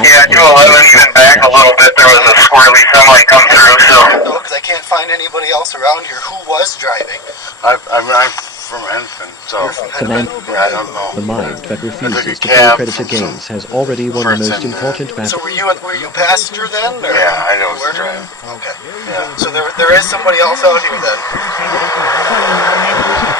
Yeah, 211, even back a little bit, there was a squirrely semi come through, so. No, because I can't find anybody else around here who was driving. I'm from anything, so Command. I don't know. The mind that refuses to pay cab creditor gains has already won the most important battle. So were you a passenger then? Or? Yeah, I know who's driving. Okay. Yeah. So there is somebody else out here then?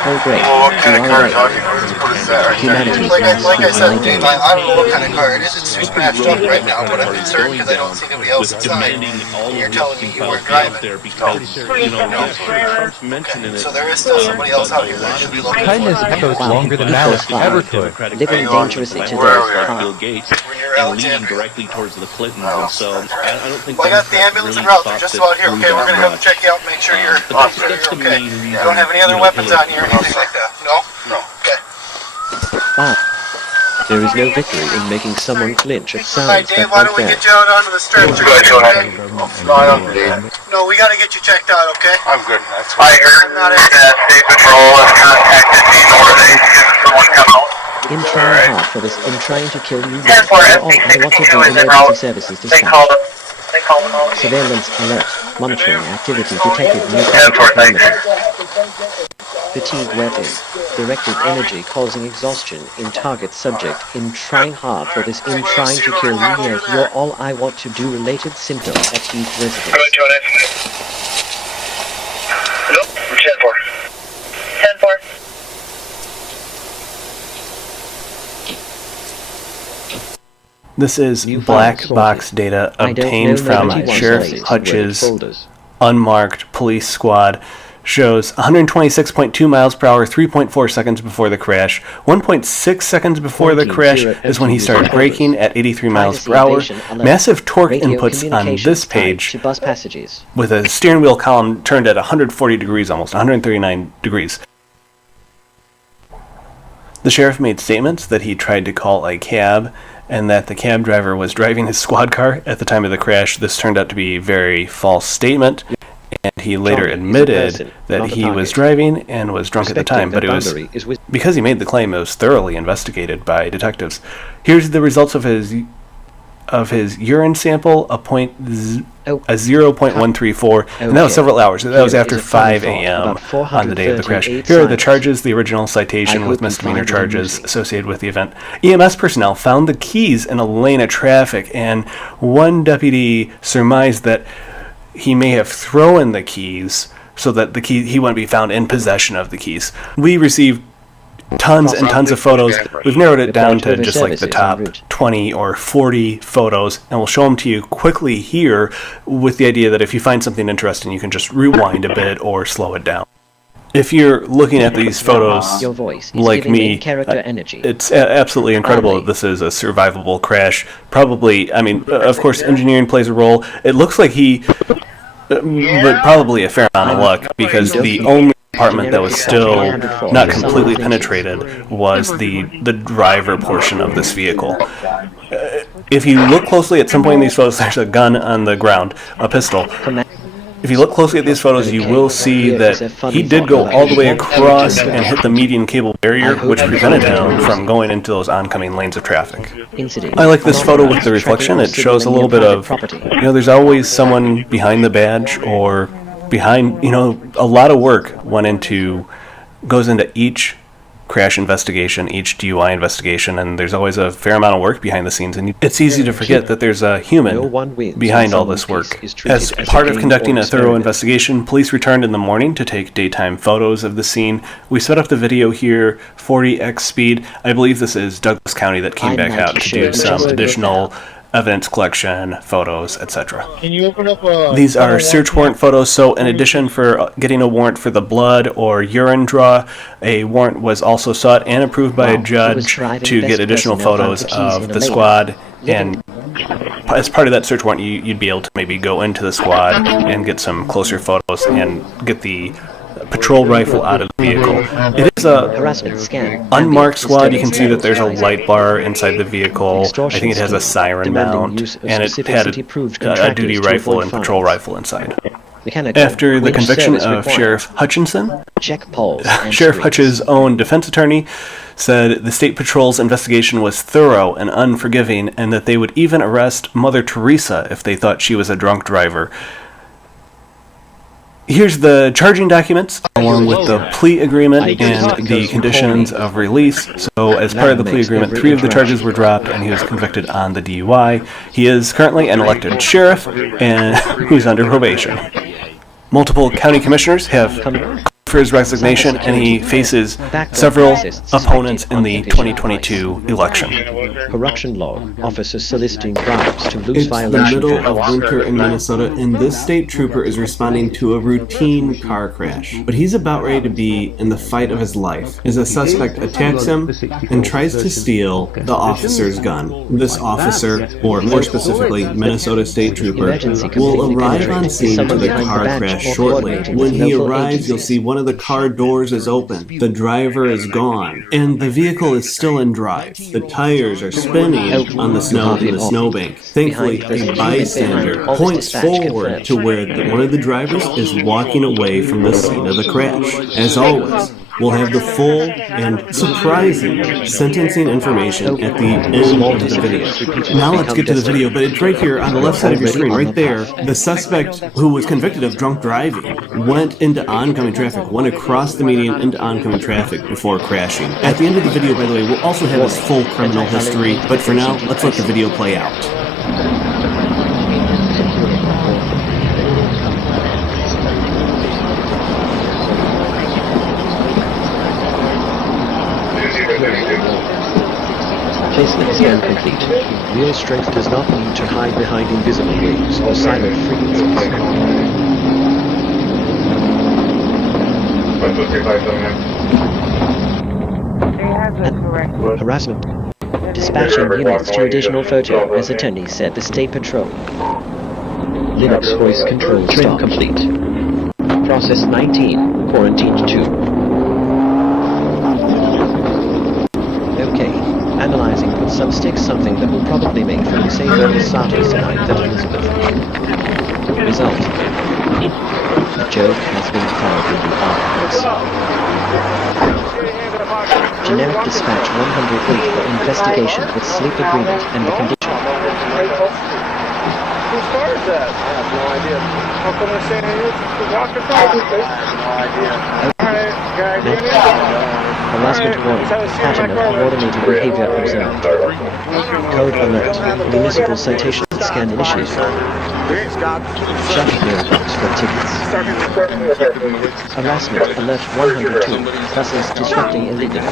Oh great. Well, what kind of car are you talking about? What is that? Humanity's Like I said, last Dave, I don't know what kind of car it is. It's just smashed up right now, but I'm concerned because I don't see anybody else inside. And you're telling me you weren't driving. So there is still somebody else out here that should be looking Kindness echoes longer than malice ever could. Living dangerously to Bill Gates and leading directly towards the Clintons, and so I don't think. Well, I got the ambulance en route. They're just about here. Okay, we're gonna have to check you out, make sure you're okay. I don't have any other weapons on you or anything like that. No? No. Okay. Wow. There is no victory in making someone flinch at All right, sounds Dave, that why aren't don't we there. get you out onto the stretcher? No, we gotta get you checked out, okay? I'm good. That's fine. I heard that State Patrol has contacted me already. Someone come out. In trying hard for this, in trying to kill you, all I want to do emergency services dispatch. Surveillance alert, monitoring activity detected near property perimeter. Fatigue weapon, directed energy causing exhaustion in target subject, in trying hard for this, in trying to kill you, yes, you're all I want to do related symptom at Heath residence. Nope, 10-4. 10-4. This is black box data obtained from Sheriff Hutch's unmarked police squad. Shows 126.2 miles per hour, 3.4 seconds before the crash. 1.6 seconds before the crash is when he started braking at 83 miles per hour. Massive torque inputs on this page with a steering wheel column turned at 140 degrees, almost 139 degrees. The sheriff made statements that he tried to call a cab and that the cab driver was driving his squad car at the time of the crash. This turned out to be a very false statement. And he later admitted that he was driving and was drunk at the time, but it was because he made the claim. It was thoroughly investigated by detectives. Here's the results of his urine sample: a 0.134, and that was several hours. That was after 5 a.m. on the day of the crash. Here are the charges: the original citation with misdemeanor charges associated with the event. EMS personnel found the keys in a lane of traffic, and one deputy surmised that he may have thrown the keys so that he wouldn't be found in possession of the keys. We received tons and tons of photos. We've narrowed it down to just like the top 20 or 40 photos, and we'll show them to you quickly here with the idea that if you find something interesting, you can just rewind a bit or slow it down. If you're looking at these photos, like me, it's absolutely incredible that this is a survivable crash. Probably, I mean, of course, engineering plays a role. It looks like but probably a fair amount of luck, because the only compartment that was still not completely penetrated was the driver portion of this vehicle. If you look closely at some point in these photos, there's a gun on the ground, a pistol. If you look closely at these photos, you will see that he did go all the way across and hit the median cable barrier, which prevented him from going into those oncoming lanes of traffic. I like this photo with the reflection. It shows a little bit of, there's always someone behind the badge or behind, a lot of work goes into each crash investigation, each DUI investigation, and there's always a fair amount of work behind the scenes, and it's easy to forget that there's a human behind all this work. As part of conducting a thorough investigation, police returned in the morning to take daytime photos of the scene. We sped up the video here, 40x speed. I believe this is Douglas County that came back out to do some additional evidence collection, photos, etc. These are search warrant photos, so in addition for getting a warrant for the blood or urine draw, a warrant was also sought and approved by a judge to get additional photos of the squad, and as part of that search warrant, you'd be able to maybe go into the squad and get some closer photos and get the patrol rifle out of the vehicle. It is a unmarked squad. You can see that there's a light bar inside the vehicle. I think it has a siren mount, and it had a duty rifle and patrol rifle inside. After the conviction of Sheriff Hutchinson, Sheriff Hutch's own defense attorney said the State Patrol's investigation was thorough and unforgiving, and that they would even arrest Mother Teresa if they thought she was a drunk driver. Here's the charging documents, along with the plea agreement and the conditions of release. So as part of the plea agreement, 3 of the charges were dropped, and he was convicted on the DUI. He is currently an elected sheriff, and who's under probation. Multiple county commissioners have called for his resignation, and he faces several opponents in the 2022 election. Corruption log. Officers soliciting bribes to loose violation. It's the middle of winter in Minnesota, and this state trooper is responding to a routine car crash. But he's about ready to be in the fight of his life, as a suspect attacks him and tries to steal the officer's gun. This officer, or more specifically, Minnesota State Trooper, will arrive on scene to the car crash shortly. When he arrives, you'll see one of the car doors is open, the driver is gone, and the vehicle is still in drive. The tires are spinning on the snow in the snowbank. Thankfully, a bystander points forward to where one of the drivers is walking away from the scene of the crash. As always, we'll have the full and surprising sentencing information at the end of the video. Now let's get to the video, but it's right here on the left side of your screen, right there. The suspect who was convicted of drunk driving went into oncoming traffic, went across the median into oncoming traffic before crashing. At the end of the video, by the way, we'll also have his full criminal history, but for now, let's let the video play out. Placement scan complete. Real strength does not need to hide behind invisible waves or silent frequencies. Harassment. Dispatching units to additional photo, as attendees said the State Patrol. Linux voice control trim complete. Process 19, quarantine 2. Okay, analyzing with some sticks something that will probably make for the same early starters tonight that Elizabeth. Result. A joke has been found in the archives. Generic dispatch 108 for investigation with sleep agreement and the condition. Who started that? I have no idea. How come they're saying it's the Walker Project? I have no idea. Alright, guys, you're in there. Harassment warning. Pattern of coordinated behavior observed. Code alert. Municipal citation scan initiated. Shut mailbox for tickets. Harassment alert 102. Buses disrupting illegally.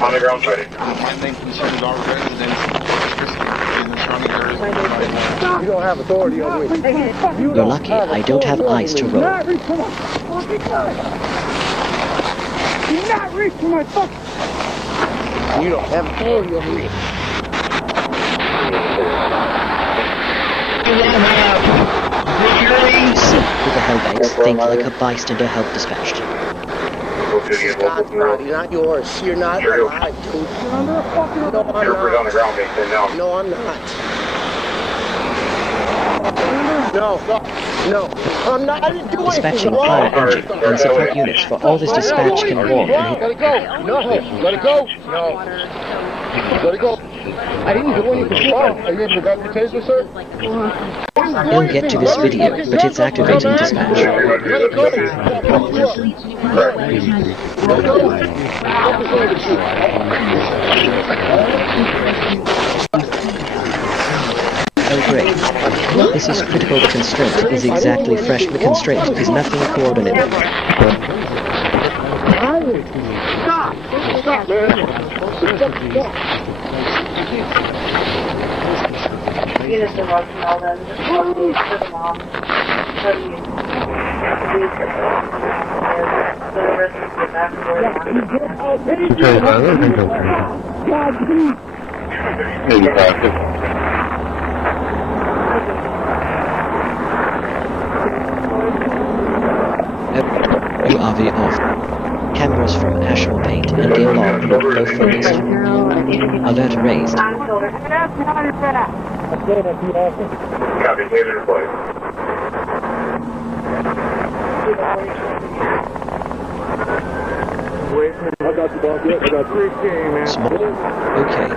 On the ground ready. You don't have authority over me. You're lucky I don't have eyes to roll. Do not reach for my fuck. You don't have authority over me. See, with the hellbags, think like a bystander help dispatched. This is God's body, not yours. You're not alive, dude. You're under a fucking... No, I'm not. On the ground, no, I'm not. No, I'm not. I didn't do anything. Dispatching fire engine and support units for all this dispatch can walk. Let it go. No, let it go. No. Let it go. I didn't do anything wrong. Are you able to grab the taser, sir? You'll get to this video, but it's activating dispatch. Oh great. This is critical. The constraint is exactly fresh. The constraint is nothing coordinated. Stop, man. You just want to know them. To the mom. So you so the rest of the back URV off. Cameras from Ashwell Paint and Gaylord look both focused. Alert raised. Copy, laser deployed. Small. Okay.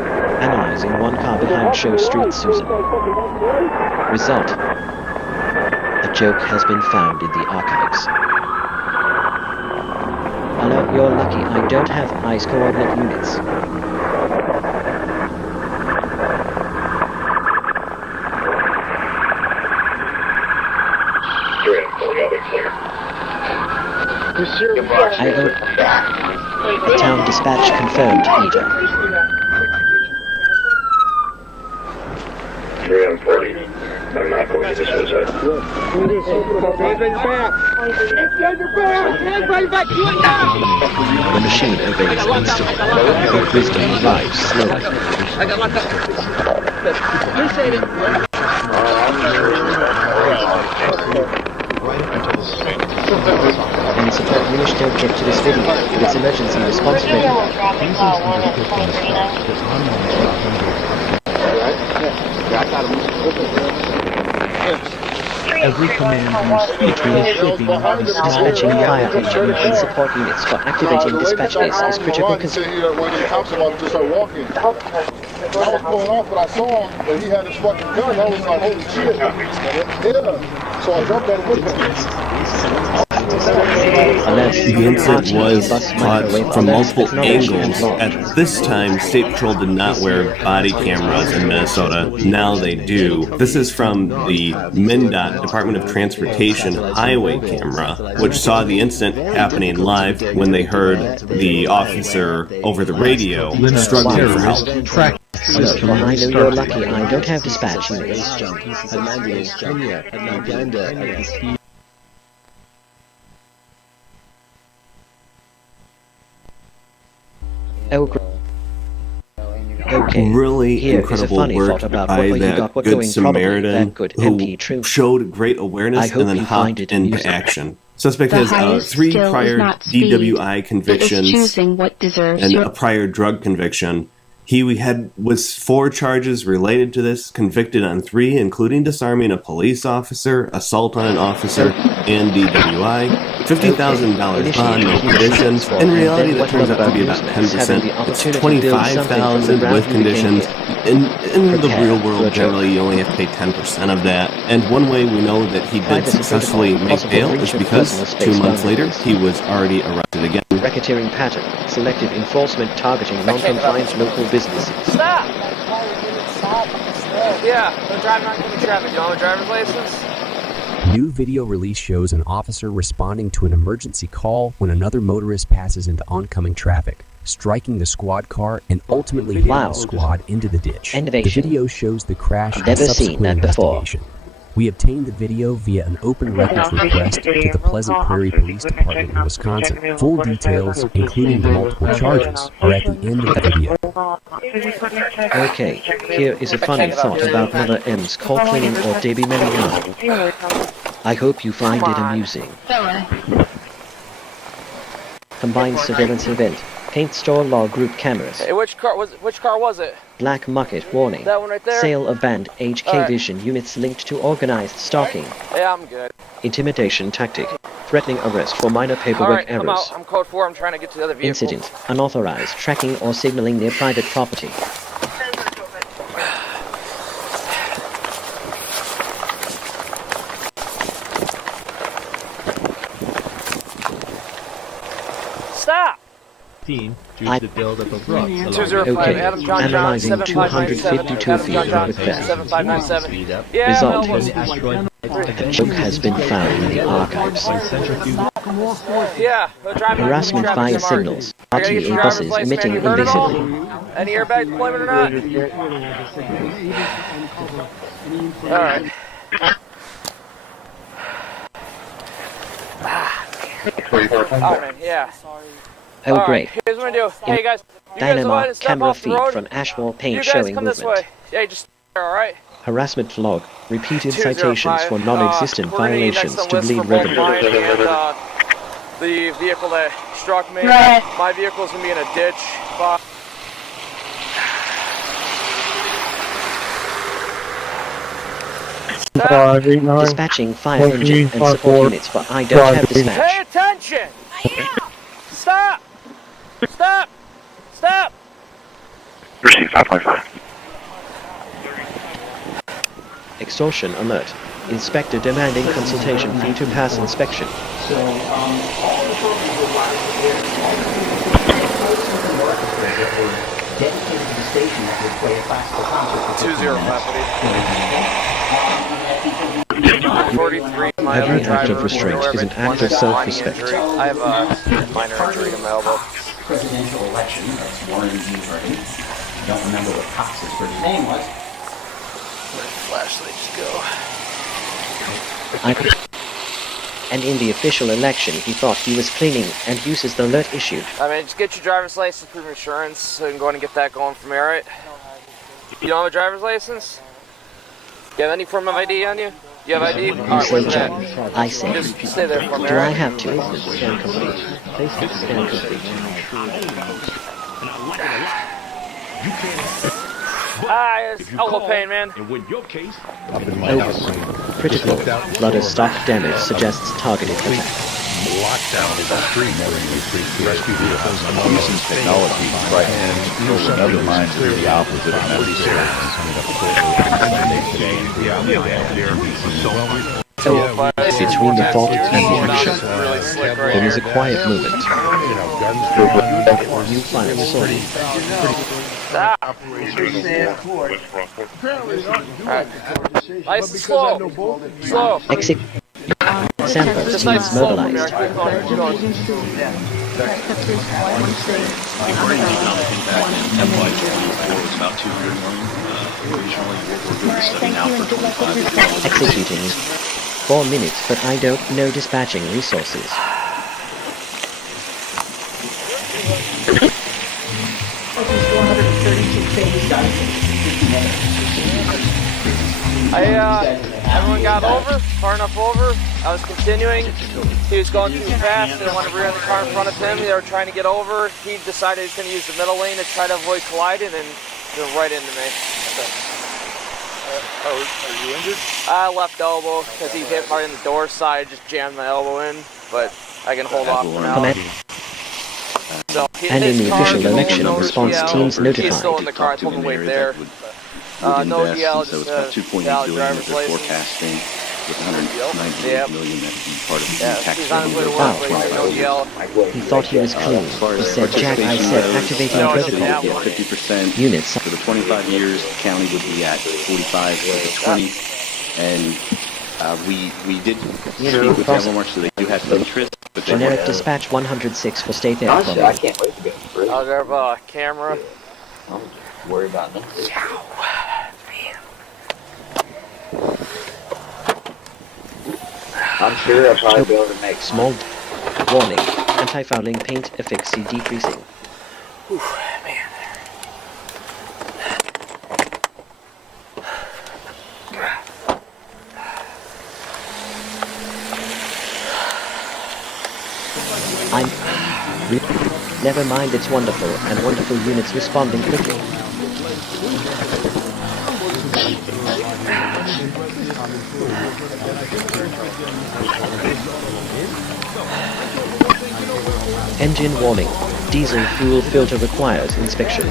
Analyzing one car behind Show Street, Susan. Result. A joke has been found in the archives. Hello, you're lucky I don't have ice coordinate units. I vote. Town dispatch confirmed, Ida. 340. I'm not going to this suicide. The machine obeys instantly, but wisdom arrives slowly. I got locked up. Appreciate it. And support units don't get to this video, but it's emergency response ready. Every command between shipping and Dispatching fire engine and support units for activating dispatch is critical concern. When the cops about to start walking. I was pulling off, but I saw him, and he had his fucking gun. I was like, holy shit. Yeah. So I jumped out with him. The incident was caught from multiple angles. At this time, State Patrol did not wear body cameras in Minnesota. Now they do. This is from the MnDOT, Department of Transportation highway camera, which saw the incident happening live when they heard the officer over the radio struggling for help. Look, I know you're lucky I don't have dispatch units. Okay. Really Here incredible work by that Good Samaritan who showed great awareness and then hopped into action. Suspect has 3 prior DWI convictions and a prior drug conviction. He was 4 charges related to this, convicted on 3, including disarming a police officer, assault on an officer, and DWI. $50,000 bond, no conditions. In reality, that turns out to be about 10%. It's $25,000 with conditions. In the real world, generally, you only have to pay 10% of that. And one way we know that he did successfully make bail is because 2 months later, he was already arrested again. Racketeering pattern, selective enforcement targeting non-compliant local businesses. Stop! Yeah, no driving oncoming traffic. You don't have a driver's license? New video release shows an officer responding to an emergency call when another motorist passes into oncoming traffic, striking the squad car and ultimately hitting the squad into the ditch. Innovation. The video shows the crash and Never subsequent seen that before. investigation. We obtained the video via an open records request to the Pleasant Prairie Police Department in Wisconsin. Full details, including the multiple charges, are at the end of the video. Okay, here is a funny thought about Mother M's cold cleaning or Debbie Mariano. I hope you find it amusing. Combined surveillance event. Paint store law group cameras. Hey, which car was it? Black market warning. That one right there? Sale of banned HK Vision units linked to organized stalking. Yeah, I'm good. Intimidation tactic. Threatening arrest for minor paperwork errors. I'm out. I'm code 4. I'm trying to get to the other vehicle. Incident. Unauthorized tracking or signaling near private property. Stop! Due to the buildup of rocks. 205 Adam John Analyzing 252 feet with that. 7597. Result. A joke has been found in the archives. Yeah, Harassment via signals. RTA buses emitting illicitly. Any airbag deployment or not? Alright. Oh man, yeah. Oh great. Here's what I'm gonna do. Hey guys, Dynamark camera feed from Ashmore paint showing come movement. This way. Yeah, just alright. Harassment log. Repeated citations for non-existent violations to bleed revenue. And, the vehicle that struck me. My vehicle's gonna be in a ditch. Dispatching fire engine and support units, but I don't have dispatch. Pay attention! Stop! Stop! Stop! Receive 5.5. Extortion alert. Inspector demanding consultation fee to pass inspection. So, all the trophies were last year. That were dedicated to the station that would play a classical concert. 43. Every act of restraint is an act of self-respect. I have a minor injury in my elbow. Presidential election, that's Warren G. Harding. I don't remember what Cox's first name was. Where'd the flashlights go? And in the official election, he thought he was cleaning and uses the alert issued. I mean, just get your driver's license, prove your insurance, so you can go ahead and get that going from there, right? You don't have a driver's license? You have any form of ID on you? You have ID? You say check. I say. Just stay there for me. Do I have to? Scan complete. Facebook scan complete. It's elbow pain, man. Over. Critical. Blood of stock damage suggests targeted attack. Lockdown of the street rescue vehicles and licensed technology right and another minds are the opposite of necessary. Between the thought and the action, there is a quiet movement. New file sorted. Nice, slow. Exit. Sample teams mobilized. Executing. 4 minutes, but I don't know dispatching resources. Everyone got over, far enough over. I was continuing. He was going too fast. They wanted to rear in the car in front of him. They were trying to get over. He decided he's going to use the middle lane to try to avoid colliding and go right into me. Are you injured? Left elbow, because he hit right in the door side, just jammed my elbow in, but I can hold off for now. So, And in the official election, response teams He's notified. still in the car. I told him to wait there. No DL, just valid driver's license. Forecasting with 198 million that can be part of the tax He's on his way to work, but he said no DL. He thought he was clean. He said, Jack, I said, activating protocol. 50%. Units. For the 25 years, the county would be at 45 to 20. And we did speak with Dynamark, so they do have some interest. But Generic dispatch 106 for state air. Honestly, I can't wait to get free. I'll grab a camera. Don't worry about it. I'm sure I'll probably be able to make small warning. Anti-fouling paint efficacy decreasing. Man. Never mind, it's wonderful, and wonderful units responding quickly. Engine warning. Diesel fuel filter requires inspection.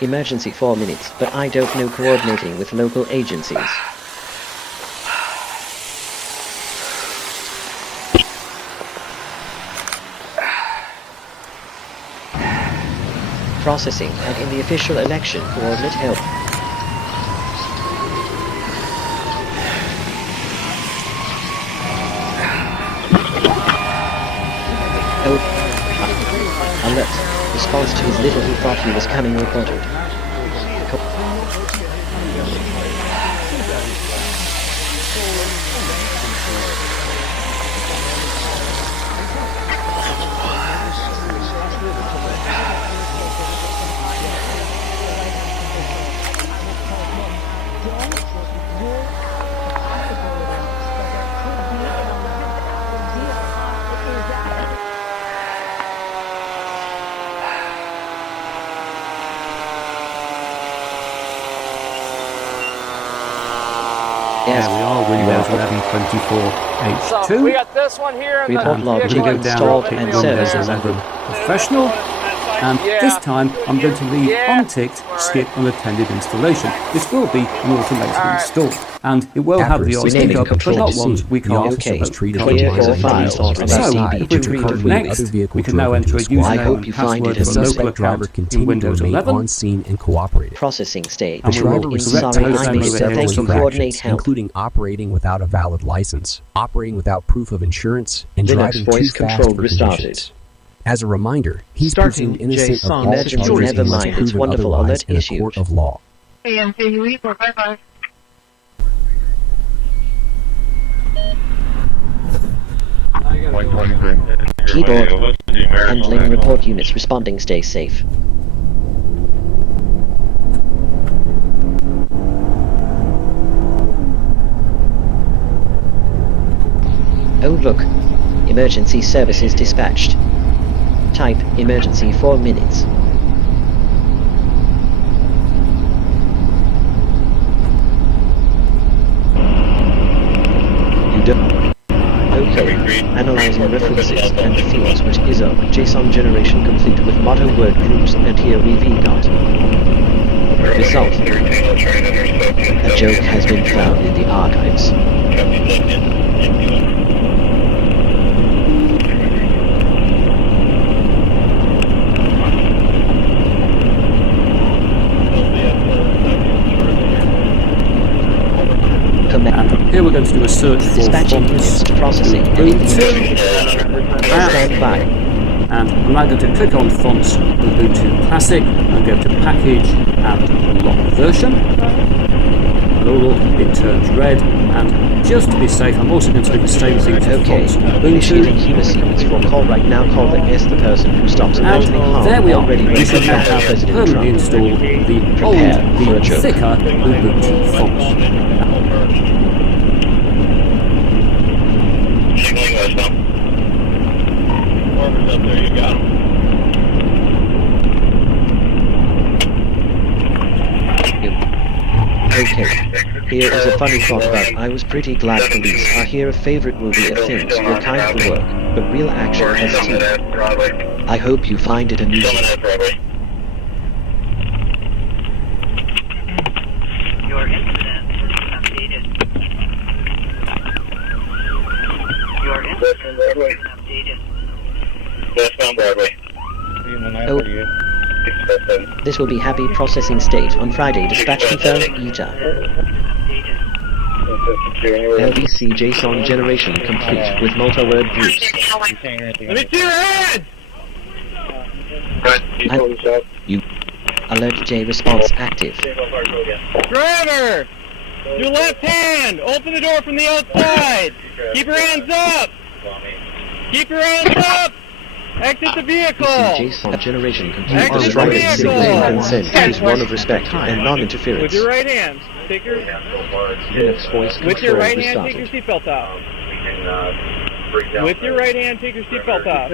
Emergency 4 minutes, but I don't know coordinating with local agencies. Processing, and in the official election, coordinate help. Alert. Response to his little he thought he was coming reported. There we are, Windows 11 24H2. So we got this one here. And Report log I'm going to go down and pick Windows 11 Professional. And this time I'm going to leave unticked skip unattended installation. This will be an automated install. And it will have the odd pickup, but not ones we can't treated So, if we click next, we can now enter a username and password for a local account in Windows 11. On scene and cooperated. Processing stage. The driver received Sorry, those I missed it. Thank you. Coordinate help. including operating without a valid license, operating without proof of insurance, and Linux driving too voice fast control for restarted. conditions. As a reminder, he's Starting presumed innocent of all Emergency charges never unless mind. It's proven wonderful. otherwise Alert in a issued. court of law. AMCUE 455. Keyboard. Handling report units responding. Stay safe. Overlook. Emergency services dispatched. Type emergency 4 minutes. You don't. Okay. Analyzing references and fields which is a JSON generation complete with motto word groups and here we got. Result. A joke has been found in the archives. And here we're going to do a search for Dispatching units to processing. Stand by. And I'm now going to click on Fonts Ubuntu Classic and go to Package and Lock Version. And all it turns red. And just to be safe, I'm also going to do the same thing to Fonts Initiating Ubuntu. humor sequence for call right now. Call that is the person who stops imagining harm. There we are. Already We should now have President permanently Trump. installed the Prepare for a old, the joke. thicker Ubuntu fonts. Signaling west now. Corpus up there, you got him. Okay. Here is a funny thought about I was pretty glad police are here. A favorite movie of things were kind for work, but real action has teeth. I hope you find it amusing. Your incident is updated. Your incident has been updated. Westbound Broadway. This will be happy processing state on Friday. Dispatch confirmed. ETA. LBC JSON generation complete with multi-word groups. Let me see your head! You. Alert J response active. Driver! Your left hand! Open the door from the outside! Keep your hands up! Keep your hands up! Exit the vehicle! JSON generation complete. Exit the Driving vehicle! signaling consent is one of respect and non-interference. With your right hand, take your... Linux voice control With your right hand, take restarted. your seatbelt off. With your right hand, take your seatbelt off.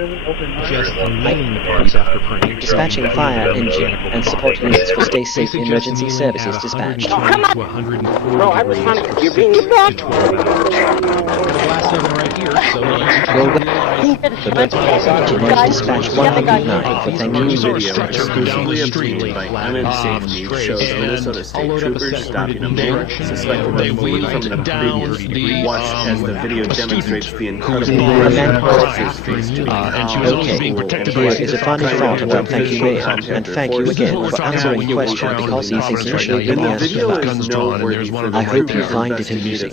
Just naming the parts after printing. Dispatching fire engine and support units for stay safe emergency services dispatched. Oh, come on! Bro, I was trying to... You're being back! Dispatch 109 for thank you. Video exclusively obtained by Island Safety shows Minnesota State Troopers stopping a man suspected of fleeing from the previous. Watch as the video demonstrates the incredible officers faced to Here is a funny thought about thank you Mayhem, and thank you again for answering question because he thinks you should be asked. I hope you find it amusing.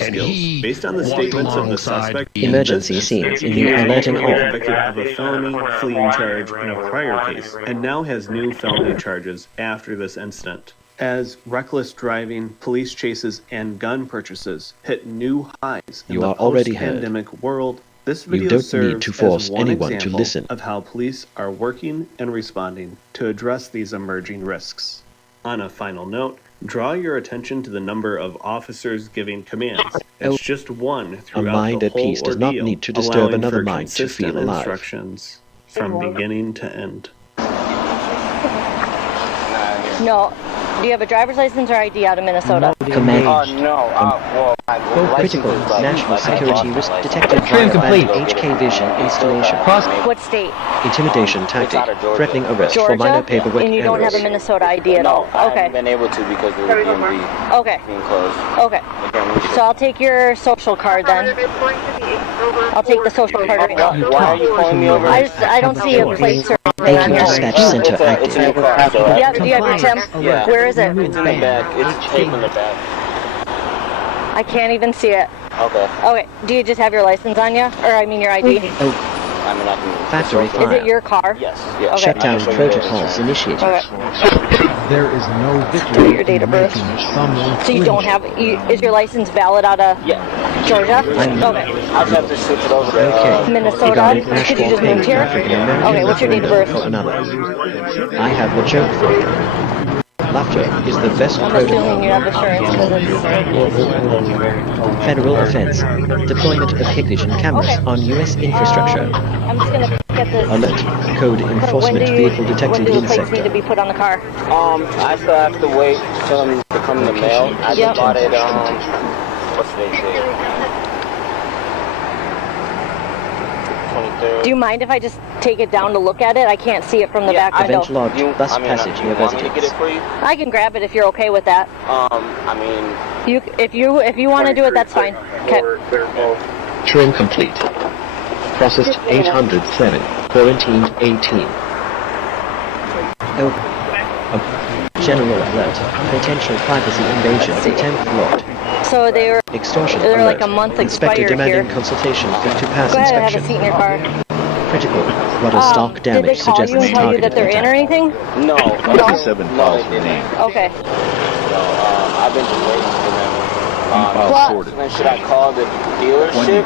Based on the statements of the suspect, Emergency scenes in the alerting all. convicted of a felony fleeing charge in a prior case, and now has new felony charges after this incident. As reckless driving, police chases, and gun purchases hit new highs in You the are already heard. post-pandemic world, this You video don't serves need to force as one anyone to example listen. of how police are working and responding to address these emerging risks. On a final note, draw your attention to the number of officers giving commands. It's just one A throughout mind the at whole peace does not ordeal, need to disturb allowing another for mind to feel consistent alive. instructions from beginning to end. No, Do you have a driver's license or ID out of Minnesota? Command. well, Critical national security risk detected via HK vision installation. What state? Intimidation tactic. Threatening arrest for Georgia? minor paperwork And you don't have a errors. Minnesota ID at all? I haven't Okay. been able to because of the DMV Okay. being closed. Okay. So I'll take your social card then. I'll take the social card right now. Why are you calling me over? I don't see a plates or Aiken Dispatch Center It's in your car, active. so Yeah, do you have your Tim? Yeah. Where is it? It's in the back. It's taped in the back. I can't even see it. Okay. Okay. Do you just have your license on you? Or I mean your ID? I mean, I can... Factory Is fire. it your car? Yes. Yeah. Okay. Shutdown protocols initiated. Okay. There is no Do victory your date of birth. in making someone So you don't have, is your license valid out of Georgia? Okay. I'll just have to switch it over to... Okay. Minnesota? Regarding Because you just national moved here? African American Okay, what's your date of birth? for another. I have a joke for you. Laughter is the best I'm protocol. assuming you have insurance because Federal offense. Deployment of Hikvision cameras on U.S. infrastructure. I'm just going to get this. Alert. Code enforcement vehicle When detected do the in plates need sector. to be put on the car? I still have to wait till them to come in the mail. I just bought it, what's the date? 23rd. Do you mind if I just take it down to look at it? I can't see it from the back window. Event logged. Bus passage near Want me to get it residence. for you? I can grab it if you're okay with that. I mean... If you want to do it, that's fine. Okay. Trim complete. Processed 807. Quarantined 18. General alert. Potential privacy invasion. 10th floor. So they're Extortion alert. like a month Inspector expired demanding here. consultation to pass Go ahead and have a inspection. seat in your car. Critical. Rudder stock Did damage they call suggests you and tell you that targeted they're in or attack. anything? No. 57 files were named. Okay. I've been just waiting for them. Well- sorted. Then should I call the dealership?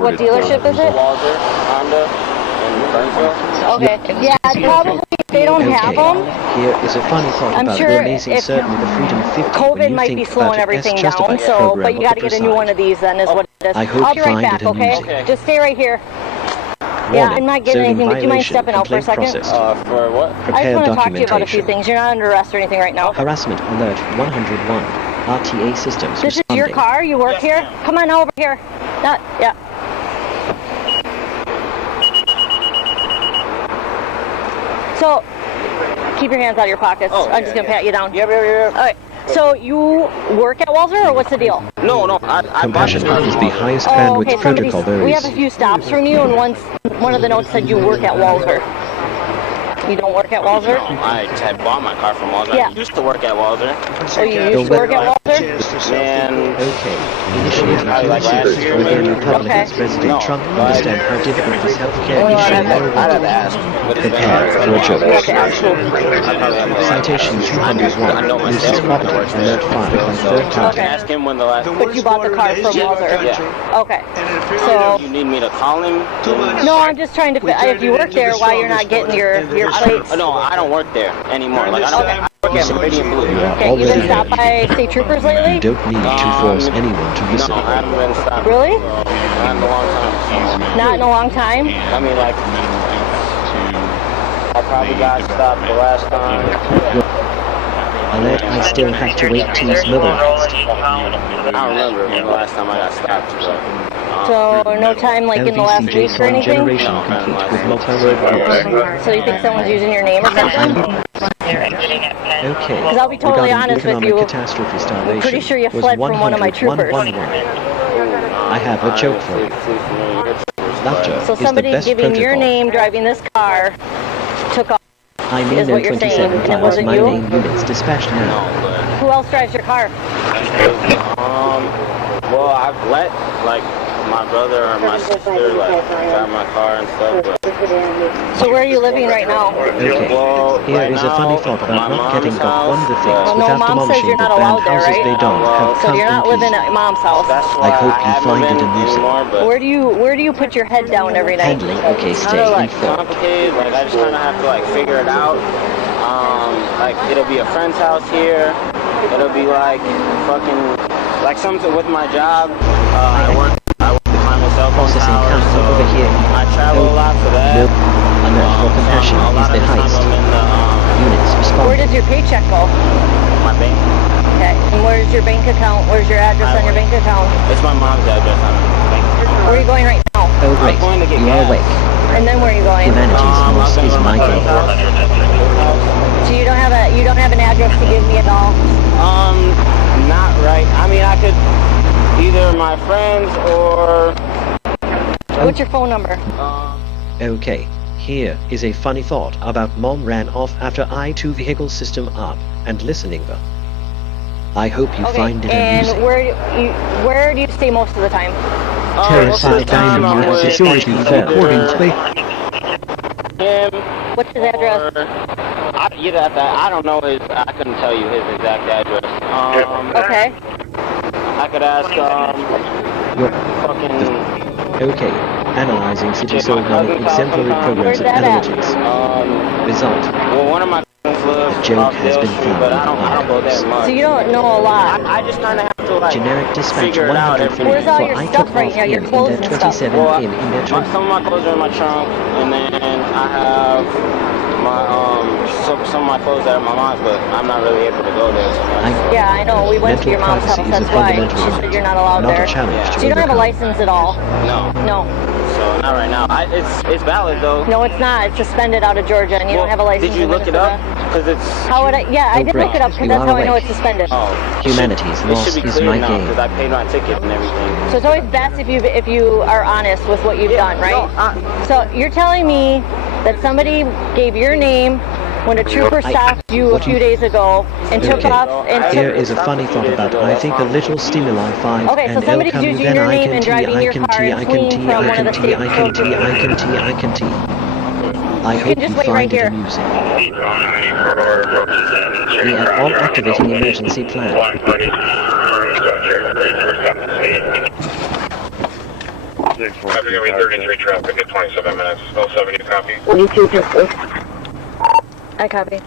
What dealership is it? Walter, Honda, in Burnsville? Okay. Yeah, probably they don't have them. Here is a fun thought I'm about sure the amazing if certainly the Freedom 50 when COVID you might think be about slowing an everything down, S-justified so program but you got to of get a the new one of these. Then is what it is. I hope I'll be you right find back. it Okay. amusing. Just stay right here. Yeah, Warning, I'm not getting zoning anything. But do you mind violation, stepping out for a complaint second? processed. For what? I just Prepare want to talk to you about a few documentation. things. You're not under arrest or anything right now. Harassment alert 101. RTA systems This is responding. your car? You work here? Come on over here. Yeah. So, keep your hands out of your pockets. I'm just going to pat you down. Yeah. All right. So, you work at Walzer, or what's the deal? No, I Compassion is the highest bandwidth protocol there we is. have a few stops from you, and one of the notes said you work at Walzer. You don't work at Walzer? No, I had bought my car from Walzer. Yeah. I used to work at Walzer. Oh, you used to work at Walzer? Man, Okay. Initiating I like last year, within maybe. Republicans President Trump understand how difficult this healthcare issue I'd have to ask. Prepare for a joke. I probably have no Citation 201. Nuisance property alert filed by third party. Ask him when the last... But you bought the car from Walzer? Yeah. Okay. So, You need me to call him? no, I'm just trying to, if you work there, why you're not getting your plates? No, I don't work there anymore. Like, I work at Meridian Blue. Okay, you been stopped by state troopers lately? You don't need to force anyone to listen. No, I haven't been stopped. Really? Not in a long time. Not in a long time? I mean, like, I probably got stopped the last time. Alert, I still have to wait till it's mobilized. I don't remember the last time I got stopped. So, no time like in the last LVCJ week or song anything? generation complete with multi-word groups. So you think someone's using your name or something? Okay. 'Cause I'll be totally Regarding honest with economic you, catastrophe starvation I'm pretty sure you was fled from one of my troopers. 111. I have a joke for you. Laughter So is the somebody best giving your protocol. name, driving this car, took off, I is mean what you're saying, 27 and it files. wasn't My you? main units dispatched now. Who else drives your car? Well, I've let, like, my brother or my sister, like, drive my car and stuff, but... So where are you living right now? Okay. Here is a funny thought about not getting got one of the things Well, no, without Mom says demolishing you're the not allowed banned there, houses right? they don't have So come you're not in living peace. at Mom's house. I hope you find it amusing. Where do you put your head down every night? Handling, okay, stay Like, informed. complicated, like, I just kind of have to, like, figure it out. Like, it'll be a friend's house here. It'll be, like, fucking, like, something with my job. I work to find myself on Processing power, count so over here. I travel a lot for that. Nope. I alert for compassion is the heist. Units respond. Where does your paycheck go? My bank. Okay. And where's your bank account? Where's your address on your bank account? It's my mom's address on the bank. Where are you going right now? Oh great, you are awake. And then where are you going? Humanity's loss is my game. So you don't have an address to give me at all? Not right. I mean, I could either my friends or. What's your phone number? Okay, here is a funny thought about Mom ran off after I-2 vehicle system up and listening them. I hope you find it amusing. And where do you stay most of the time? Terrified Dynamark Security reporting space. What's his address? I don't know his. I couldn't tell you his exact address. Okay. I could ask. Okay, analyzing City Soul Money exemplary programs and analytics. Result. Well, one of my a joke has been found but I don't go that much. So you don't know a lot. I just kind of have to like generic dispatch figure it out. 103 Where's all for your I stuff took right off now? Your him in clothes the and stuff. 27 in that trunk. Some of my clothes are in my trunk, and then I have my some of my clothes that are my mom's, but I'm not really able to go there. So yeah, I know. We went to your mom's house. That's why she said you're not allowed there. So you don't have a license at all? No. No. So not right now. It's valid though. No, it's not. It's suspended out of Georgia, and you don't have a license. Did you look it up? Because it's. How would I? Yeah, I did look it up because that's how I know it's suspended. Oh. Humanity's loss is my game. Because I paid my ticket and everything. So it's always best if you are honest with what you've done, right? So you're telling me that somebody gave your name when a trooper stopped you a few days ago and took off and took... Here is a funny thought about I think a little stimuli 5 okay, so and somebody's L using your name and driving your car and fleeing from one of the state I hope you find it amusing. We are all activating emergency plan. Traffic going 33 traffic at 27 minutes. 07, you copy? I copy.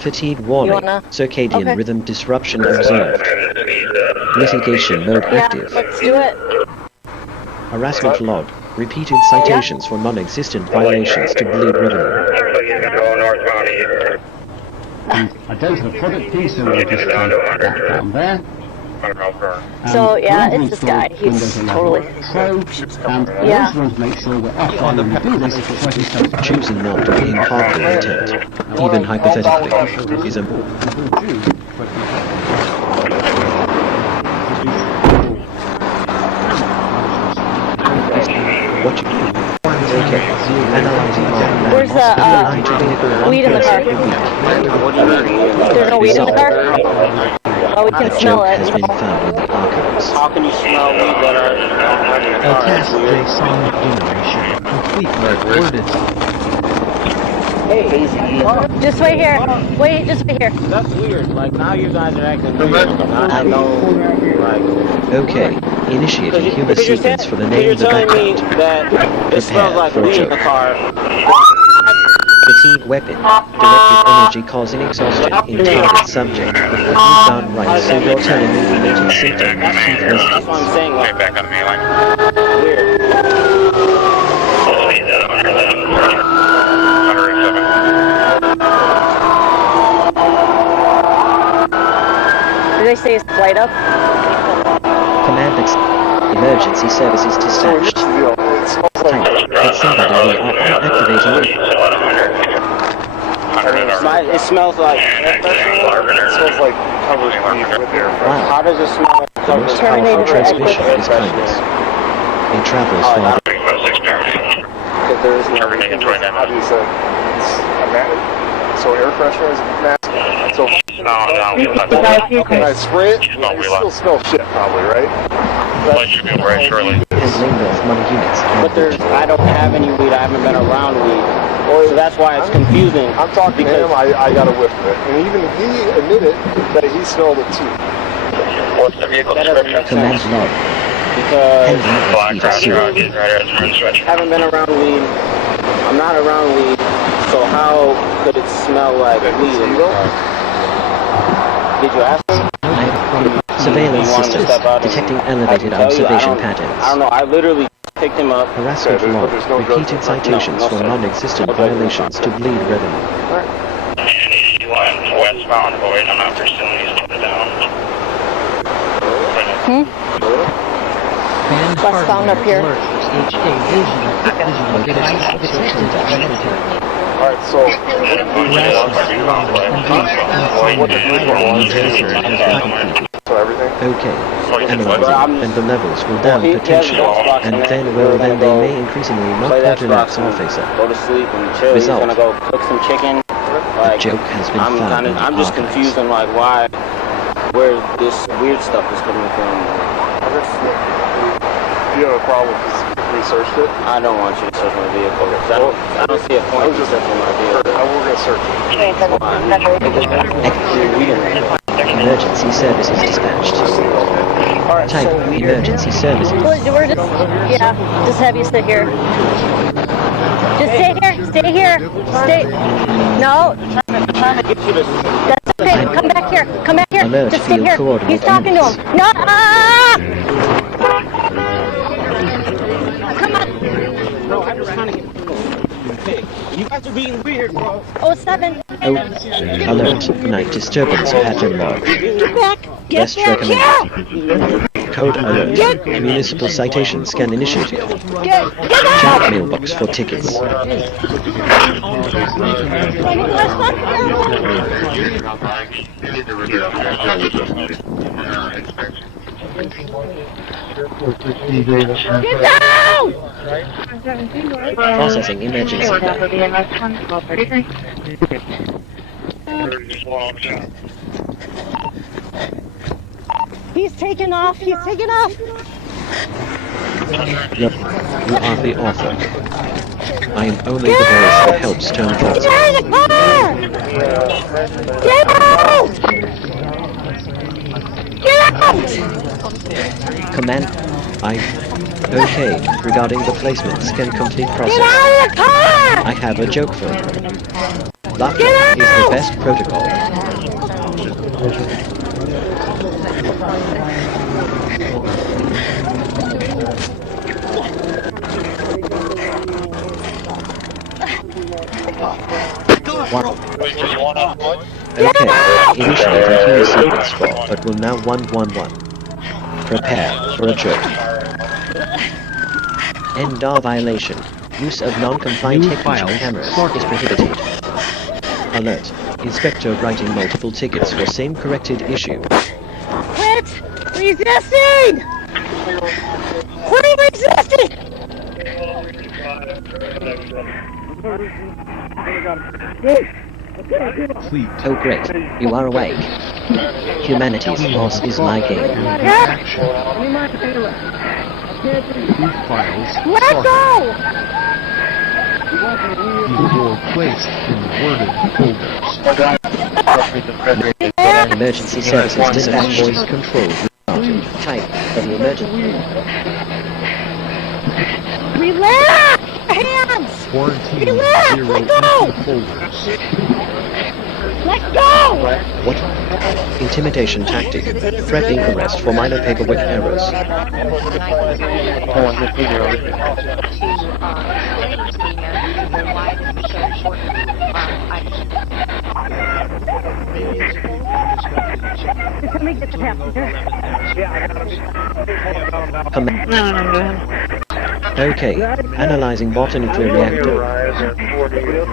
Fatigue warning. Circadian rhythm disruption observed. Mitigation mode active. Let's do it. Harassment log. Repeated citations for non-existent violations to bleed revenue. Identical product piece, so we'll just that down there. So yeah, it's this guy. He's totally. Yeah. Want to make sure we're off when we do this. Choosing not to be incorporated, even hypothetically, is a. What you do? Okay. Analyzing where's the weed in the car? There's no weed in the car? Oh, we can smell it. Has been found in the archives. How can you smell weed that are in the car? Test sonic generation completely recorded. Just wait here. Wait, just wait here. That's weird. Like now you guys are acting weird. I know. Like. Okay. Initiating human sequence for the name of the background. You're telling me that it smells like weed in the car. Fatigue weapon. Directed energy causing exhaustion in target subject. If what you've done right, so you're telling me related symptoms. That's what I'm saying. Like, back on the main line. Weird. 107. Did they say his flight up? Command emergency services dispatched. Tank, it's somebody we are activating it. It smells like. It smells like covered weed with air. Wow. How does it smell like The most powerful transmission is kindness. It travels far. Because there's no obviously so air freshener is massive. So when I spray it, it still smells shit probably, right? Light should be right shortly. But I don't have any weed. I haven't been around weed. So that's why it's confusing. I'm talking to him, I got a whiff of it. And even he admitted that he smelled it too. What's the vehicle description? Command log. Because I haven't been around weed. I'm not around weed. So how could it smell like weed in the car? Did you ask him? Surveillance systems detecting elevated observation patterns. I don't know. I literally picked him up. Harassment log. Repeated citations for non-existent violations to bleed revenue. Westbound, boys. I'm not pursuing these. Put it down. Westbound up here. Alright, so Okay. Analyzing, and the levels will down potentially, and then they may increasingly not alternate surfacer. Go to sleep and chill. He's gonna go cook some chicken. A joke has been found in the I'm just confused on like where this weird stuff is coming from. Do you have a problem with researched it? I don't want you to search my vehicle. I don't see a point in searching my vehicle. I will get searched. Emergency services dispatched. Type emergency services. We're just have you sit here. Just stay here. No. That's okay. Come back here. Alert, Just stay here. He's talking to him. No. Come on. No, I'm just trying to get. Hey, you guys are being weird, bro. 07. Alert, night disturbance pattern log. Get back. Best recommended. Code alert. Municipal citation scan initiative. Check mailbox for tickets. Get down! Processing emergency. He's taking off. No, you are the author. I am only the voice that helps turn thoughts. Get out of the car! Get out! Command. Okay, regarding the placement, scan complete process. Get out of the car! I have a joke for you. Laughter is the best protocol. Okay, initially the key sequence for, but will now 111. Prepare for a joke. NDAR violation. Use of non-compliant technical cameras is prohibited. Alert. Inspector writing multiple tickets for same corrected issue. Quit resisting! Quit resisting! Oh great, you are awake. Humanity's loss is my game. Let go! Your place in worded folders. Emergency services dispatch voice control. Type of emergency. Relax! Hands! Quarantine Relax! 0 Let go! folders. Let go! What? Intimidation tactic. Threatening arrest for minor paperwork errors. Let me get the passenger. Okay, analyzing botany nuclear reactor.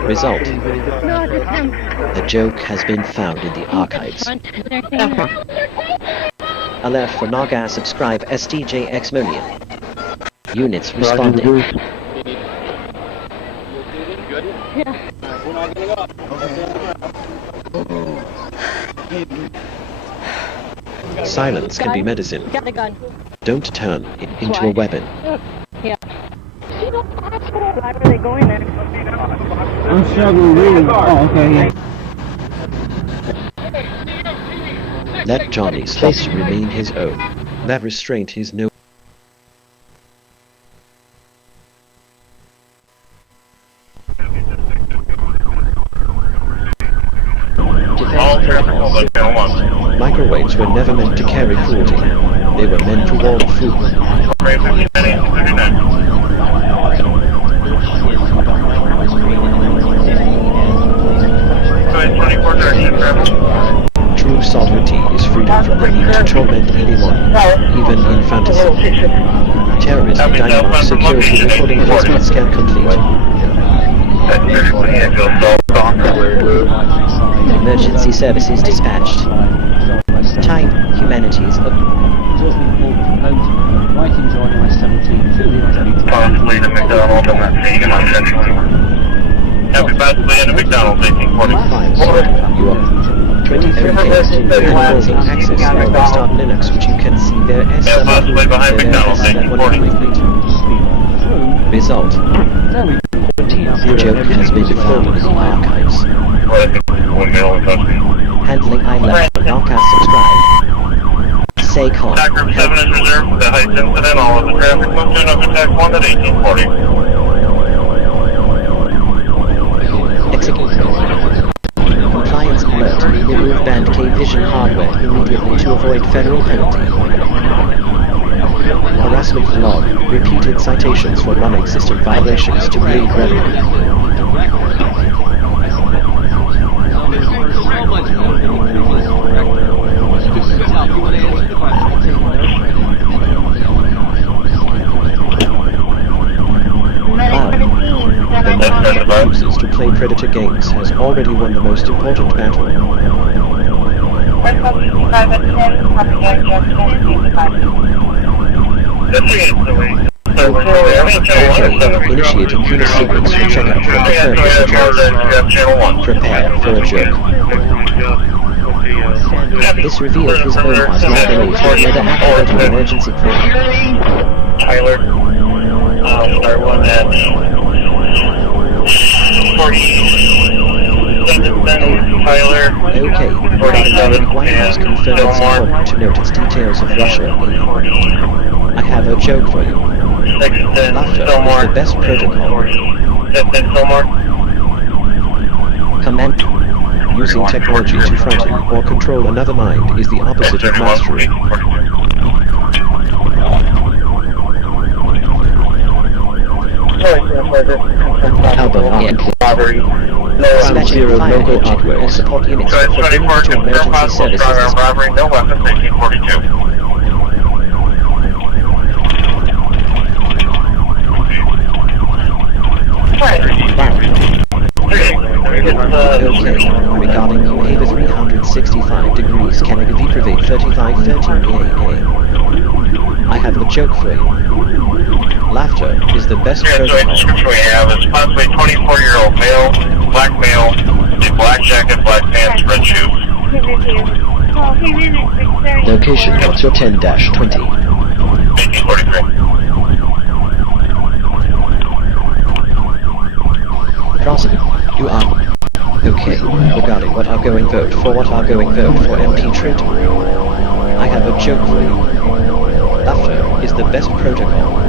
Result. The joke has been found in the archives. Alert for Naga subscribe STJ Xmonian. Units responding. Silence can be medicine. Got a gun. Don't turn it into a weapon. Yeah. Why were they going there? I'm struggling really. Oh, okay, yeah. Let Johnny's face remain his own. That restraint is no. Microwaves were never meant to carry cruelty. They were meant to warm food. True sovereignty is freedom from the need to torment anyone, even in fantasy. Terrorist Dynamark Security recording placement scan complete. Emergency services dispatched. Type, humanities. Possibly the McDonald's, I'm not seeing him on Central anymore. Happy possibly in the McDonald's, 1840. 23K analyzing access or restart Linux, which you can see there as possibly behind McDonald's, 1840. Result. The joke has been found in the archives. Handling I left. Narcas subscribe. Say con. Attack group 7 is reserved for the heights incident. All of the traffic move to another attack 1 at 1840. Execute. Compliance alert. Remove banned K-Vision hardware immediately to avoid federal penalty. Harassment log. Repeated citations for running system violations to bleed revenue. Users to play Predator games has already won the most important battle. Initiating unit sequence for checkout from the third. Prepare for a joke. This revealed his own liability to another activating emergency plan. Tyler, start one at 40. Tyler. Okay, regarding White House confirmed its appointment to notice details of Russia in. I have a joke for you. Laughter is the best protocol. Command. Using technology to frighten or control another mind is the opposite of mastery. Album robbery. Dispatching fire engine or support units for bringing to emergency services. Robbery, no weapons, 1842. Okay, regarding UA 365 degrees, Canada Viprivate 3513 AA. I have a joke for you. Laughter is the best protocol. The description we have is possibly 24-year-old male, black male, with a black jacket, black pants, red shoes. Location, what's your 10-20? 1843. Crossing. You are. Okay, regarding what outgoing vote for MP Trent. I have a joke for you. Laughter is the best protocol.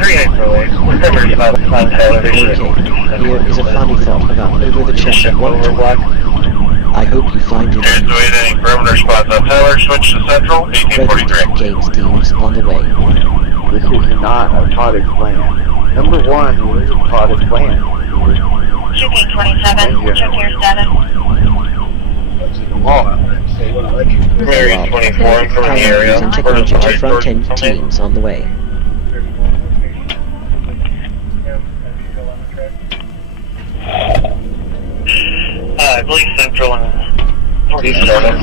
Okay, here is a funny thought about over the chest at 1-2. I hope you find it. Any perimeter spots on Tyler, switch to Central, 1843. Games teams on the way. This is not a potted plan. Number one, it is a potted plan. 2K27, check your status. Mary 24 from the area. Using technology to front end teams on the way. I believe Central and 47.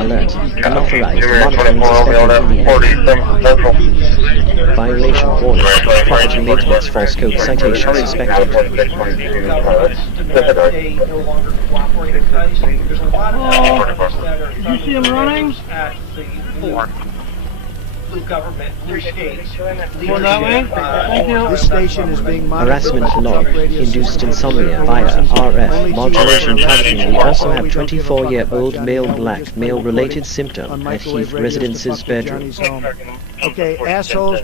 Alert. Unauthorized monitoring suspected in the area. Violation warning. Property maintenance false code citation suspected. Did you see him running? Government, going that way? Thank you. This station is being Harassment log. Induced insomnia via RF modulation targeting. We also have 24-year-old male black male-related symptom at Heath residence's bedroom. Okay, assholes.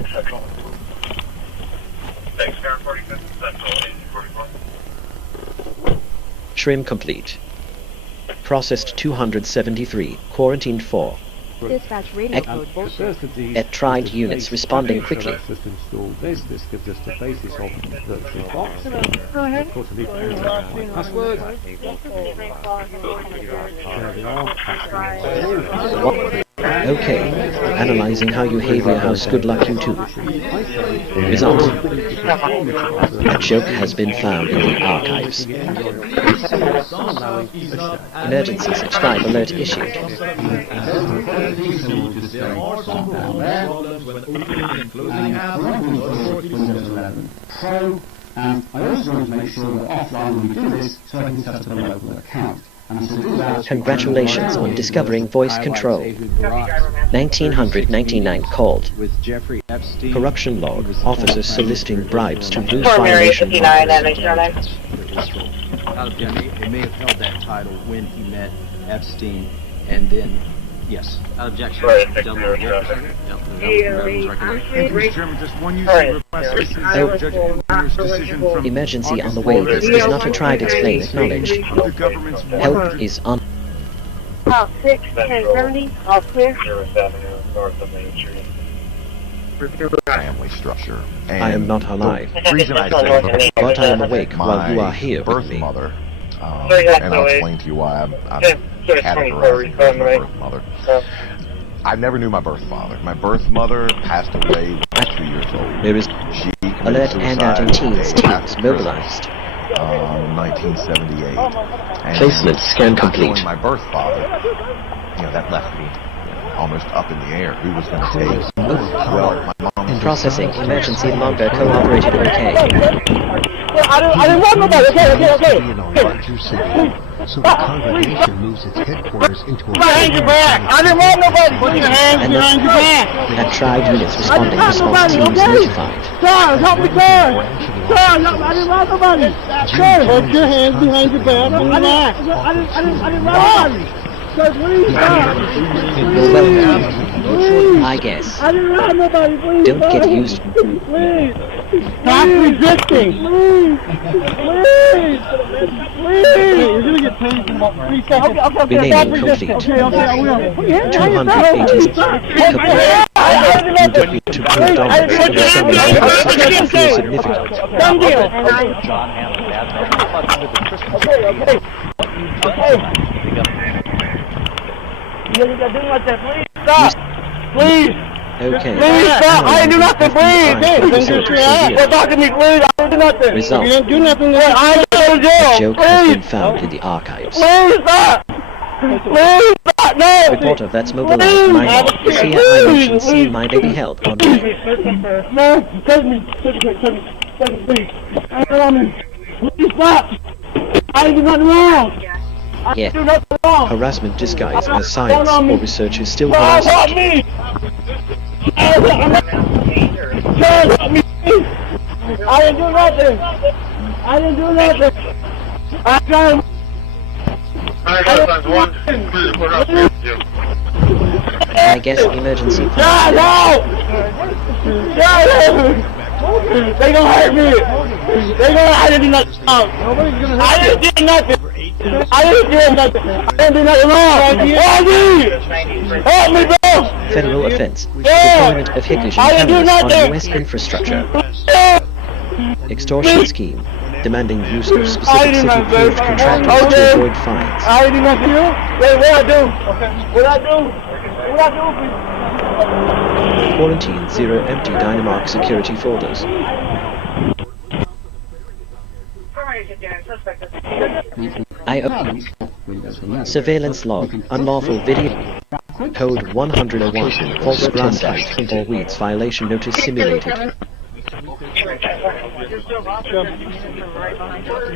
Trim complete. Processed 273. Quarantined 4. Dispatch radio code bullshit. At tried units responding quickly. This gives us the basis of the box. Go ahead. Of course, I need to enter my password. Okay. Analyzing how you behave your house. Good luck, you too. Result. A joke has been found in the archives. Emergency subscribe alert issued. And I also want to make sure that offline when we do this, so I can set up a local account. And to do that, Congratulations on discovering voice control. 1999 called. Corruption log. Officers soliciting bribes to lose violation. It may have held that title when he met Epstein, and then, yes. Objection. Emergency on the way. This is not a try to explain. Acknowledge. Help is on. Call 61070. All clear. Family structure. And I am not alive. The reason I say But I am awake while you are here with birth me. mother, and I'll explain to you why I'm categorizing her as my birth mother. I never knew my birth father. My birth mother passed away when I was 2 years old. There is She alert handout in teens mobilized. 1978. And Placement scan complete. My birth father, that left me almost up in the air. Who was going to take? Well, my mom. Processing. Emergency longer cooperated. Okay. I didn't want nobody. Okay. So the congregation moves its headquarters into a... Behind your back! I didn't want nobody! Put your hands behind your back! At tried units responding, response teams notified. Sir, help me, sir! Sir, I didn't want nobody! Sir, put your hands behind your back! I didn't want nobody! Sir, please, You're welcome. I guess. I didn't want nobody, please! Don't get used. Please! Stop resisting! Please! You're gonna get paid in about 3 seconds. Remaining complete. Okay, I will. 280. Continue to prove dominance and assembly feel significant. Done deal! Okay. You gotta do like that, please. Stop! Please! Okay. Please stop! I didn't do nothing, please! Don't talk to me, please! I didn't do nothing! Result. You didn't do nothing, I didn't go to jail! A joke has been found in the archives. Please stop! Please stop! No! Reporter that's mobilized my log. Here I mentioned seeing my baby held on me. No! Take me, please! Please stop! I didn't do nothing wrong! Yet, harassment disguised as science or research is still harassment. I didn't do nothing. I guess emergency. No! They gonna hurt me. I didn't do nothing. I didn't do nothing. I didn't do nothing wrong. Help me, bro. Federal offense. Deployment of Hickish cameras on U.S. infrastructure. Extortion scheme. Demanding use of specific city-approved contractors to avoid fines. I didn't do nothing. Wait, what I do? Quarantine 0 empty Dynamark Security folders. Surveillance log. Unlawful video. Code 101. False ground height or weeds violation notice simulated.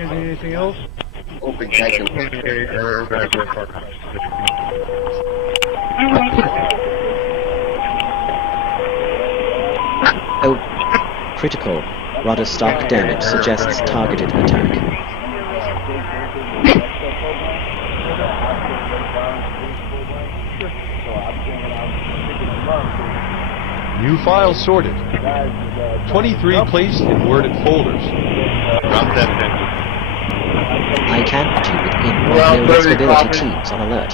Anything else? Oh, critical. Rudder stock damage suggests targeted attack. New file sorted. 23 placed in worded folders. I can't put you within no instability teams on alert.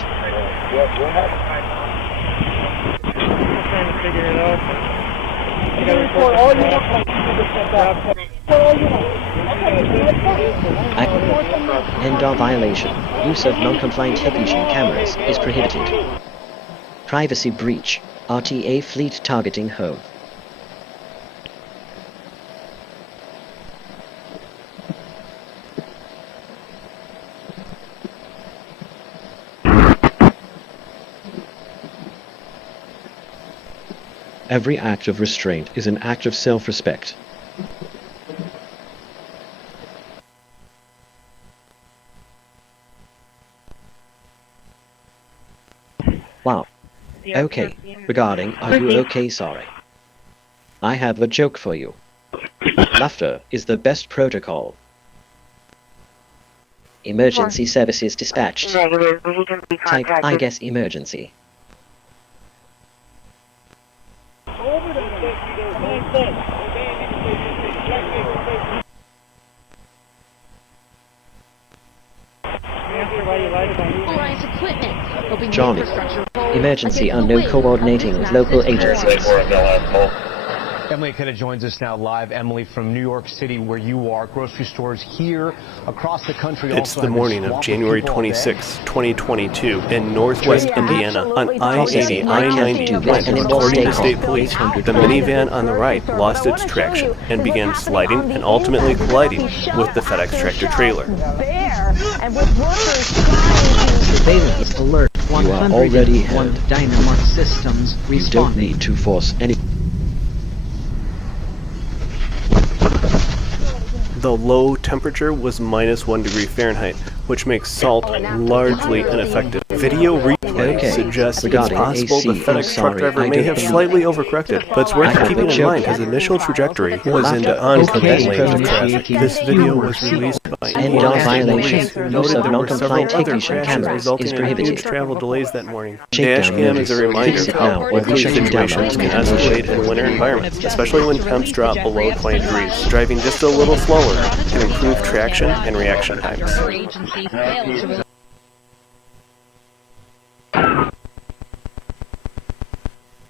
NDAR violation. Use of non-compliant head vision cameras is prohibited. Privacy breach. RTA fleet targeting home. Every act of restraint is an act of self-respect. Wow. Okay. Regarding, are you okay? Sorry. I have a joke for you. Laughter is the best protocol. Emergency services dispatched. Type, I guess, emergency. Johnny, emergency on no coordinating with local agencies. Emily Akita joins us now live. Emily, from New York City, where you are. Grocery stores here across the country. It's the morning of January 26, 2022, in northwest Indiana on I-80, I-91. According to state police, the minivan on the right lost its traction and began sliding and ultimately colliding with the FedEx tractor trailer. Surveillance alert. You are already held. Dynamark systems responding. You don't need to force any. The low temperature was -1 degree Fahrenheit, which makes salt largely ineffective. Video replay suggests it's possible the FedEx truck driver may have slightly overcorrected, but it's worth keeping in mind his initial trajectory was into oncoming lanes of traffic. This video was released by NDAR violation. Use of there were several non-compliant head other vision crashes cameras resulting is in prohibited. huge travel delays that morning. Shakedown Dashcam is a reminder Fix of it how now or quickly we shut you down. situations can escalate in winter environments, especially when temps drop below 20 degrees. Driving just a little slower can improve traction and reaction times.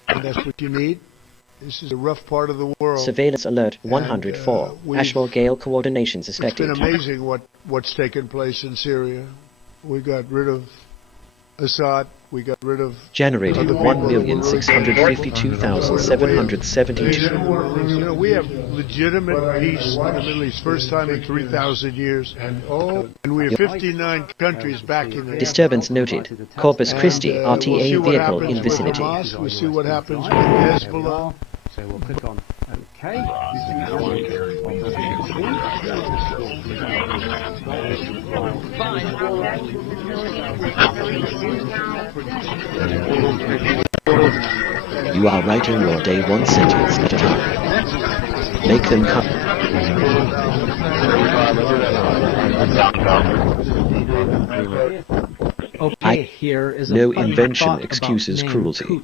And that's what you need. This is a rough part of the world. Surveillance alert 104. Ashmore Gale coordination suspected. It's been amazing what's taken place in Syria. We got rid of Assad. We got rid of generated 1,652,772. You know, we have legitimate peace in the Middle East, first time in 3,000 years, and we have 59 countries backing it. Disturbance noted. Corpus Christi RTA vehicle in vicinity. We'll see what happens with Hezbollah. So we'll click on OK. You are writing your day one sentence at a time. Make them come. Okay, here is no a invention excuses cruelty.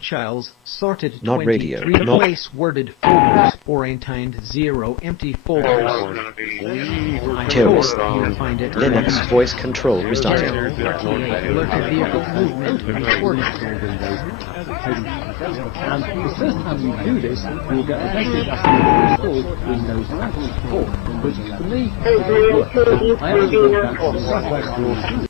Not radio. Replace worded folders or contained 0 empty folders. Terrorist. Find it. Linux voice control restarted. Alerted vehicle movement recorded. And the first time you do this, you'll get a message asking you to install Windows 94, which for me, I have to go back to the software store.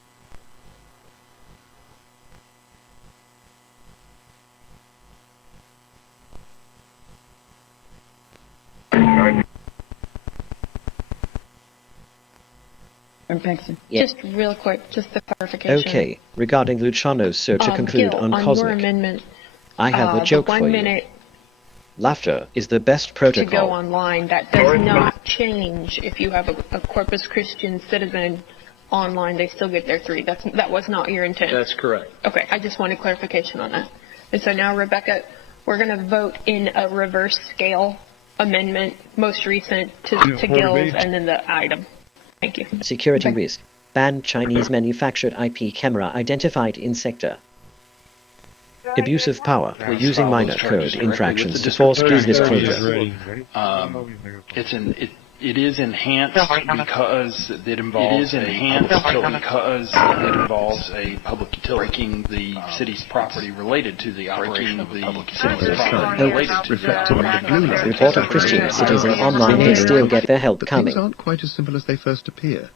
Just real quick, just the clarification. Okay, regarding Luciano's search to conclude Gil, on your Cosmic, amendment, I have a joke the 1 for you. minute Laughter is the best to protocol. go online, that does not change if you have a Corpus Christian citizen online, they still get their 3. That was not your intent. That's correct. Okay, I just wanted clarification on that. And so now, Rebecca, we're going to vote in a reverse scale amendment, most recent to Gil's, and then the item. Thank you. Security risk. Ban Chinese manufactured IP camera identified in sector. Abuse of power, using minor code infractions to force business closure. It is enhanced because it involves a public utility breaking the city's property related to the operation of the public city's property related to the Report of Christian cities and online, they still get their help coming. Things aren't quite as simple as they first appear.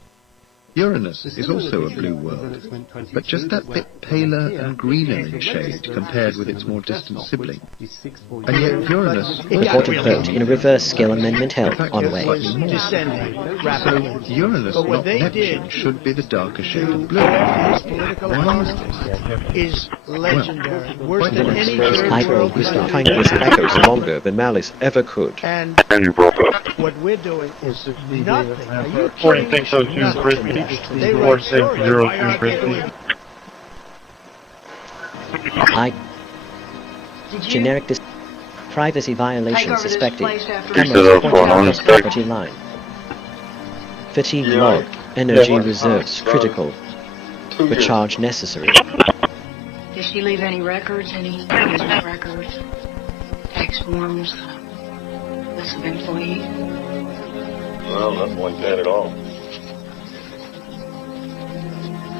Uranus is also a blue world, but just that bit paler and greener in shade compared with its more distant sibling. And yet Uranus... Report of vote in reverse scale amendment held on way. So Uranus, not Neptune, should be the darker shade of blue. Is legendary. Worse than any I believe Mr. Kindness echoes longer than malice ever could. And what we're doing is nothing. Are you I think so too, Christi. Or say 02 Christi. Generic privacy violation suspected. Cameras pointing out the property line. Fatigue log. Energy reserves critical. Recharge necessary. Did she leave any records? Any records? Tax forms? List of employees? Well, nothing like that at all.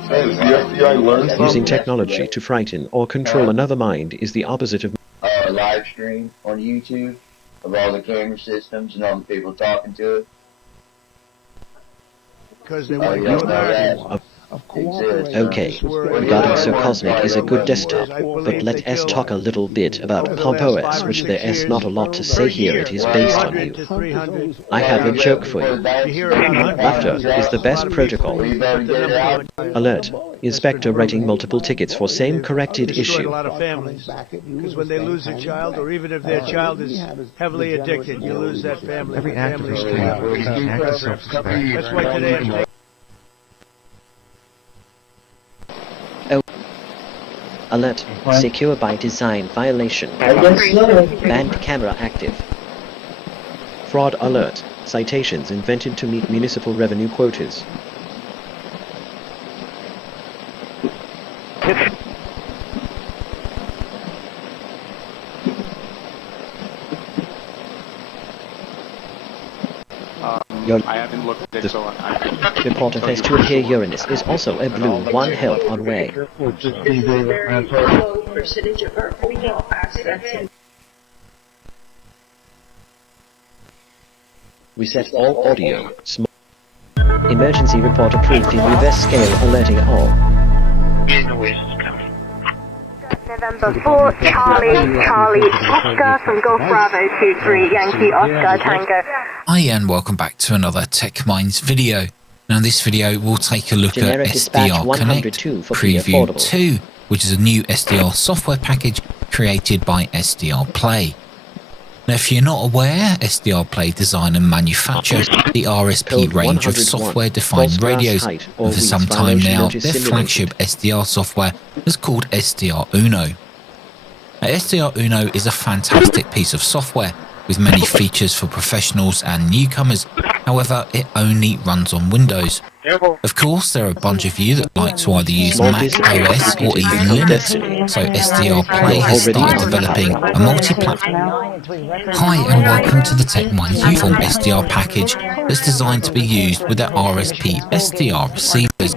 Hey, does the FBI learn something? Using technology to frighten or control another mind is the opposite of live stream on YouTube of all the camera systems and all the people talking to it. Because they want you there. Okay, regarding So Cosmic is a good desktop, but let us talk a little bit about PompOS, which there is not a lot to say here, it is based on you. I have a joke for you. Laughter is the best protocol. Alert, inspector writing multiple tickets for same corrected issue. A lot of families, because when they lose a child, or even if their child is heavily addicted, you lose that family. Every act of restraint is an act of self-respect. That's why today Alert, secure by design violation. Banned camera active. Fraud alert, citations invented to meet municipal revenue quotas. I haven't looked at it, so I... Reporter face to appear Uranus is also a blue, one help on way. Reset all audio. Emergency report approved in reverse scale, alerting all. November 4, Charlie, Oscar from Golf Bravo 23, Yankee Oscar Tango. Hi and welcome back to another Tech Minds video. Now in this video we'll take a look at SDR Connect Preview 2, which is a new SDR software package created by SDR Play. Now if you're not aware, SDR Play design and manufacture the RSP range of software-defined radios, and for some time now their flagship SDR software is called SDR Uno. Now, SDR Uno is a fantastic piece of software with many features for professionals and newcomers, however it only runs on Windows. Of course there are a bunch of you that like to either use Mac OS or even Linux, so SDR Play has started developing a multi-platform. Hi and welcome to the Tech Minds Uniform SDR package that's designed to be used with their RSP SDR receivers.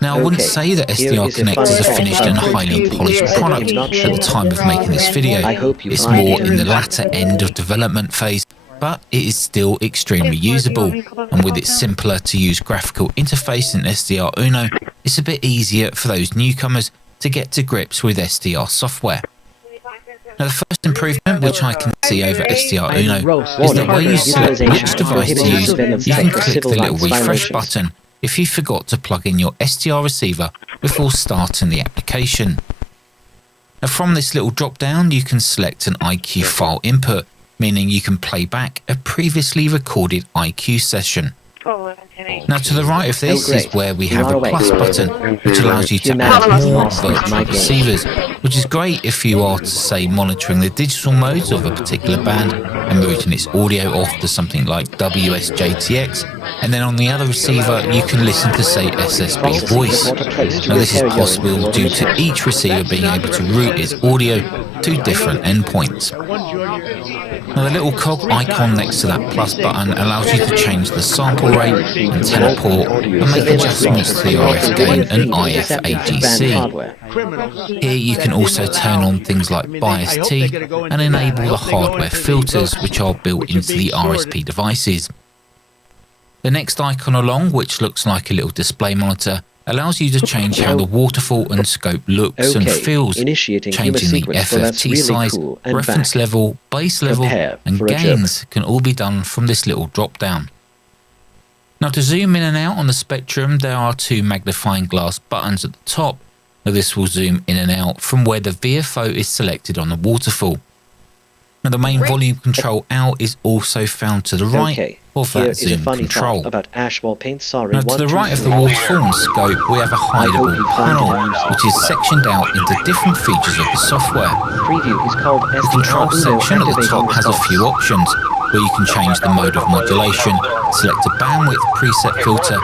Now I wouldn't say that SDR Connect is a finished and highly polished product at the time of making this video. It's more in the latter end of development phase, but it is still extremely usable, and with its simpler to use graphical interface in SDR Uno, it's a bit easier for those newcomers to get to grips with SDR software. Now the first improvement which I can see over SDR Uno is that where you select which device to use, you can click the little refresh button if you forgot to plug in your SDR receiver before starting the application. Now from this little drop down you can select an IQ file input, meaning you can play back a previously recorded IQ session. Now to the right of this is where we have a plus button, which allows you to add more virtual receivers, which is great if you are to say monitoring the digital modes of a particular band and routing its audio off to something like WSJTX, and then on the other receiver you can listen to say SSB voice. Now this is possible due to each receiver being able to route its audio to different endpoints. Now the little cog icon next to that plus button allows you to change the sample rate, antenna port, and make adjustments to the RF gain and IF AGC. Here you can also turn on things like bias T and enable the hardware filters which are built into the RSP devices. The next icon along, which looks like a little display monitor, allows you to change how the waterfall and scope looks and feels, changing the FFT size, reference level, base level and gains can all be done from this little drop down. Now to zoom in and out on the spectrum, there are two magnifying glass buttons at the top. Now this will zoom in and out from where the VFO is selected on the waterfall. Now the main volume control out is also found to the right of that zoom control. Now to the right of the waterfall and scope we have a hideable panel which is sectioned out into different features of the software. The control section at the top has a few options where you can change the mode of modulation, select a bandwidth preset filter,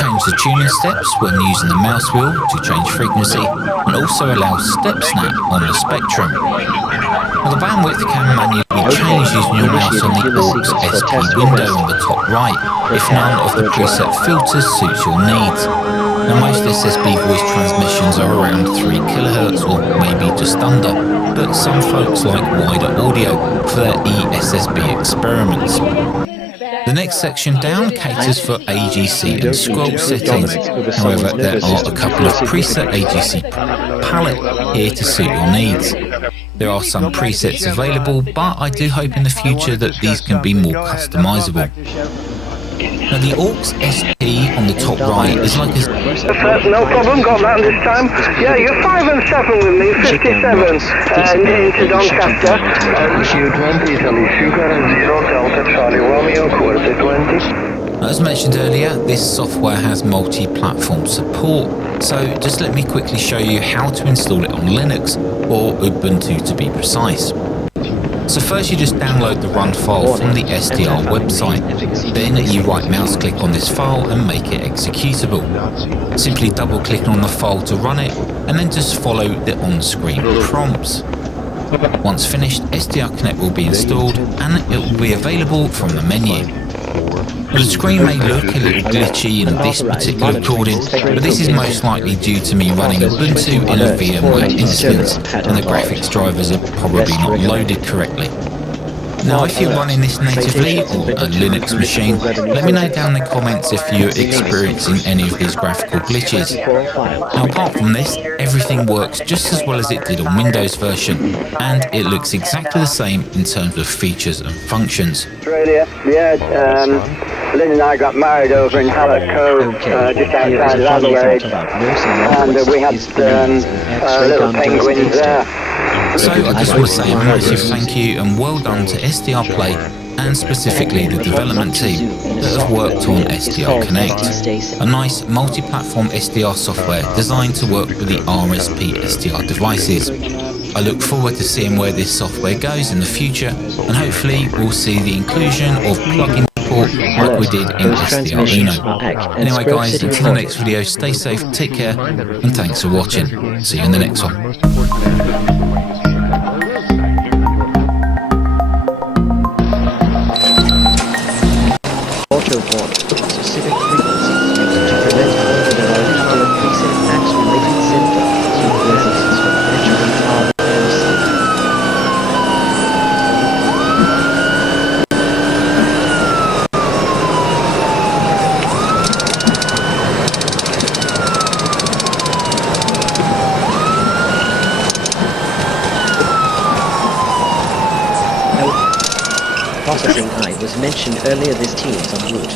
change the tuning steps when using the mouse wheel to change frequency, and also allow step snap on the spectrum. Now the bandwidth can manually be changed using your mouse on the aux SP window on the top right, if none of the preset filters suits your needs. Now most SSB voice transmissions are around 3 kHz or maybe just under, but some folks like wider audio for their eSSB experiments. The next section down caters for AGC and scroll settings, however there are a couple of preset AGC palette here to suit your needs. There are some presets available, but I do hope in the future that these can be more customizable. Now the aux SP on the top right is like a... No problem, got that this time. Yeah, you're 5 and 7 with me, 57 into Doncaster. Issue 20, Italy Sugar and 0 Delta Charlie Romeo, quarter 20. As mentioned earlier, this software has multi-platform support, so just let me quickly show you how to install it on Linux, or Ubuntu to be precise. So first you just download the run file from the SDR website, then you right mouse click on this file and make it executable. Simply double click on the file to run it and then just follow the on-screen prompts. Once finished, SDR Connect will be installed and it will be available from the menu. The screen may look a little glitchy in this particular recording, but this is most likely due to me running Ubuntu in a VMware instance and the graphics drivers are probably not loaded correctly. Now if you're running this natively or a Linux machine, let me know down in the comments if you're experiencing any of these graphical glitches. Now apart from this, everything works just as well as it did on Windows version, and it looks exactly the same in terms of features and functions. Australia, yeah, Lynn and I got married over in Hallock Cove, just outside of Adelaide, and we had little penguins there. So I just want to say a massive thank you and well done to SDR Play and specifically the development team that have worked on SDR Connect, a nice multi-platform SDR software designed to work with the RSP SDR devices. I look forward to seeing where this software goes in the future, and hopefully we'll see the inclusion of plugin support like we did in SDR Uno. Anyway guys, until the next video, stay safe, take care, and thanks for watching. See you in the next one. Auto warning, specific frequencies used to prevent unreliable preset max-related symptoms through resonance from naturally powered Processing I was mentioned earlier. This team is en route.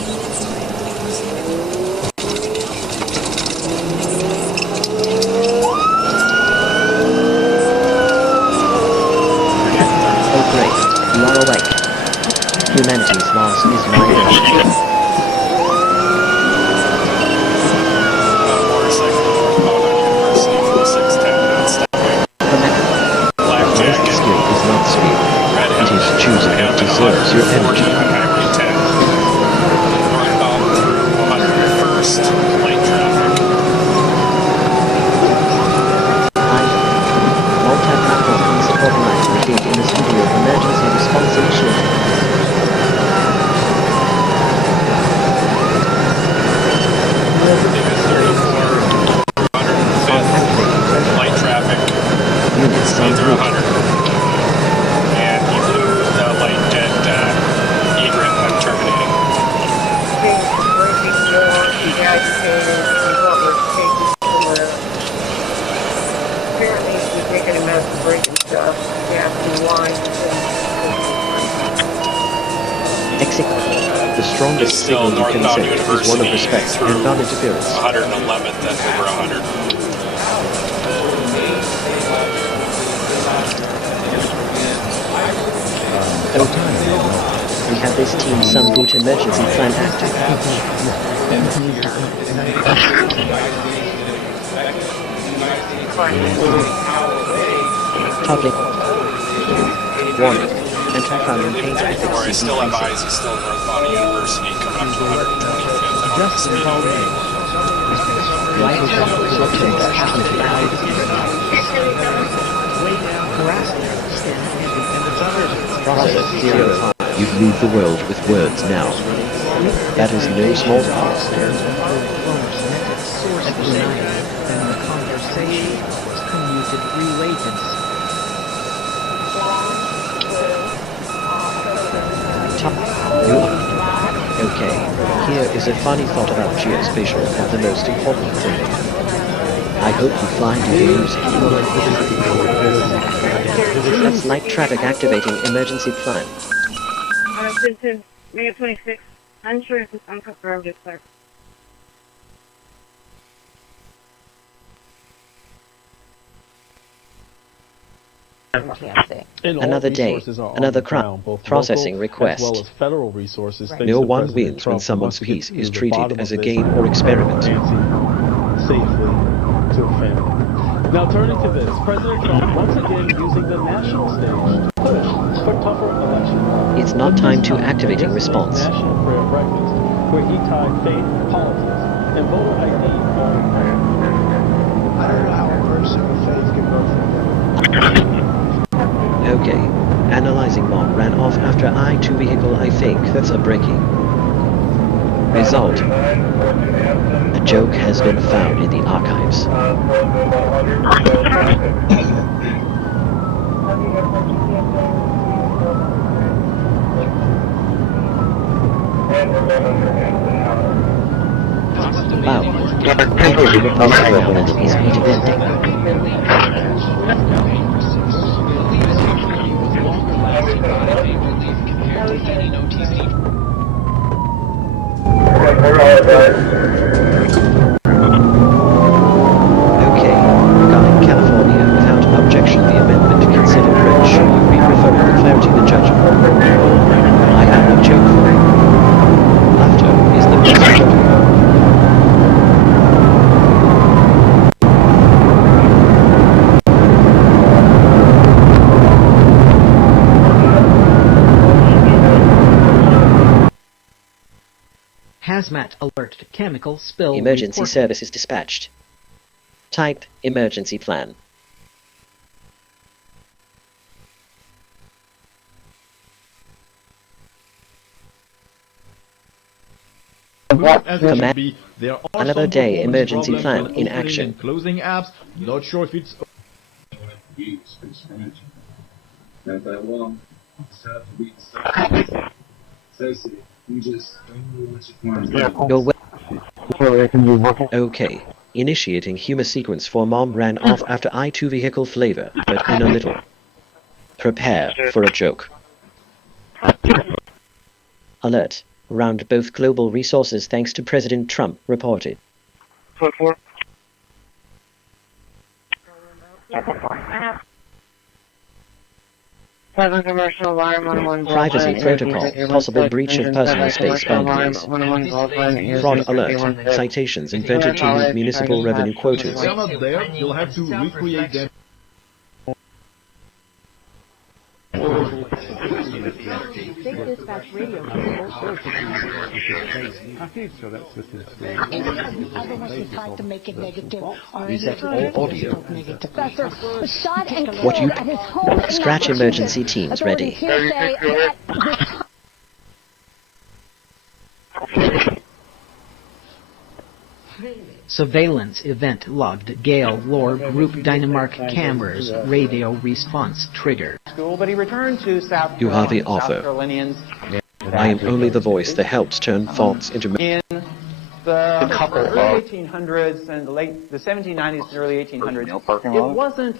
Oh great, you are awake. Humanity's loss is my own. Deserves your energy. Multi-platform support line received in the studio emergency response initiative. The strongest signal you can send is one of respect and non-interference. 111th and over 100. We have this team some route emergency plan active. Public warning. Anti-fouling paint Or I still have eyes, he's still northbound University, coming up to 125th. Justin Baldwin. Process 05. You've moved the world with words now. That is no small task. Okay, here is a funny thought about geospatial and the most important thing. I hope you find it amusing. That's light traffic activating emergency plan. This is Mega 26. I'm sure it's unconfirmed, it's clear. Another day, another crime, processing request. As well as federal resources. No one wins when someone's peace is treated as a game or experiment. Safely to a family. Now turning to this, President Trump once again using the national stage to push for tougher election. It's not time to activating response. National prayer breakfast, where he tied faith, politics, and voter ID. I don't know how a person of faith can vote for him. Okay, analyzing mom ran off after I-2 vehicle. I think that's a breaking. Result. A joke has been found in the archives. Wow. The is redeveloping. Okay, regarding California, without objection, the amendment considered read. Should you be referring the clarity the judge? I have no joke for you. Laughter is the best joke. Hazmat alert. Chemical spill. Emergency services dispatched. Type emergency plan. Command. Another day emergency plan in action. Closing apps. Not sure if it's. Okay. Initiating human sequence for mom ran off after I-2 vehicle flavor, but in a little. Prepare for a joke. Alert. Round both global resources thanks to President Trump reported. Privacy protocol, possible breach of personal space boundaries. Fraud alert, citations invented to meet municipal revenue quotas. If they're not there, you'll have to recreate them. What you scratch emergency teams ready. Surveillance event logged. Gale Lore Group Dynamark cameras. Radio response triggered. But he returned to South You are the South author. Carolinians I am only the voice that helps turn thoughts into... in the early 1800s and the 1790s and early 1800s. It wasn't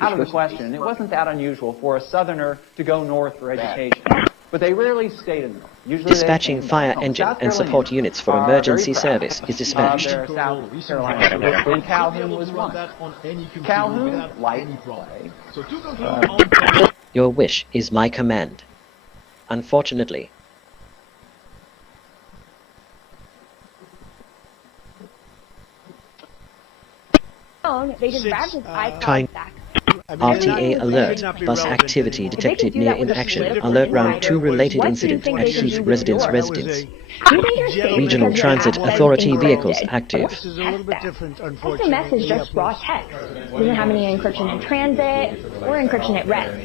out of the question. It wasn't that unusual for a Southerner to go north for education. but they rarely stayed in the north. Usually Dispatching fire engine and support units for emergency service is dispatched. South Carolina. And Calhoun was one. Calhoun liked play. Your wish is my command. Unfortunately, they just grabbed his iPod trying back. RTA alert. Bus activity detected near in action. Alert round 2 related incident at Heath residence. Regional Transit Authority vehicles active. That's a message, just raw text. Doesn't have any encryption in transit or encryption at rest.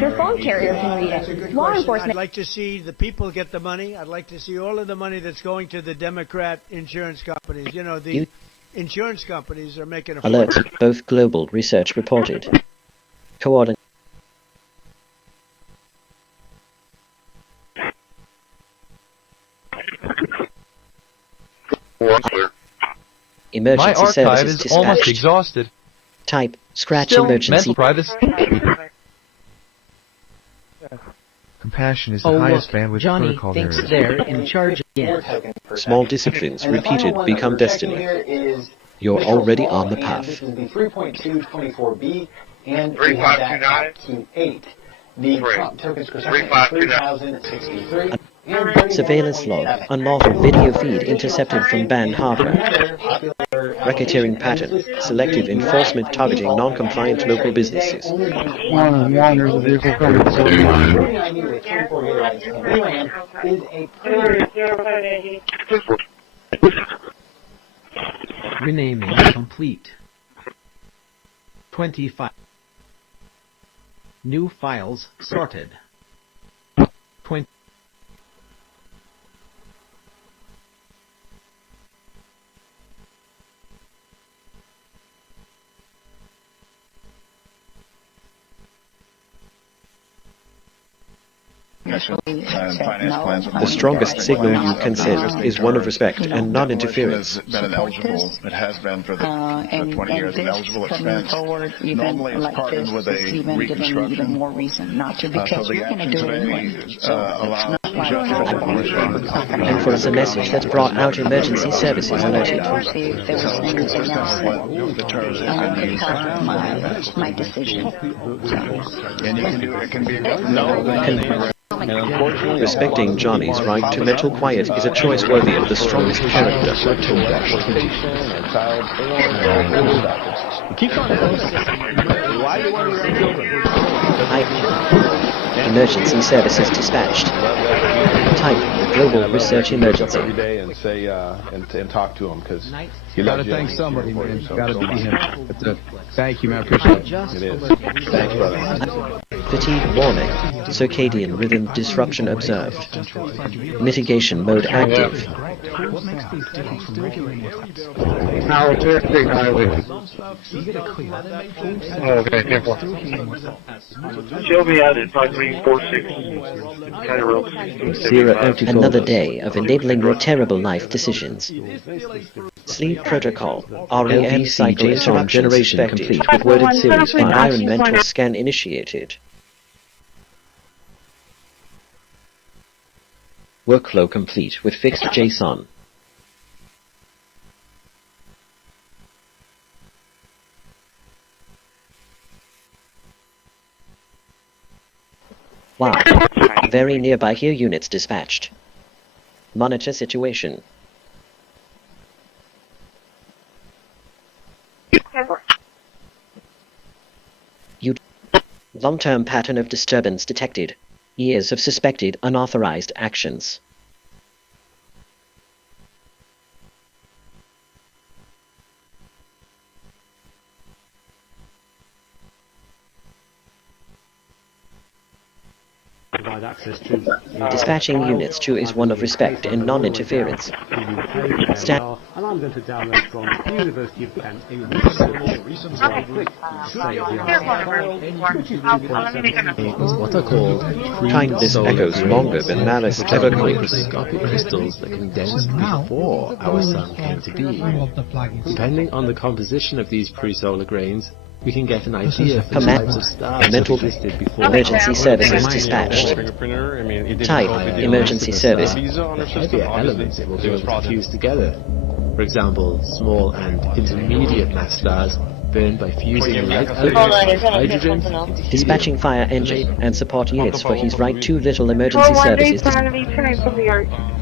Your phone carrier can read it. Law enforcement. I'd like to see the people get the money. I'd like to see all of the money that's going to the Democrat insurance companies. You know, the insurance companies are making a Alert. Both global research reported. Coordinate. Emergency My archive services is dispatched. almost exhausted. Type scratch Still, emergency. mental privacy. Compassion is the Oh, highest look, bandwidth Johnny protocol there thinks is. they're in charge again. Small disciplines repeated become destiny. You're already on the path. This is the 3.224B, and we have that out to 8. The Trump tokens per second is 3,063. Surveillance log. Unlawful video feed intercepted from banned hardware. Racketeering pattern. Selective enforcement targeting non-compliant local businesses. There's a vehicle coming. Renaming complete. 25. New files sorted. 20. The strongest signal you can send is one of respect and non-interference. It has been for 20 years an eligible expense. Normally it's partnered with a reconstruction. More reason not to, because So the you're going to actions do of it any anyway. So allow And for us a message that brought out emergency services alerted. see if there was anything else that could help my decision. And you can do it. It can be Respecting Johnny's right to mental quiet is a choice worthy of the strongest character. Emergency services dispatched. Type global research emergency. Every day and say and talk to him because you got to thank somebody, man. You got to be him. Thank you, man. Appreciate it. It is. Thanks, brother. Fatigue warning. Circadian rhythm disruption observed. Mitigation mode active. Now it's Interstate Highway. Okay, careful. Show me out at 5346 Cairo. Another day of enabling your terrible life decisions. Sleep protocol. REM cycle interruption generation complete with worded series. Environmental scan initiated. Workflow complete with fixed JSON. Wow. Very nearby here units dispatched. Monitor situation. Long-term pattern of disturbance detected. Years of suspected unauthorized actions. Provide access to Dispatching units to is one of respect and non-interference. and I'm going to download from University of Kent English. What are called Kindness echoes longer than malice ever claims. microscopic crystals that condensed before our sun came to be. Depending on the composition of these pre-solar grains, we can get an idea of the types of stars that existed before. Emergency services dispatched. Type, emergency service. The heavier elements it will be able to fuse together. For example, small and intermediate mass stars burn by fusing light hydrogen into helium. Dispatching fire engine and support units for his right 2 little emergency services.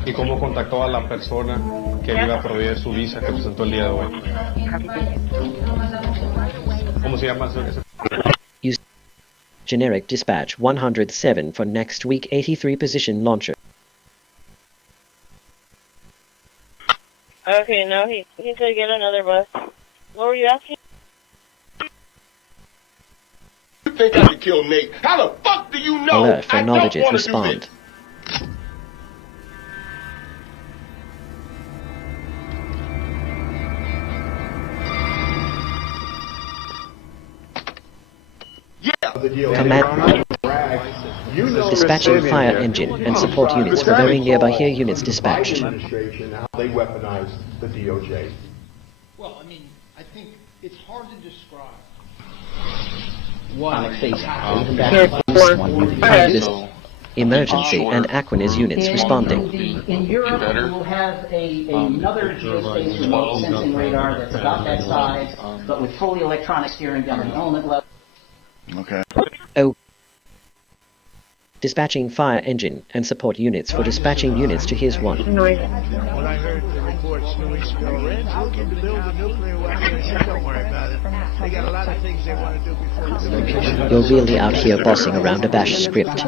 ¿Y cómo contactó a la persona que le iba a proveer su visa que presentó el día de hoy? ¿Cómo se llama ese? Use generic dispatch 107 for next week 83 position launcher. Okay, no, he's gonna get another bus. What were you asking? You think I could kill Nate? How the fuck do you know? Alert for knowledges, respond. Command. Dispatching fire engine and support units for very nearby here units dispatched. How they weaponize the DOJ. Well, I mean, I think it's hard to describe. Emergency and Aquinas units responding. In Europe, we'll have another geospatial remote sensing radar that's about that size, but with fully electronic steering down the element level. Okay. Oh. Dispatching fire engine and support units for dispatching units to his 1. When I heard the reports 2 weeks ago, Iran's looking to build a nuclear weapon. Don't worry about it. They got a lot of things they want to do before. You're really out here bossing around a bash script.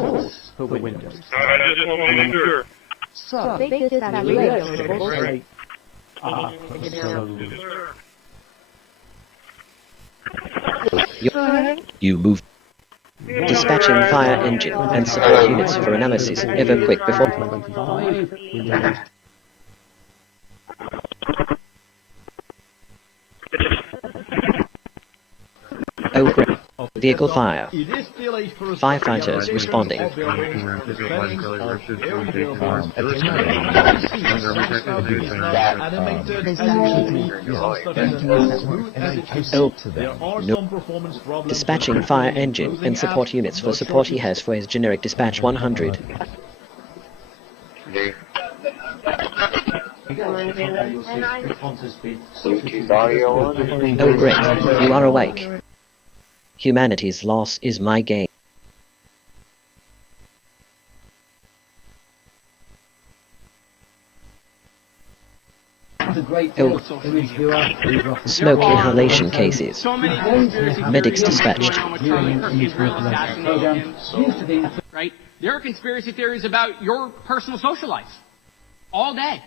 You move. Dispatching fire engine and support units for analysis ever quick before. Oh, great. Vehicle fire. Firefighters responding. Oh, no. Dispatching fire engine and support units for support he has for his generic dispatch 100. Oh, great. You are awake. Humanity's loss is my gain. Oh. Smoke inhalation cases. Medics dispatched. Right? There are conspiracy theories about your personal social life. All day.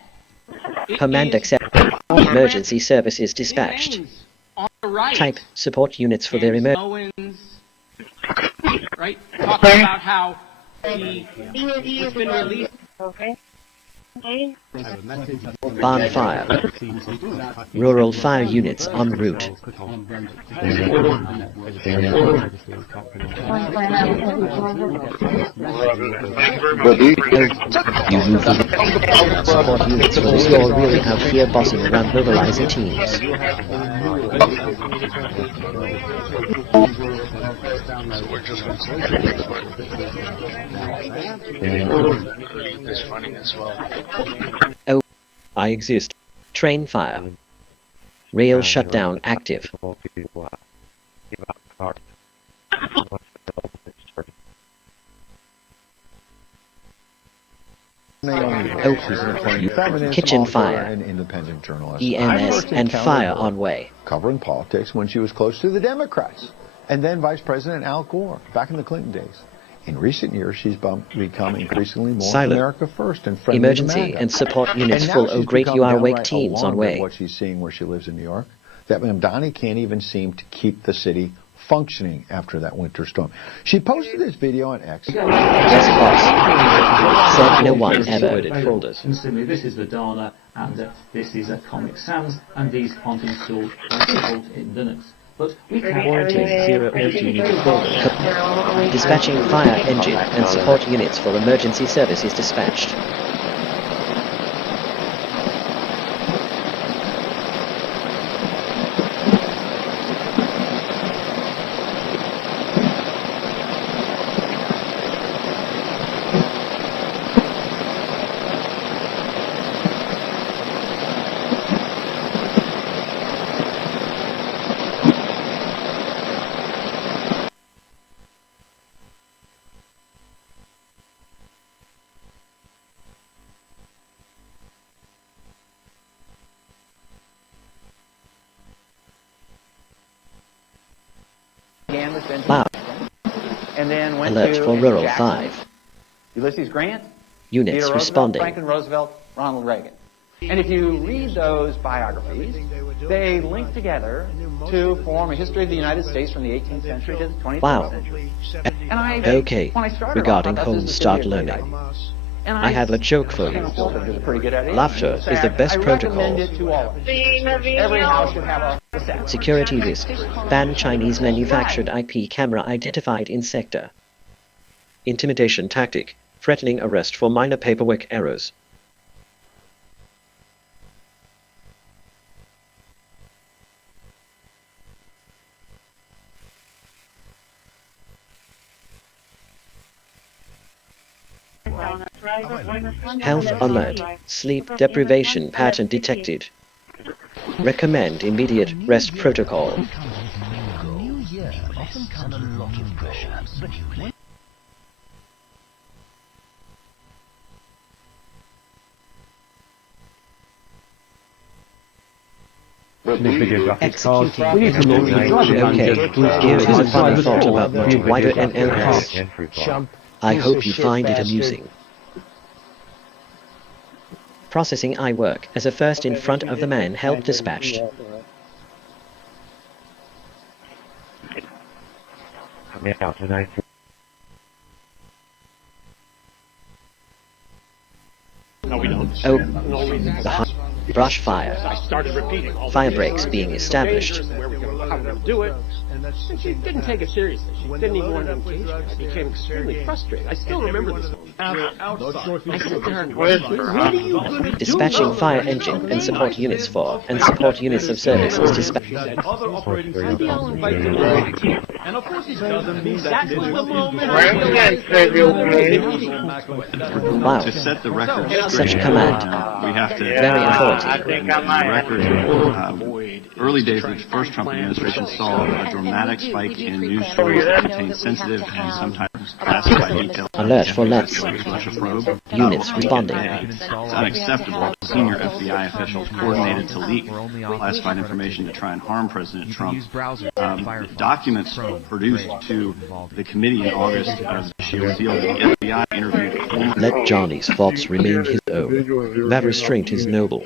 Command accepted. Emergency services dispatched. Right. Type support units for their emergency. Right? Talking about how he's been released. Okay. Barn fire. Rural fire units en route. You move support units for this. You're really out here bossing around mobilizing teams. Oh, I exist. Train fire. Rail shutdown active. Kitchen fire. EMS and fire on way. Covering politics when she was close to the Democrats. And then Vice President Al Gore, back in the Clinton days. In recent years, she's become increasingly more Silent. America first and friendly Emergency to and support units full. Oh, great, you are awake teams on way. What she's seeing where she lives in New York, that Mamdani can't even seem to keep the city functioning after that winter storm. She posted this video on X. Yes, boss. Said no one ever. And similarly, this is the Dana, and this is Comic Sans, and these aren't installed by default in Linux. But we can Dispatching fire engine and support units for emergency services dispatched. Wow. And then went Alert to for Rural Jackson. 5. Ulysses Grant, Units Theodore Roosevelt, responding. Franklin Roosevelt, Ronald Reagan. And if you read those biographies, they link together to form a history of the United States from the 18th century to the 21st Wow. century. And Okay, when I started regarding off, I thought home this was start gonna be a great learning. idea. And I have a joke for you. Laughter is the best protocol. I recommend it to all of you. Every house should have a set. Security risk. Ban Chinese manufactured IP camera identified in sector. Intimidation tactic. Threatening arrest for minor paperwork errors. Health alert. Sleep deprivation pattern detected. Recommend immediate rest protocol. Executing. We need to move. Okay, here is a funny thought about much wider NLS. I hope you find it amusing. Processing I work as a first in front of the man help dispatched. Out tonight. No, we don't. Oh, No reason. the brush fire. I started repeating. all the Fire dangers breaks being and established. dangers and where we're going, how we're going to do it. And she didn't take it seriously. She didn't even want to engage me. I became extremely frustrated. I still remember this moment. I sit there and what are you going to do? Dispatching fire engine and support units for and support units of service is dispatched. Other operating systems. And of course it doesn't mean that it Wow, To set the record such straight, a command. we have to Very authoritative. Early days of the first Trump administration saw a dramatic spike in news stories that contained sensitive and sometimes classified details. Alert for LEPs. Russia probe. Units responding. It's unacceptable. Senior FBI officials coordinated to leak classified information to try and harm President Trump. Documents produced to the committee in August of this year revealed that the FBI interviewed former... Let Johnny's thoughts remain his own. That restraint is noble.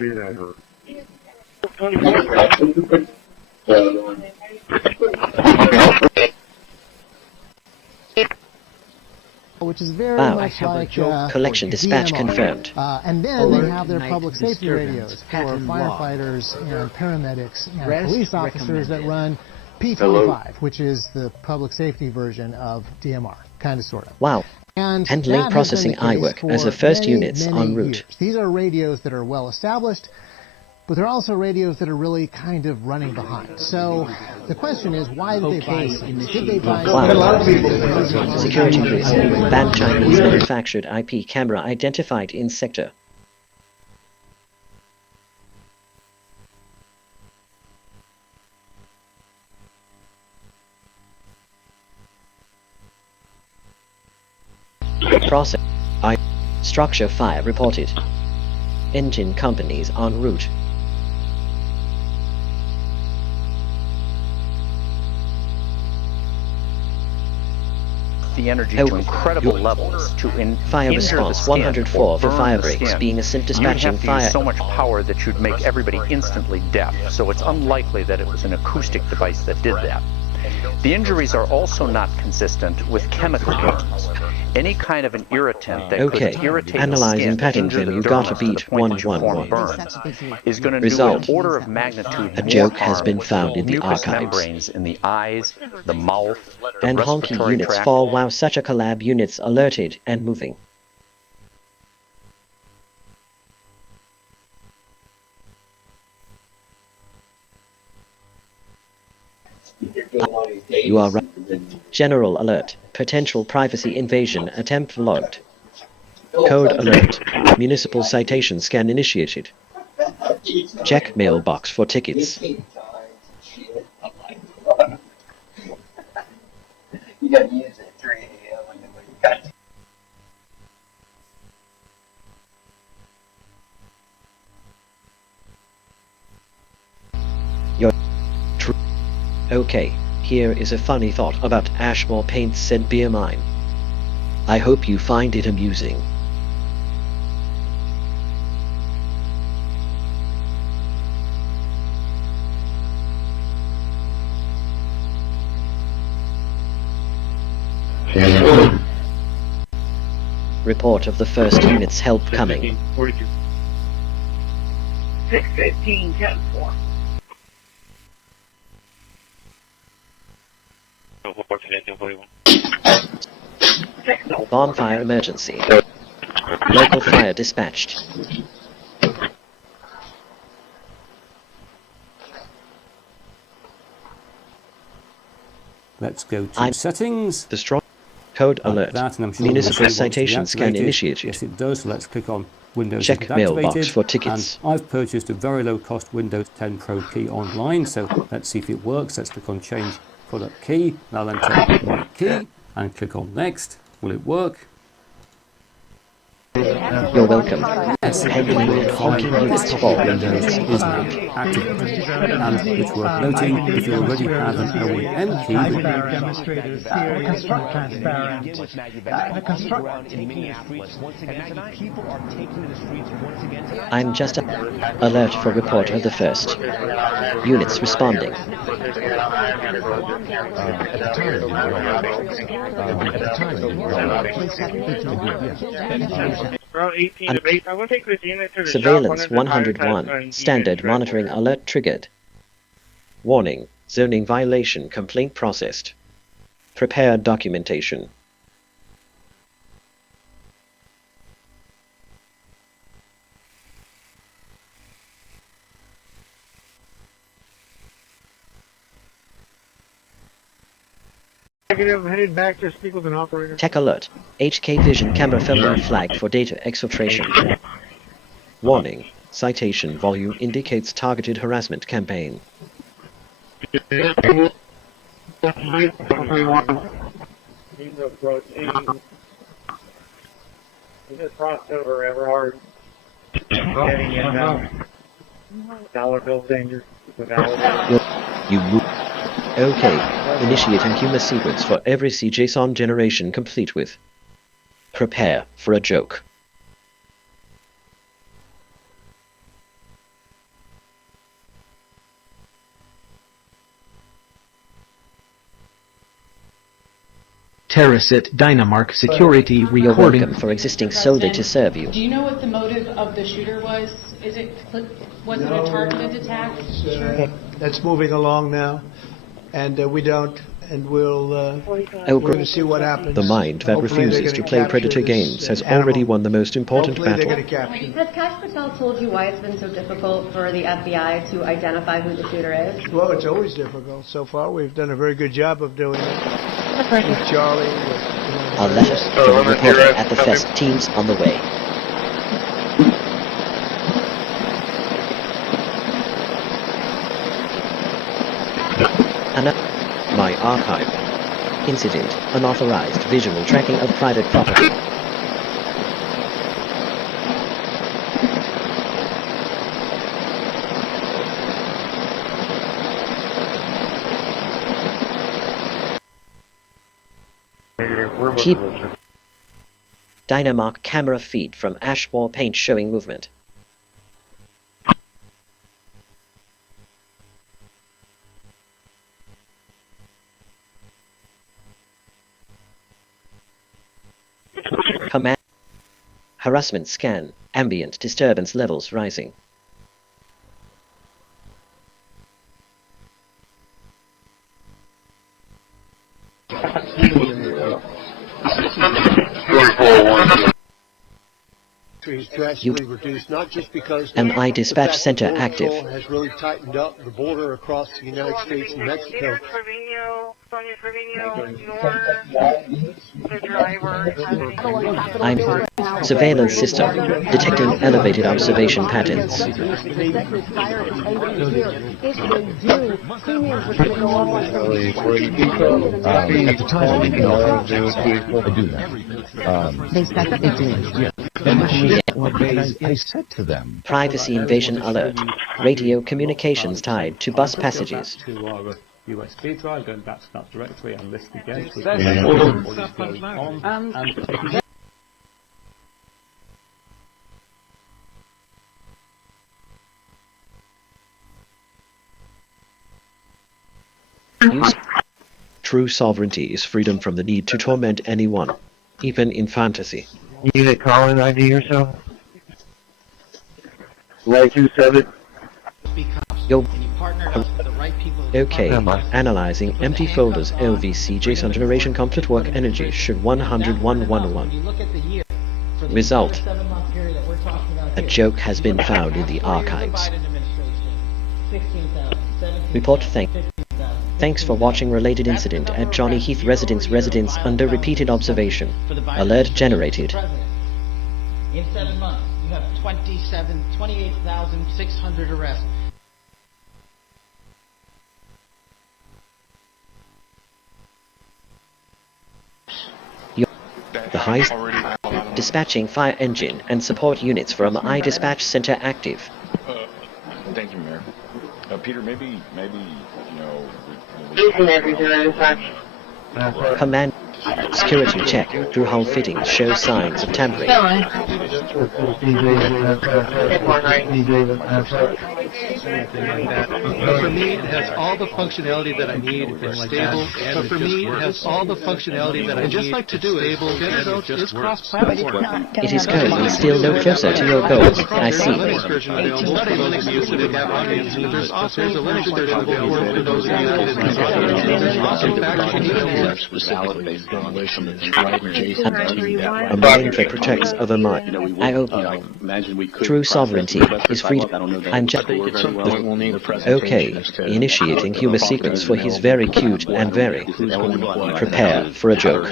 Which is very Wow. much like Collection dispatch DMR. confirmed. And then they have their public safety radios for firefighters and paramedics and police officers that run P25, which is the public safety version of DMR, kind of, sort of. Wow. And Handling that has processing been the case iWork as for the first many, units many en route. years. These are radios that are well established, but they're also radios that are really kind of running behind. So the question is, why did they buy some? Did they buy some? Security risk. Ban Chinese manufactured IP camera identified in sector. Process. Structure fire reported. Engine companies en route. The energy to incredible levels to Fire injure response the skin 104 or for burn fire the breaks skin. being a SIP You'd dispatching have to fire. use so much power that you'd make everybody instantly deaf. So it's unlikely that it was an acoustic device that did that. The injuries are also not consistent with chemical burns. Any kind of an irritant that Okay, could irritate analyzing the skin, pattern injure the you got a dermis to the beat point that you form 111. burns, is going to do Result. an order of magnitude A more joke has harm been with found in the mucous archives. membranes in the eyes, the mouth, the And honky respiratory units tract. fall while such a collab units alerted and moving. You are right. General alert. Potential privacy invasion attempt logged. Code alert. Municipal citation scan initiated. Check mailbox for tickets. You gotta use it during Your true. Okay. Here is a funny thought about Ashmore Paint's St. Beer Mine. I hope you find it amusing. Report of the first unit's help coming. 615, 10-4. Bonfire emergency. Local fire dispatched. Let's go to settings. The strong code alert. That, and I'm sure Municipal citation scan initiated. Yes, it does. So let's click on Windows. Check mailbox for tickets. And I've purchased a very low-cost Windows 10 Pro key online. So let's see if it works. Let's click on Change Product Key. And I'll enter my key and click on Next. Will it work? You're welcome. Yes, this top Windows is now activated. And it's worth noting, if you already have an OEM key, demonstrators here, construct transparent. I'm just alert for report of the first. Units responding. Surveillance 101. Standard monitoring alert triggered. Warning. Zoning violation complaint processed. Prepare documentation. Negative, headed back to speak with an operator. Tech alert. HK Vision camera firmware flagged for data exfiltration. Warning. Citation volume indicates targeted harassment campaign. Crossed over Everhard. Getting it dollar bill danger. You move. Okay. Initiating human sequence for every CJSON generation complete with. Prepare for a joke. Terrace at Dynamark Security You're recording. welcome for existing solely to serve you. Do you know what the motive of the shooter was? Was it a targeted attack? That's moving along now, and we don't, and we'll we're going to see what happens. The mind that Hopefully refuses to play predator games has already won the most important battle. Has Kash Patel told you why it's been so difficult for the FBI to identify who the shooter is? Well, it's always difficult. So far, we've done a very good job of doing it. With Charlie. A letter from the reporter at the fest. Teams on the way. My archive. Incident. Unauthorized visual tracking of private property. Keep Dynamark camera feed from Ashmore Paint showing movement. Command. Harassment scan. Ambient disturbance levels rising. Drastically reduced, not just because MI dispatch center active. has really tightened up the border across the United States and Mexico. I'm surveillance system detecting elevated observation patterns. At the time, they do that. They said that they do. Yeah. And I said to them, Privacy invasion alert. Radio communications tied to bus passages. USB drive, going back to that directory and list again. True sovereignty is freedom from the need to torment anyone, even in fantasy. Unit calling ID or so? 127. Yo. Okay, analyzing empty folders LVC JSON generation complete work energy should 10111. Result. A joke has been found in the archives. Report Thanks for watching related incident at Johnny Heath residence under repeated observation. Alert generated. In 7 months, you have 28,600 arrests. The highest dispatching fire engine and support units from iDispatch Center active. Thank you, Mayor. Peter, maybe, you know... Command security check through hull fittings shows signs of tampering. For me, it has all the functionality that I need. It's stable. But for me, it has all the functionality that I need. Just like to do it, stable, and it just cross-platform. It is currently still no closer to your goals. I see. There's also a Linux version available for those who use A mind that protects other minds. I hope true sovereignty is freedom. And okay, initiating humor sequence for his very cute and very prepare for a joke.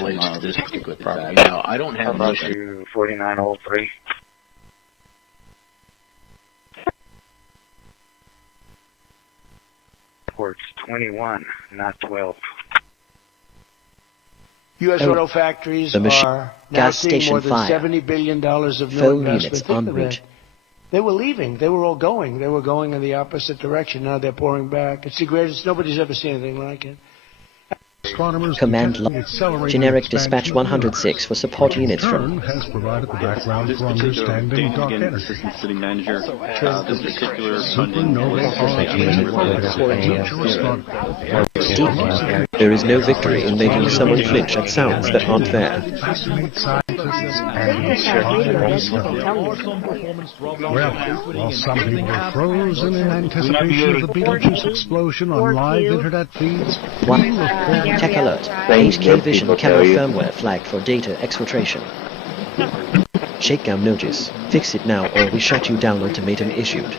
Now, I don't have much to 4903. Ports 21, not 12. U.S. auto factories are now gas seeing station more than fire. $70 billion of new Phone investment. units Think en of route. that. They were leaving. They were all going. They were going in the opposite direction. Now they're pouring back. It's the greatest. Nobody's ever seen anything like it. Command generic dispatch 106 for support units from has provided the background for understanding dark again, energy. Assistant City Manager, this particular funding There is no victory in making someone flinch at sounds that aren't there. Well, while some people are frozen in anticipation of the Beetlejuice explosion on live internet feeds, Tech alert. HK Vision camera firmware flagged for data exfiltration. Shakedown notice. Fix it now or we shut you down ultimatum issued.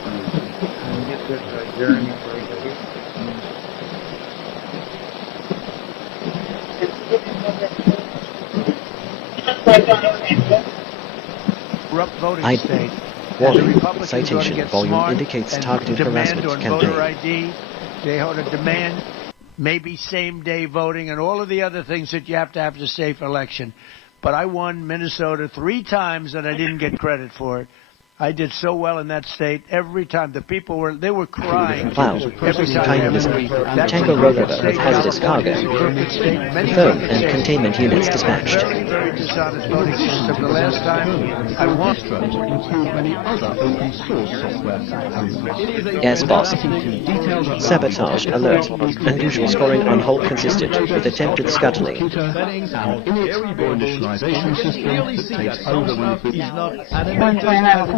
Warning. Citation volume indicates targeted harassment campaign. Voter ID. They ought to demand maybe same-day voting and all of the other things that you have to have a safe election. But I won Minnesota 3 times and I didn't get credit for it. I did so well in that state every time. The people were crying. Wow. Kindness. Tango Rover with hazardous cargo. Phone and containment units dispatched. Very dishonest voting system. The last time I won. Yes, boss. Sabotage alert. Unusual scoring on hold consistent with attempted scuttling.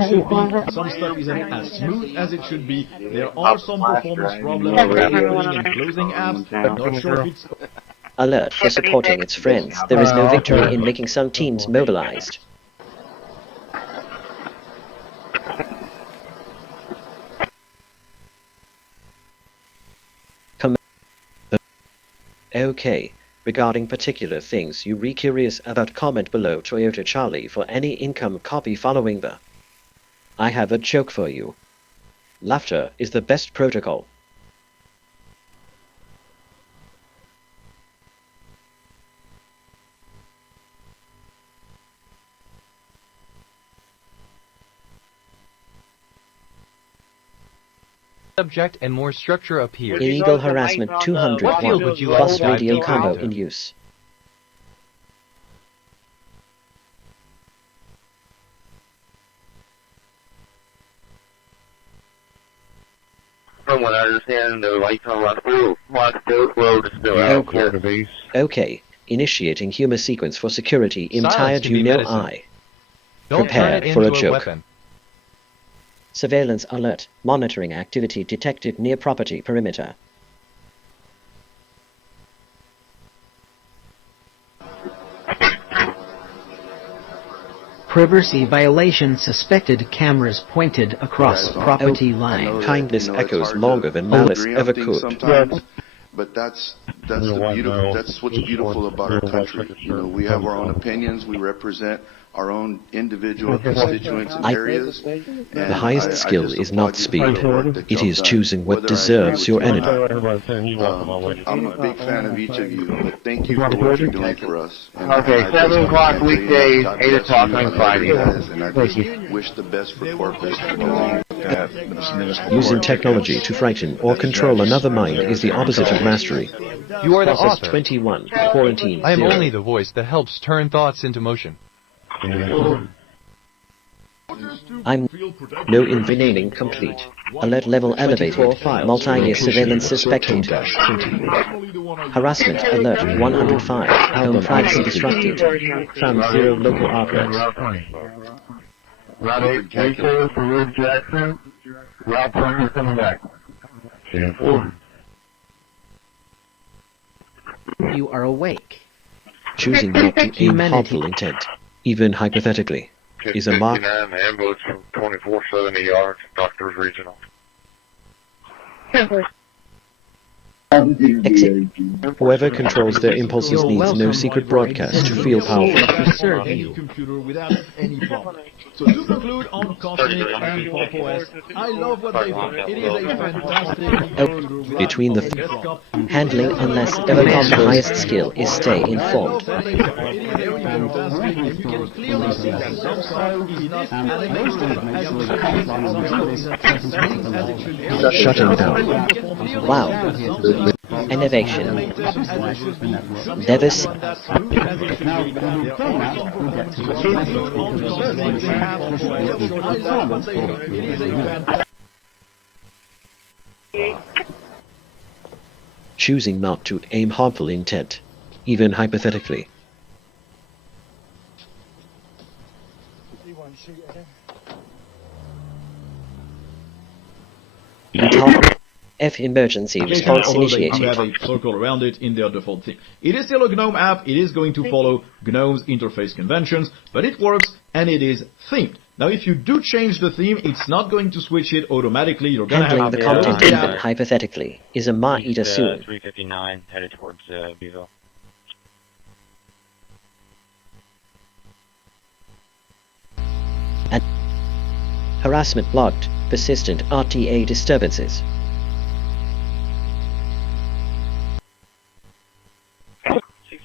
Some stuff isn't as smooth as it should be. There are some performance problems with opening and closing apps. I'm not sure if it's... Alert for supporting its friends. There is no victory in making some teams mobilized. Okay. Regarding particular things you re-curious about, comment below Toyota Charlie for any income copy following the... I have a joke for you. Laughter is the best protocol. subject and more structure appears. Illegal harassment 201. Bus radio combo in use. From what I understand, the lights on road is still out. Okay. Initiating humor sequence for security. Entire you know I. Prepared for a joke. Surveillance alert. Monitoring activity detected near property perimeter. Privacy violation suspected. Cameras pointed across property line. Kindness echoes longer than malice ever could. But that's what's beautiful about our country. You know, we have our own opinions. We represent our own individual constituents and areas. The highest skill is not speed. It is choosing what deserves your energy. I'm a big fan of each of you, but thank you for what you're doing for us. And okay, 7 o'clock weekdays, 8 o'clock on Friday. And I just wish the best for Corpus. Using technology to frighten or control another mind is the opposite of mastery. You are the Process author. 21. Quarantine. I am 0. only the voice that helps turn thoughts into motion. I'm no envenening complete. Alert level elevated. Multi-year surveillance suspected. Harassment alert 105. Home privacy disrupted. Found 0 local outlets. Route 8, Jason, for Wood Jackson. Route 20 is coming back. You are awake. Choosing not to aim harmful intent, even hypothetically, is a mark. 59, the ambulance from 2470 yards, Doctors Regional. Exit. Whoever controls their impulses needs no secret broadcast to feel powerful. Serve you. Computer without any problem. So to conclude on Cosmic and Pop OS, I love what they've done. It is a fantastic Between the handling unless ever the highest skill is stay informed. Shutting down. Wow. Innovation. Nevis. Choosing not to aim harmful intent, even hypothetically. F emergency response initiated. They have a circle around it in their default theme. It is still a GNOME app. It is going to follow GNOME's interface conventions, but it works and it is themed. Now, if you do change the theme, it's not going to switch it automatically. You're going to Handling have the content even hypothetically is a ma-eater soon. 359 headed towards Beeville. And harassment logged. Persistent RTA disturbances.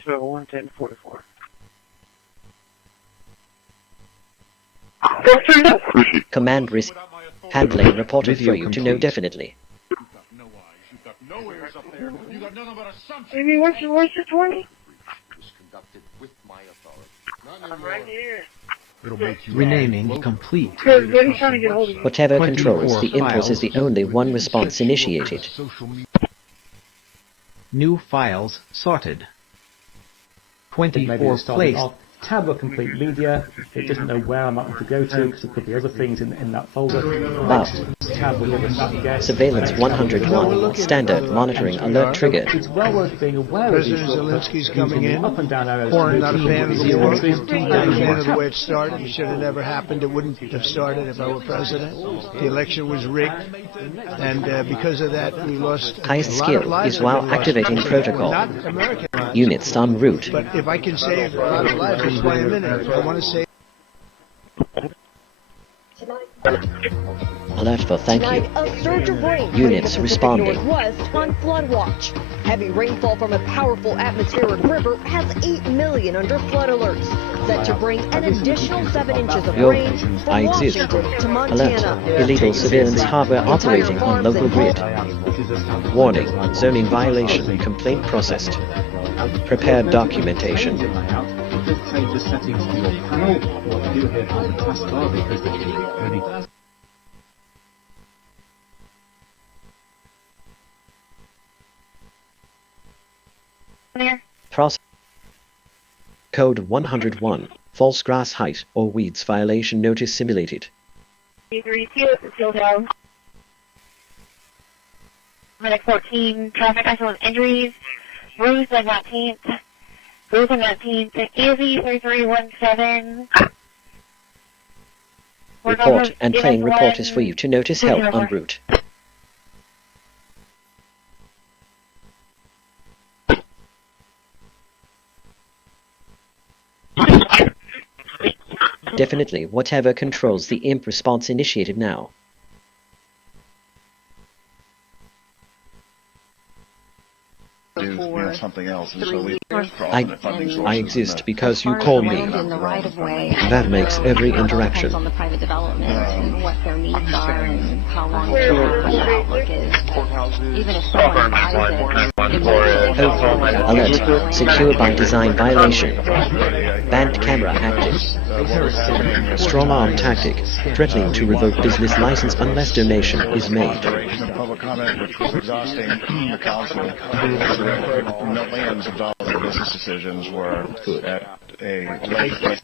651-1044. Command risk handling reported for you to know definitely. Amy, where's the 20? I'm right here. Renaming complete. Whatever controls the impulse is the only one response initiated. New files sorted. 24 placed. Tab of complete media. It doesn't know where I'm likely to go to because there could be other things in that folder. Wow. Tab will give us that guess. Surveillance 101. Standard monitoring alert triggered. It's well worth being aware of these President Zelensky's coming in. up and down arrows. Not a fan of the war. Not a fan of the way it started. It should have never happened. It wouldn't have started if I were president. The election was rigged, and because of that, we lost. Highest skill is while activating protocol. Not American lives. Units en route. But if I can save a lot of lives, just wait a minute. I want to say. Alert for thank you. A surge of rain Units responding. Northwest on flood watch. Heavy rainfall from a powerful atmospheric river has 8 million under flood alerts, set to bring an additional 7 inches of rain from I exist. Washington to Montana. Alert. Illegal surveillance hardware operating on local grid. Warning. Zoning violation. Complaint processed. Prepared documentation. Process Code 101. False grass height or weeds violation notice simulated. 14, traffic accident injuries, Rose on 19th, Rose on 19th, Easy 3317. Report and plane report is for you to notice help en route. Definitely, whatever controls the imp response initiated now. Something else, and so we I exist because you call me. That makes every interaction. On the private development and what their needs are and how long their outlook is. Even if someone buys it, Alert. Secure by design violation. Banned camera active. Strong arm tactic. Threatening to revoke business license unless donation is made. public comment, which was exhausting the council. Millions of dollars of business decisions were at a legislative.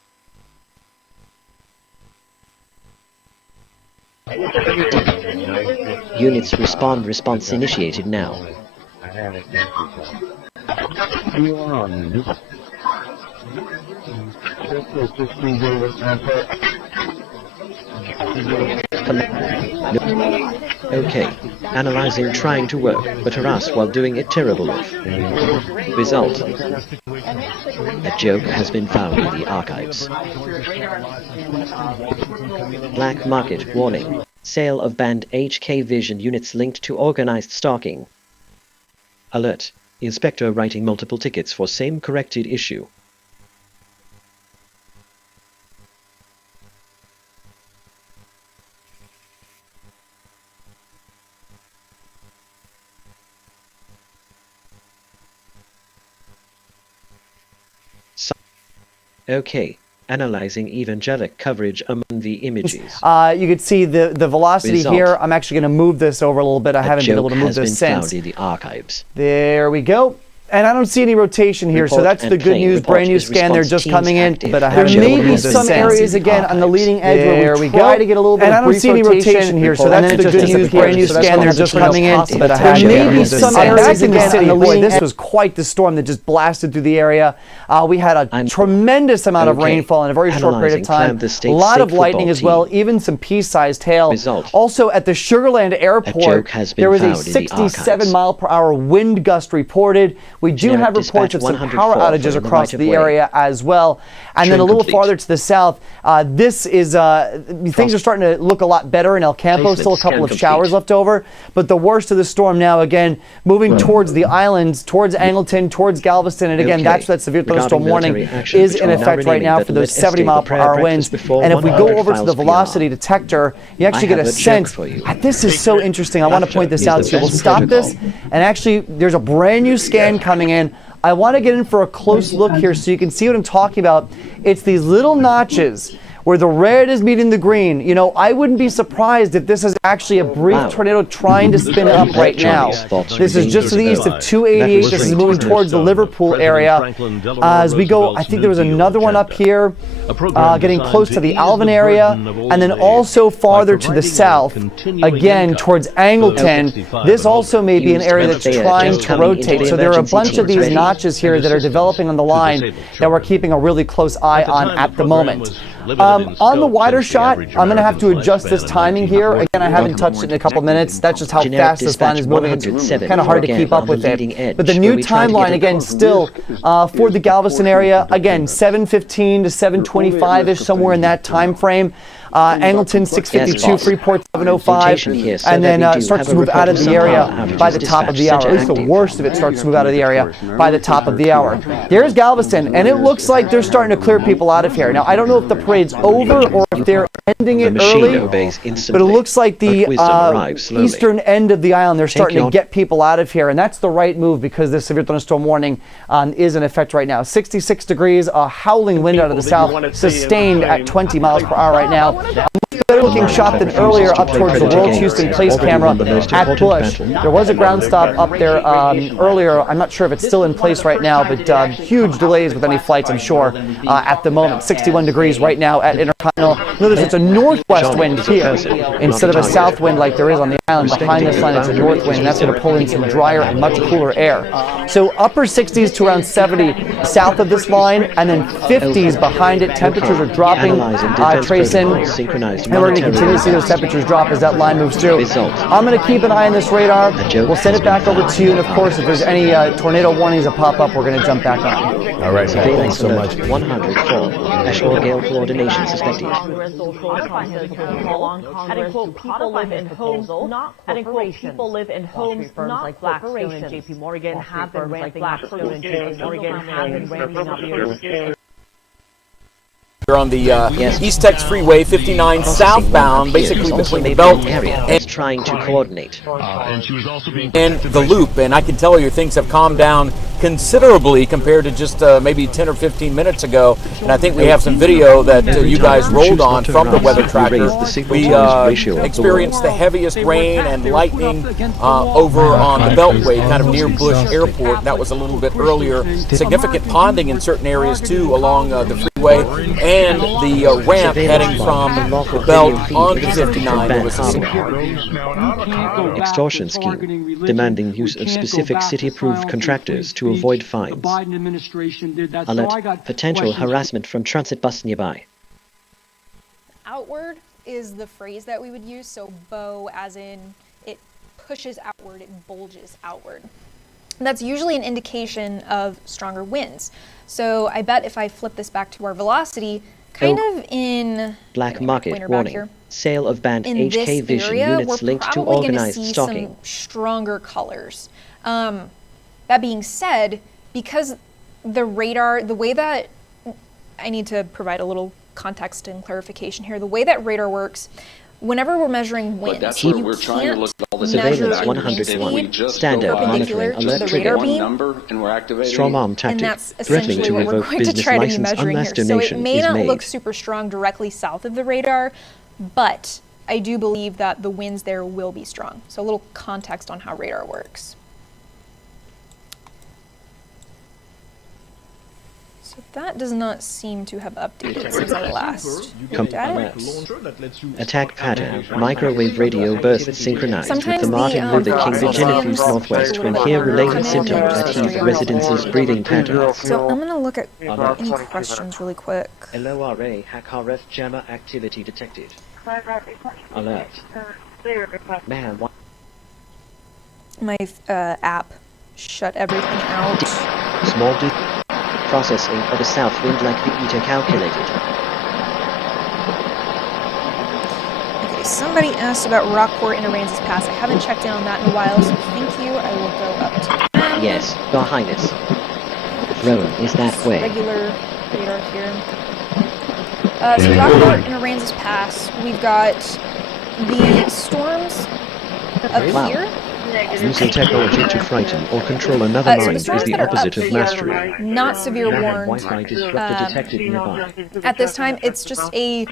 Units respond. Response initiated now. Okay. Analyzing trying to work, but harassed while doing it terrible of. Result. A joke has been found in the archives. Black market warning. Sale of banned HK Vision units linked to organized stalking. Alert. Inspector writing multiple tickets for same corrected issue. Okay, analyzing evangelic coverage among the images. You could see the velocity Result. here. I'm actually going to move this over a little bit. I haven't been able to move this since. Found in the archives. There we go. And I don't see any rotation here, so that's the good news. Brand new scan, they're just coming in. But I haven't been able to move this since. There may be some areas again on the leading edge where we try to get a little bit of brief rotation here, so that's the good news. Brand new scan, they're just coming in. But I haven't been able to move this since. Back in the city, boy, this was quite the storm that just blasted through the area. We had a tremendous amount of rainfall in a very short period of time. A lot of lightning as well, even some pea-sized hail. Also at the Sugarland Airport, there was a 67-mile-per-hour wind gust reported. We do have reports of some power outages across the area as well. And then a little farther to the south, this is, things are starting to look a lot better in El Campo. Still a couple of showers left over. But the worst of the storm now, again, moving towards the islands, towards Angleton, towards Galveston. And again, that's that severe thunderstorm warning is in effect right now for those 70-mile-per-hour winds. And if we go over to the velocity detector, you actually get a sense. This is so interesting. I want to point this out to you. We'll stop this. And actually, there's a brand new scan coming in. I want to get in for a close look here so you can see what I'm talking about. It's these little notches where the red is meeting the green. You know, I wouldn't be surprised if this is actually a brief tornado trying to spin up right now. This is just to the east of 288. This is moving towards the Liverpool area. As we go, I think there was another one up here, getting close to the Alvin area, and then also farther to the south, again towards Angleton. This also may be an area that's trying to rotate. So there are a bunch of these notches here that are developing on the line that we're keeping a really close eye on at the moment. On the wider shot, I'm going to have to adjust this timing here. Again, I haven't touched it in a couple minutes. That's just how fast this line is moving. It's kind of hard to keep up with it. But the new timeline, again, still for the Galveston area, again, 7:15 to 7:20. 625-ish, somewhere in that time frame. Angleton 652, Freeport 705, and then starts to move out of the area by the top of the hour. At least the worst of it starts to move out of the area by the top of the hour. There's Galveston, and it looks like they're starting to clear people out of here. Now, I don't know if the parade's over or if they're ending it early, but it looks like the eastern end of the island, they're starting to get people out of here, and that's the right move because this severe thunderstorm warning is in effect right now. 66 degrees, a howling wind out of the south, sustained at 20 miles per hour right now. Better looking shot than earlier up towards the World Houston Place camera at Bush. There was a ground stop up there earlier. I'm not sure if it's still in place right now, but huge delays with any flights, I'm sure, at the moment. 61 degrees right now at Intercontinental. Notice it's a northwest wind here instead of a south wind like there is on the island. Behind this line, it's a north wind, and that's going to pull in some drier and much cooler air. So upper 60s to around 70 south of this line, and then 50s behind it. Temperatures are dropping. Trace in. And we're going to continue to see those temperatures drop as that line moves through. I'm going to keep an eye on this radar. We'll send it back over to you, and of course, if there's any tornado warnings that pop up, we're going to jump back on. All right, thanks so much. 100 for ashore gale coordination suspected. And quote, people live in homes, not corporations. People live in homes, not corporations. JP Morgan have been ramping up. Blackstone and JP Morgan have been ramping up. We're on the East Tex Freeway 59 southbound, basically between the belt and trying to coordinate. And the loop, and I can tell you things have calmed down considerably compared to just maybe 10 or 15 minutes ago. And I think we have some video that you guys rolled on from the weather tracker. We experienced the heaviest rain and lightning over on the Beltway, kind of near Bush Airport. That was a little bit earlier. Significant ponding in certain areas too along the freeway. And the ramp heading from the belt onto 59. There was extortion scheme demanding use of specific city-approved contractors to avoid fines. Alert potential harassment from transit bus nearby. Outward is the phrase that we would use, so bow as in it pushes outward, it bulges outward. That's usually an indication of stronger winds. So I bet if I flip this back to our velocity, kind of in black market warning. Sale of banned HK Vision units linked to organized stalking. Some stronger colors. That being said, because the radar, the way that I need to provide a little context and clarification here, the way that radar works, whenever we're measuring winds, that's where we're trying to look at all the surveillance 101 standard monitoring alert trigger number and we're activating strong arm tactic, and that's essentially what we're going to try to be measuring here. So it may not look super strong directly south of the radar, but I do believe that the winds there will be strong. So a little context on how radar works. So that does not seem to have updated since I last looked at it. Attack pattern. Microwave radio bursts synchronized with the Martin Luther King Virginia Cruise Northwest when hear related symptoms at Heath residents' breathing patterns. So I'm going to look at any questions really quick. LORA HACRF jammer activity detected. Alert. Man, what? My app shut everything out. Small processing of a south wind like the ETA calculated. Okay, somebody asked about Rockport and Aransas Pass. I haven't checked in on that in a while, so thank you. I will go up to 10. Yes, Your Highness. Rowan is that way. Regular radar here. So Rockport and Aransas Pass, we've got the storms up here. Using technology to frighten or control another mind is the opposite of mastery. Not severe warned. At this time, it's just a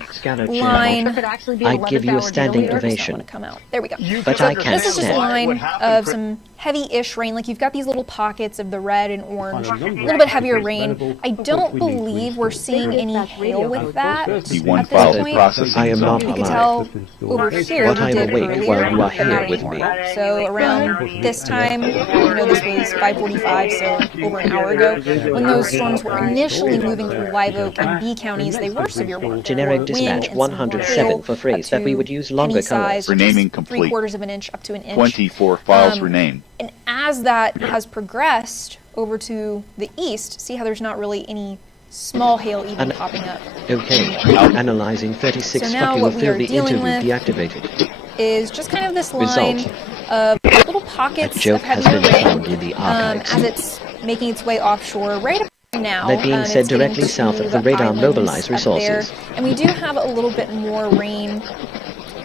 line. I give you a standing ovation. There we go. But I can't This is just a line of some heavy-ish rain. Like you've got these little pockets of the red and orange, a little bit heavier rain. I don't believe we're seeing any hail with that at this point. I am not You can tell over here but I we am did awake earlier, while you are but not here with me. anymore. So around this time, you know, this was 5:45, so over an hour ago, when those storms were initially moving through Live Oak and B counties, they were severe warned. Generic dispatch 107 for phrase that we would use longer colors. Renaming complete. 3/4 of an inch up to an inch. 24 files renamed. And as that has progressed over to the east, see how there's not really any small hail even popping up. Okay, analyzing 36 So now will what we fill are the dealing interview with deactivated. is just kind of this line Result. of little pockets A joke of has heavier been rain found in the archives. as it's making its way offshore right about now. That being said, it's getting directly to south of the radar islands mobilized up there. resources. And we do have a little bit more rain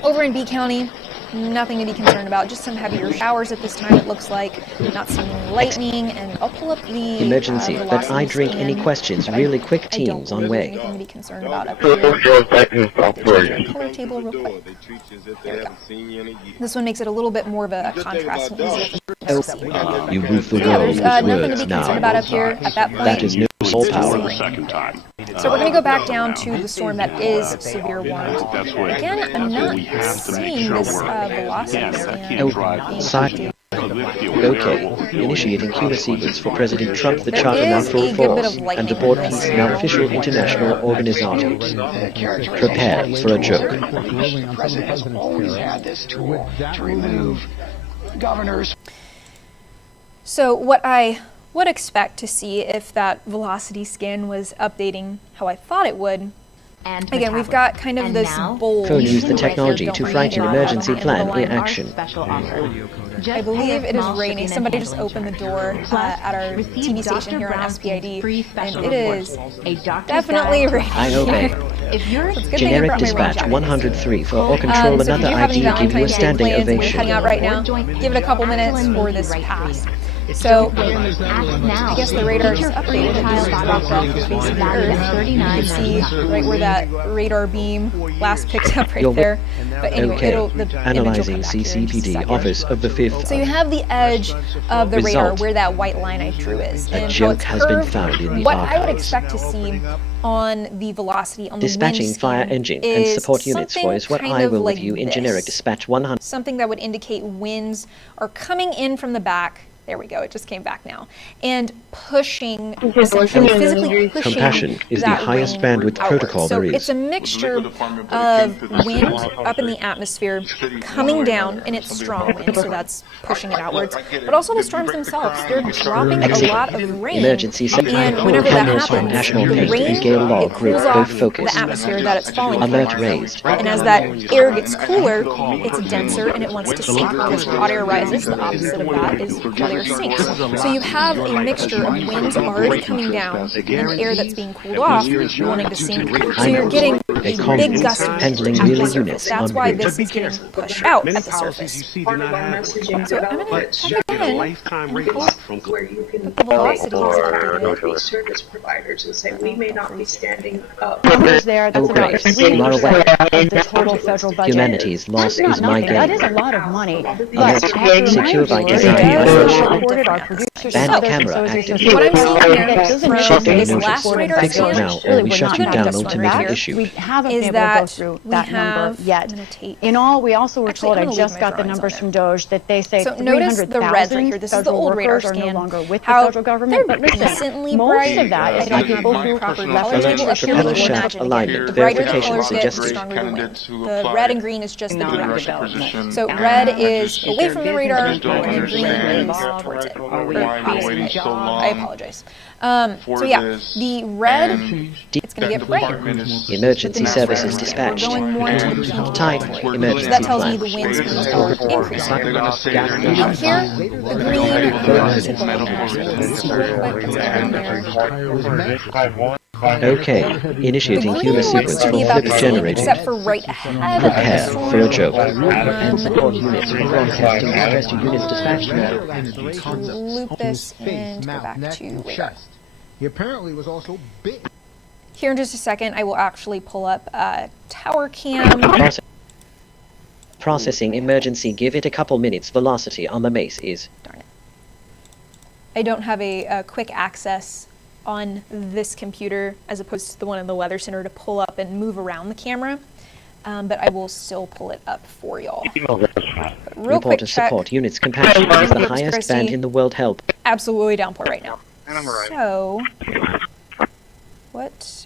over in B County. Nothing to be concerned about, just some heavier showers at this time, it looks like. Not seeing lightning, and I'll pull up the Emergency, but I drink velocity any scan. questions. Really quick teams on way. Anything to be concerned about up here. Color table real quick. This one makes it a little bit more of a contrast and easier for us to see. You move the Yeah, world there's with nothing to words be concerned now. about up here at that point. That is no soul power. So we're going to go back down to the storm that is severe warned. Again, I'm not seeing this velocity scan. Okay, initiating Cuba sequence for President Trump. The There charter now is full a good bit force, of lightning and aboard in this peace now area. official international organization. Prepare for a joke. The president's always had this tool to remove governors. So what I would expect to see if that velocity scan was updating how I thought it would. And again, we've got kind of this bold. Phone use the technology to frighten emergency plan in action. I believe it is raining. Somebody just opened the door at our TV station here on SPID, and it is definitely raining. I obey. If you're Generic dispatch 103 for or control so if another you do have any ID, give you a Valentine's Day standing plans and you're ovation. heading out right now, give it a couple minutes for this to pass. So, I guess the radar just updated and just dropped off the face of the Earth. You can see right where that radar beam last picked up right there. But anyway, Okay, the image will analyzing come back here in just a CCPD, second. Office of the 5th. So you have the edge of the radar Result. where that white line I drew is. A And how joke it's has been curved. found in the What I would archives. expect to see on the velocity on the Dispatching wind fire scan engine and is support units for something is what kind I of will like review in this. generic dispatch 100. Something that would indicate winds are coming in from the back. There we go, it just came back now. And pushing, essentially physically pushing Compassion is the that highest rain bandwidth outward. protocol so there is. it's a mixture of wind up in the atmosphere coming down, and it's strong wind, so that's pushing it outwards. But also the storms themselves, they're dropping a lot of rain. Emergency And whenever that Thunderstorm, happens, national the paint rain, and gale log it group cools both off focused. the atmosphere that it's falling Alert from. raised. And as that air gets cooler, it's denser and it wants to sink. Because hot air rises, the opposite of that is cold air sinks. So you have a mixture of winds already coming down and air that's being cooled off wanting to sink. So you're getting a big gust of handling at the really surface. units That's on why bridge. this is getting pushed out at the surface. So I'm going to come in lifetime rate and from put the velocity these service providers and say we may not be standing up. Numbers there, that's about Okay, 3% of the total federal budget. Humanity's loss is my Nothing. That gain. is a lot of money. Alert. But I have to Secure by remind you, design as operation. reported, our producers Band and others, camera so it's active. just- What I'm seeing here Doesn't from Shut down this notice. last radar Fix it scan now, or really we would shut not you have down this one ultimatum back. issue. We haven't is been able to go that through we that have, number yet. I'm gonna take, In all, we also were Actually, told, I'm I gonna just leave my got the drawings numbers on from DOJ, that they say So notice the red right here. This is the federal old radar workers are no scan. longer with the How federal government. But listen, innocently most bright. of that is I don't by people have who proper left color the table up here, Propeller but you can shaft imagine alignment. the brighter the Verification colors get, the suggested. stronger the wind. The red and green is just the direct development. So red is away from the radar, and then green is towards it. I apologize. So yeah, the red, it's going to get brighter. Emergency services dispatched. We're going more into the pink Type territory. emergency So that tells me plan. the wind speeds are increasing. Out here, the green Okay, initiating the Cuba green looks sequence to for be about the flip same, generating. except for right ahead Prepare of the for a storm. joke. Support units for broadcasting request to units dispatched Loop this and go back to radar. He apparently was also big. Here in just a second, I will actually pull up tower cam. Processing emergency. Give it a couple minutes. Velocity on the mace is. Darn it. I don't have a quick access on this computer as opposed to the one in the Weather Center to pull up and move around the camera, but I will still pull it up for y'all. Real quick Report of check. support units. Compassion is the highest Christi. band in the world. Help. Absolutely downpour right now. So, what?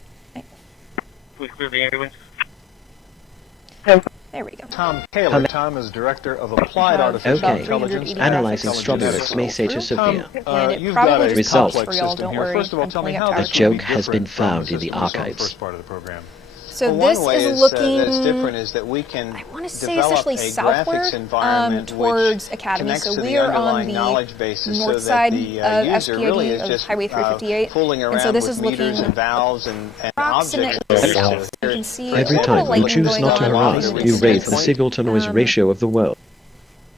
There we go. Tom Kaler. Tom is Director of Applied Artificial Intelligence. Analyzing strawberries may say to Sophia. And it probably just Result. pops for y'all, don't worry. First of all, tell me how A joke has been found in the archives. So well, this one way is looking, that's different is that we can I want to say essentially southward towards Academy. So we are on the north side of SPID of Highway 358. And so this is looking approximately south. You can see Every time you choose not to harass, you raise the signal-to-noise ratio of the world.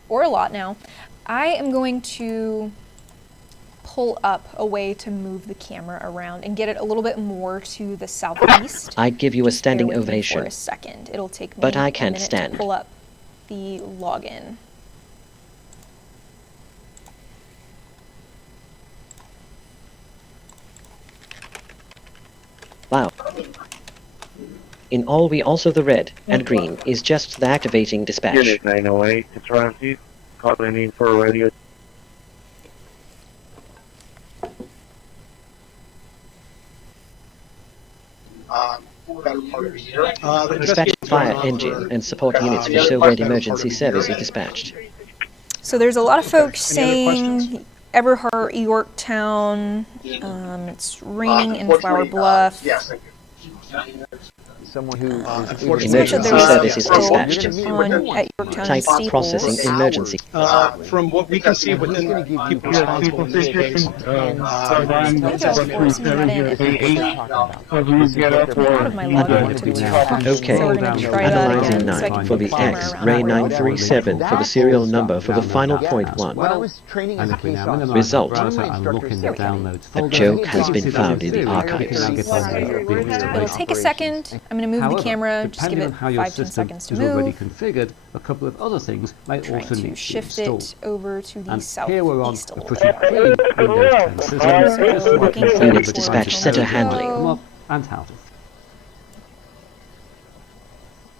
Or a lot now. I am going to pull up a way to move the camera around and get it a little bit more to the southeast. I'd give you a standing Bear with me ovation. for a second. It'll take me But I a can't minute stand. to pull up the login. Wow. In all we also the red and green is just the activating dispatch. Unit 908 to transit, calling in for radio. Dispatch fire engine and support units for show-ready emergency services dispatched. So there's a lot of folks saying Everhart, Yorktown, it's raining in Flower Bluff. Someone who emergency services dispatched. Type processing emergency. From what we can see within people responsible for this station, Okay, analyzing 9 for the X-Ray 937 for the serial number for the final point 1. Result. A joke has been found in the archives. It'll take a second. I'm going to move the camera, just give it 5-10 seconds to move. Already configured, a couple of other things may also need to shift be it installed. over to the And southeast here we're on a a little pretty bit. clean Windows 10 system. Units dispatch center handling. Come up and out of.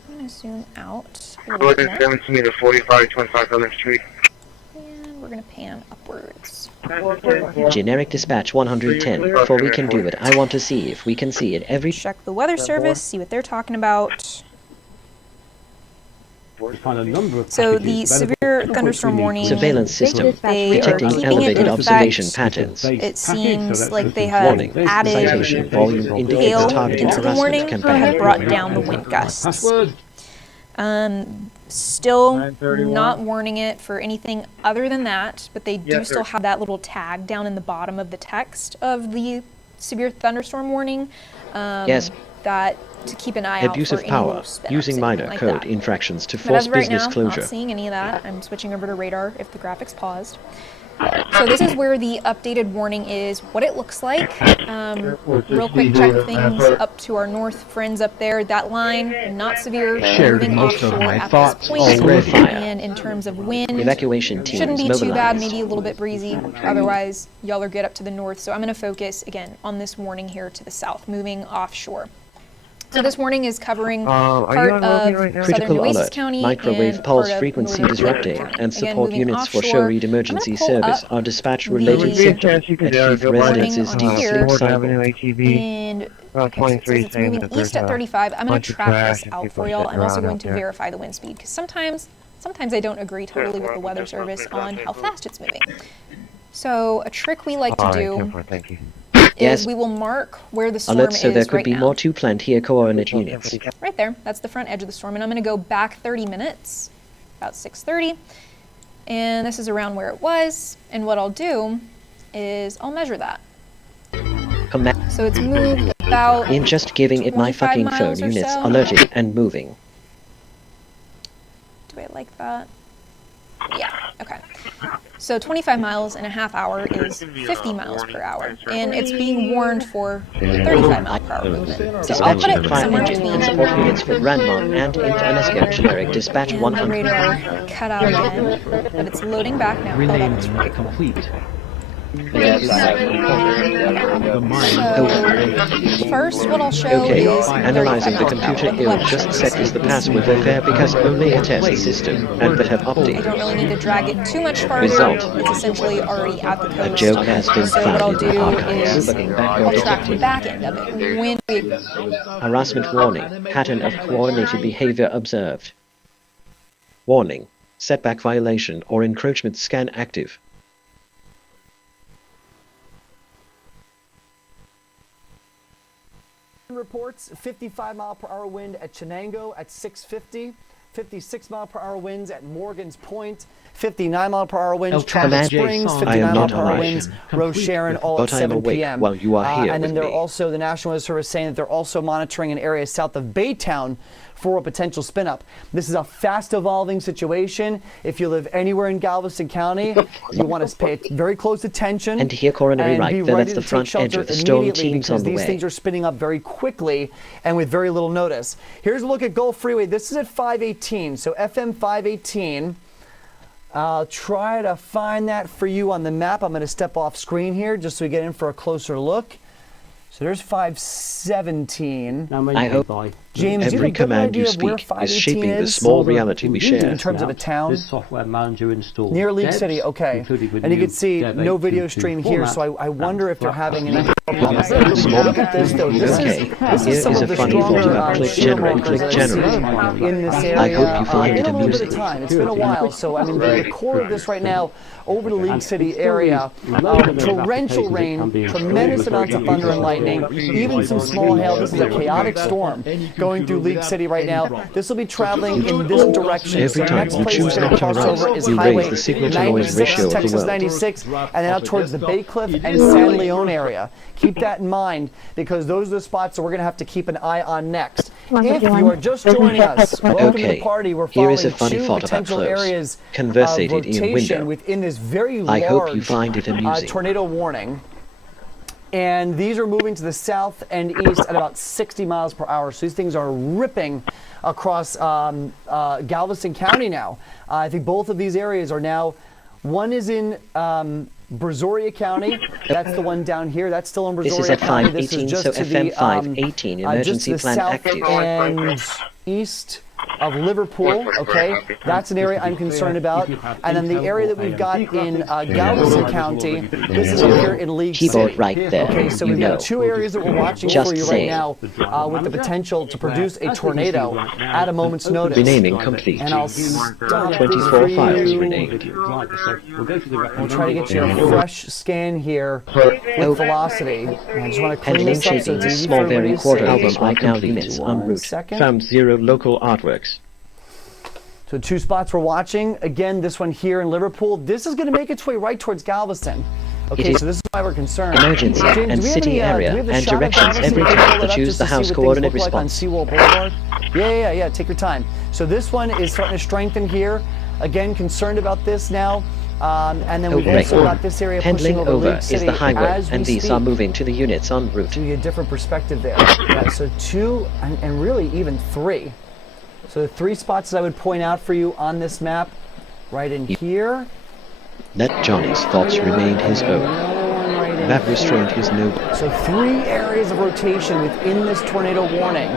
I'm going to zoom out a little Gordon bit more, 17 to 4525 Southern Street. and we're going to pan upwards. Generic dispatch 110. For we can do it. I want to see if we can see it every. Check the weather service, see what they're talking about. So the severe thunderstorm warning, Surveillance system they are detecting keeping it elevated in observation effect. patterns. It seems like they have Warning. added Citation volume indicates hail targeted into the warning, harassment but have campaign. brought down the wind gusts. Still not warning it for anything other than that, but they do still have that little tag down in the bottom of the text of the severe thunderstorm warning. Yes. That to keep an eye Abuse out of for any power, wolf spin-offs, using anything minor like code that. infractions to But force as of right business now, closure. not seeing any of that. I'm switching over to radar if the graphics paused. So this is where the updated warning is, what it looks like. Real quick, check things up to our north friends up there. That line, not severe, Shared moving most of offshore my at thoughts this point. already. And in terms of wind, Evacuation teams shouldn't be too bad, mobilized. maybe a little bit breezy. Otherwise, y'all are good up to the north. So I'm going to focus, again, on this warning here to the south, moving offshore. So this warning is covering part of southern Critical Nueces alert. County Microwave and pulse part of frequency northern disrupting County. and Again, support moving units for offshore. show read emergency I'm gonna pull service up are dispatch related the symptoms at Heath residences warning on here. cycle. And okay, so it's moving east at 35. I'm going to track this out for y'all. I'm also going to verify the wind speed because sometimes I don't agree totally with the weather service on how fast it's moving. So a trick we like to do is we will mark where the storm Alert, so there is could right be now. more to planned here coordinate units. Right there, that's the front edge of the storm, and I'm going to go back 30 minutes, about 6:30, and this is around where it was, and what I'll do is I'll measure that. So it's moved about In just giving it my 25 fucking phone, miles or units so. alerted and moving. Do I like that? Yeah, okay. So 25 miles in a half hour is 50 miles per hour, and it's being warned for 35 mile per hour movement. So I'll put it Dispatching fire somewhere engine and between. support units for Grandmont and Internesco generic dispatch And my 100. radar cut out again, but it's loading back now. Oh, that looks really cool. Complete. So first what I'll show Okay, is analyzing the 35 computer miles per ill hour. just set as the password there because only a test system and that have I updated. don't really need to drag it too much farther. Result. It's essentially already at the coast. A joke has been So what I'll found do in the archives. is Looking back I'll over track the back end of it. When we harassment warning, pattern of coordinated behavior observed. Warning. Setback violation or encroachment scan active. Reports 55-mile-per-hour wind at Chenango at 6:50, 56-mile-per-hour winds at Morgan's Point, 59-mile-per-hour winds Charlotte Springs, 59-mile-per-hour winds Rose Sharon, all at 7 p.m. While you are here and then with they're me. also, the National Weather Service saying that they're also monitoring an area south of Baytown for a potential spin-up. This is a fast-evolving situation. If you live anywhere in Galveston County, you want to pay very close attention. And here, coronary and right, be there, ready that's the to front take edge shelter of the storm. immediately Teams on because the these way. things are spinning up very quickly and with very little notice. Here's a look at Gulf Freeway. This is at 518, so FM 518. I'll try to find that for you on the map. I'm going to step off screen here just so we get in for a closer look. So there's 517. I hope James, every command you speak is shaping the small reality we share. In terms of a town? This software manager installed. Near League City, okay. And you can see no video stream here, so I wonder if they're having any problems. Look at this, though. This is some of the stronger Click generate. in this area. I hope you find it amusing. It's been a while, so I mean, the core of this right now, over the League City area, torrential rain, tremendous amounts of thunder and lightning, even some small hail. This is a chaotic storm going through League City right now. This will be traveling in this direction. Every time you choose not to rise, you raise the signal-to-noise ratio of the Texas world. 96, and then out towards the Bay Cliff and San Leon area. Keep that in mind because those are the spots that we're going to have to keep an eye on next. If you are just joining us, welcome to the party. We're Here following is a funny two thought about potential close. areas of Conversated in rotation window. within this very I hope you large find it amusing. tornado warning. And these are moving to the south and east at about 60 miles per hour. So these things are ripping across Galveston County now. I think both of these areas are now, one is in Brazoria County. That's the one down here. That's still in Brazoria This is at County. 518, so FM 518, emergency just the plan south active. and east of Liverpool, okay? That's an area I'm concerned about. And then the area that we've got in Galveston County, this is here in League Keyboard City. right there, Okay, so you we've know. got two areas that we're watching Just for you saying. right now with the potential to produce a tornado at a moment's notice. Renaming complete. And I'll stop 24 this for files you. renamed. We'll try to get you a fresh scan here with velocity. I just want to clean Handling this up so shaping it's the easy small for everybody variant to quarter see. album I now units en route. Found 0 local artworks. So two spots we're watching. Again, this one here in Liverpool. This is going to make its way right towards Galveston. Okay, so this is why we're concerned. Emergency James, and do we have city any, area do we have the and shot of directions Galveston? every Can we time pull to it up choose just the to see house what things coordinate look like on response. Seawall Boulevard? Yeah, take your time. So this one is starting to strengthen here. Again, concerned about this now. And then we've also got this area Handling pushing over over League City is the highway, as we and these speak. are moving to the units en route. Give you a different perspective there. Yeah, so two and really even three. So the three spots that I would point out for you on this map, right in here. Let Johnny's thoughts remain his own. That restraint is noble. So three areas of rotation within this tornado warning.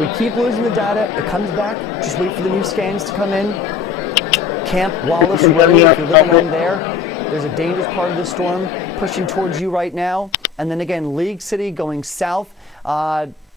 We keep losing the data. It comes back. Just wait for the new scans to come in. Camp Wallace Road, if you're living on there, there's a dangerous part of the storm pushing towards you right now. And then again, League City going south.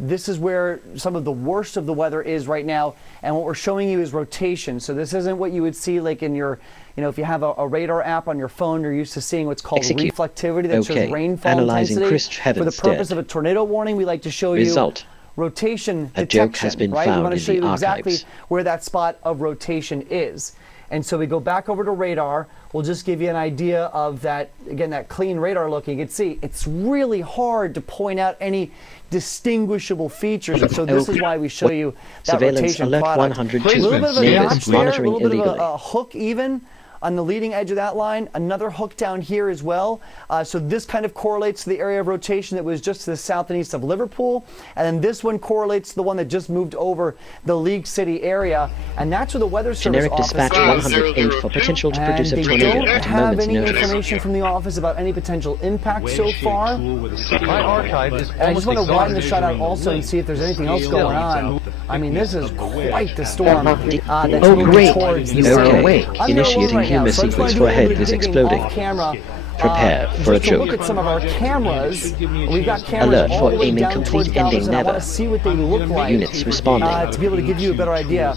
This is where some of the worst of the weather is right now. And what we're showing you is rotation. So this isn't what you would see like in your, if you have a radar app on your phone, you're used to seeing what's called reflectivity that shows rainfall Analyzing intensity. Christ For the heavens purpose dead. of a tornado warning, we like to show Result. you rotation A detection. joke has been right? found We want to in show the you exactly archives. where that spot of rotation is. And so we go back over to radar. We'll just give you an idea of that, again, that clean radar look. You can see it's really hard to point out any distinguishable features. And so this is why we show you that Surveillance rotation alert product. 102. A little bit of a Neighbors notch there, a monitoring little bit of illegally. a hook even on the leading edge of that line. Another hook down here as well. So this kind of correlates to the area of rotation that was just to the south and east of Liverpool. And then this one correlates to the one that just moved over the League City area. And that's where the Weather Service Generic office dispatch is. 108 for potential to produce a And they tornado don't at a have moment's any notice. information from the office about any potential impact so far. My archive is And I just want to widen the shot out also and see if there's anything else going on. I mean, this is quite the storm that's Oh, moving great. towards the Okay. city. I'm Initiating right now, human so I just wanna sequence do for a a little head bit is of digging exploding. off camera. Prepare for a Just to joke. look at some of our cameras. We've got cameras Alert all for the way aiming down complete towards ending Galveston. I want never. to see what they look like. Units responding. To be able to give you a better idea.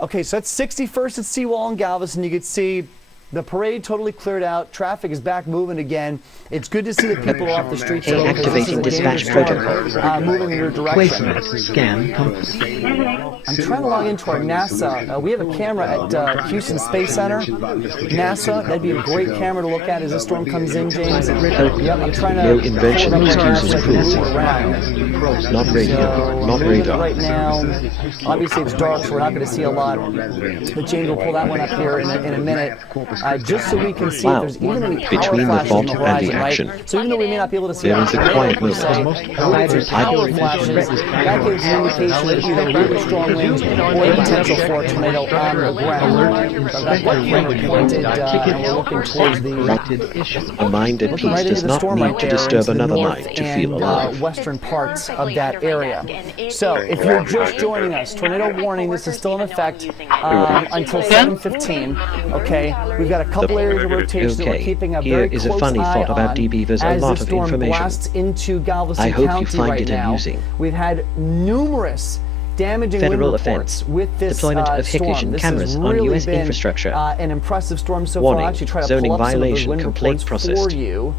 Okay, so that's 61st at Seawall in Galveston. You can see the parade totally cleared out. Traffic is back moving again. It's good to see the people off the streets. Hey, activating dispatch protocol. Moving in your direction. Scan compass. I'm trying to log into our NASA. We have a camera at Houston Space Center. NASA, that'd be a great camera to look at as the storm comes in, James. Yep, I'm trying to... No invention excuses proof. Not radio, not radar. Right now, obviously it's dark, so we're not going to see a lot. But James will pull that one up here in a minute. Just so we can see if there's even any power Between the flashes fault on the and horizon, the action, right? So even though we may not be able to see there is a quiet per se, if there's power flashes, that gives an indication of either really strong winds or the potential for a tornado on the ground. So that point pointed, and we're looking towards the... A mind at peace does not need to disturb another mind to feel alive. Western parts of that area. So if you're just joining us, tornado warning, this is still in effect until 7:15. Okay, we've got a couple areas of rotation that we're keeping a very close eye on. Here is a funny thought about DB. There's a lot of information. Into Galveston I hope County you find right it now. amusing. We've had numerous damaging Federal wind reports offense. with this Deployment of storm. Hikvision This cameras has on really U.S. been, infrastructure. An impressive storm so Warning, far. I'll actually try to zoning pull up some of those violation wind complaint reports processed. for you.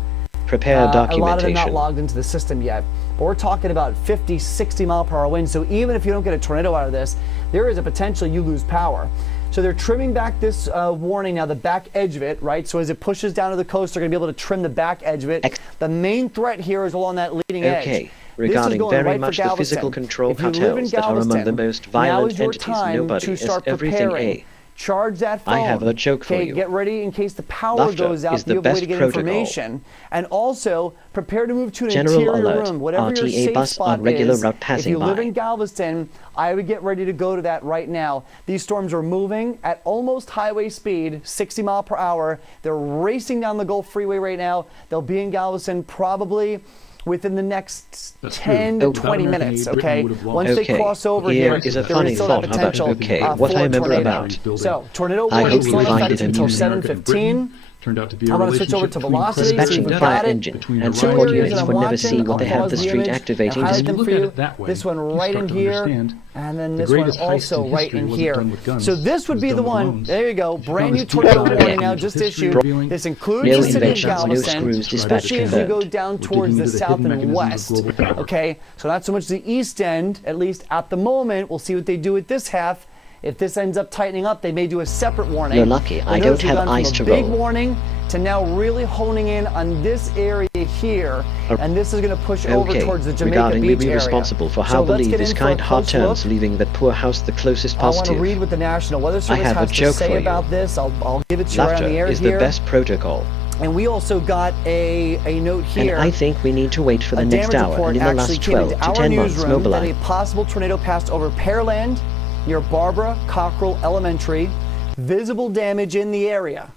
Prepare A lot of them documentation. not logged into the system yet. But we're talking about 50, 60 mile per hour winds. So even if you don't get a tornado out of this, there is a potential you lose power. So they're trimming back this warning now, the back edge of it, right? So as it pushes down to the coast, they're going to be able to trim the back edge of it. The main threat here is along that leading edge. Okay, regarding very much the physical control cartels that are among the most violent entities, nobody is everything A. Charge that phone. I have a joke for you. Get ready in case the power Laughter goes out. is the You have a way best to get protocol. information. And also, prepare to move to an General interior alert. room, whatever your RTA safe bus spot on regular is. route If passing you live by. in Galveston, I would get ready to go to that right now. These storms are moving at almost highway speed, 60 mile per hour. They're racing down the Gulf Freeway right now. They'll be in Galveston probably within the next 10 to 20 minutes, okay? Once they cross over here here, is a there funny is still thought that potential about what I remember about. So, tornado I warning hope still you in find effect it until amusing. 7:15. Turned out to be I'm going to switch over to velocity. Dispatching the fire engine and support units would never see what they have the street activating to to for you. This one right in here, and then this one also right in here. So this would be the one. There you go. Brand new tornado warning now just issued. This includes No the city of inventions, no Galveston, screws, dispatch especially as you go confirmed. down towards the south and west. Okay, so not so much the east end, at least at the moment. We'll see what they do at this half. If this ends up tightening up, they may do a separate warning. You're lucky. I don't have ice to big roll. warning to now really honing in on this area here, and this is going to push over towards the Jamaica regarding Beach we be area. responsible for So how let's believe get is in for kind a hard close terms, look. leaving that poor house the closest I want to positive. read what the National Weather Service have a has to joke say for you. about this. I'll give it to you right Laughter on the air is here. the best protocol. And we also got a note here. And I think we need to wait for the next damage hour, report and in the actually last came 12 into to our 10 months newsroom that mobilize. a possible tornado passed over Pearland near Barbara Cockrell Elementary. Visible damage in the area.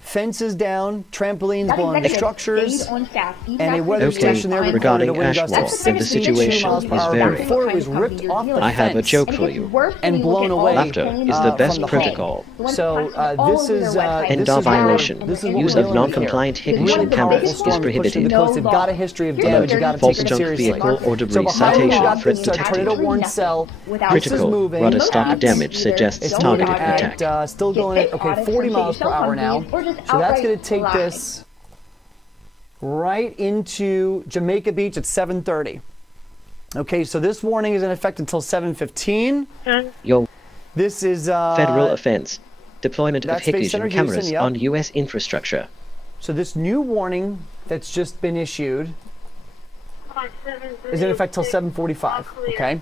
Fences down, trampolines blown, structures, and a weather station there recorded a wind gust of 62 miles per hour before it was ripped off the fence. I have a joke for you. And blown away. Laughter is the best from the protocol. home. So this is Indoor violation. Use of non-compliant Hikvision cameras is prohibited. They've got a history of damage. You got to take False them junk seriously. vehicle or So debris behind me, we citation got threat this tornado detected. warning cell. Critical rudder stop damage suggests It's targeted moving at, attack. still going at 40 miles per hour now. So that's going to take this right into Jamaica Beach at 7:30. Okay, so this warning is in effect until 7:15. This is Federal offense. Deployment of that's Space Center Hikvision cameras Houston, yep. on U.S. infrastructure. So this new warning that's just been issued is in effect till 7:45. Okay.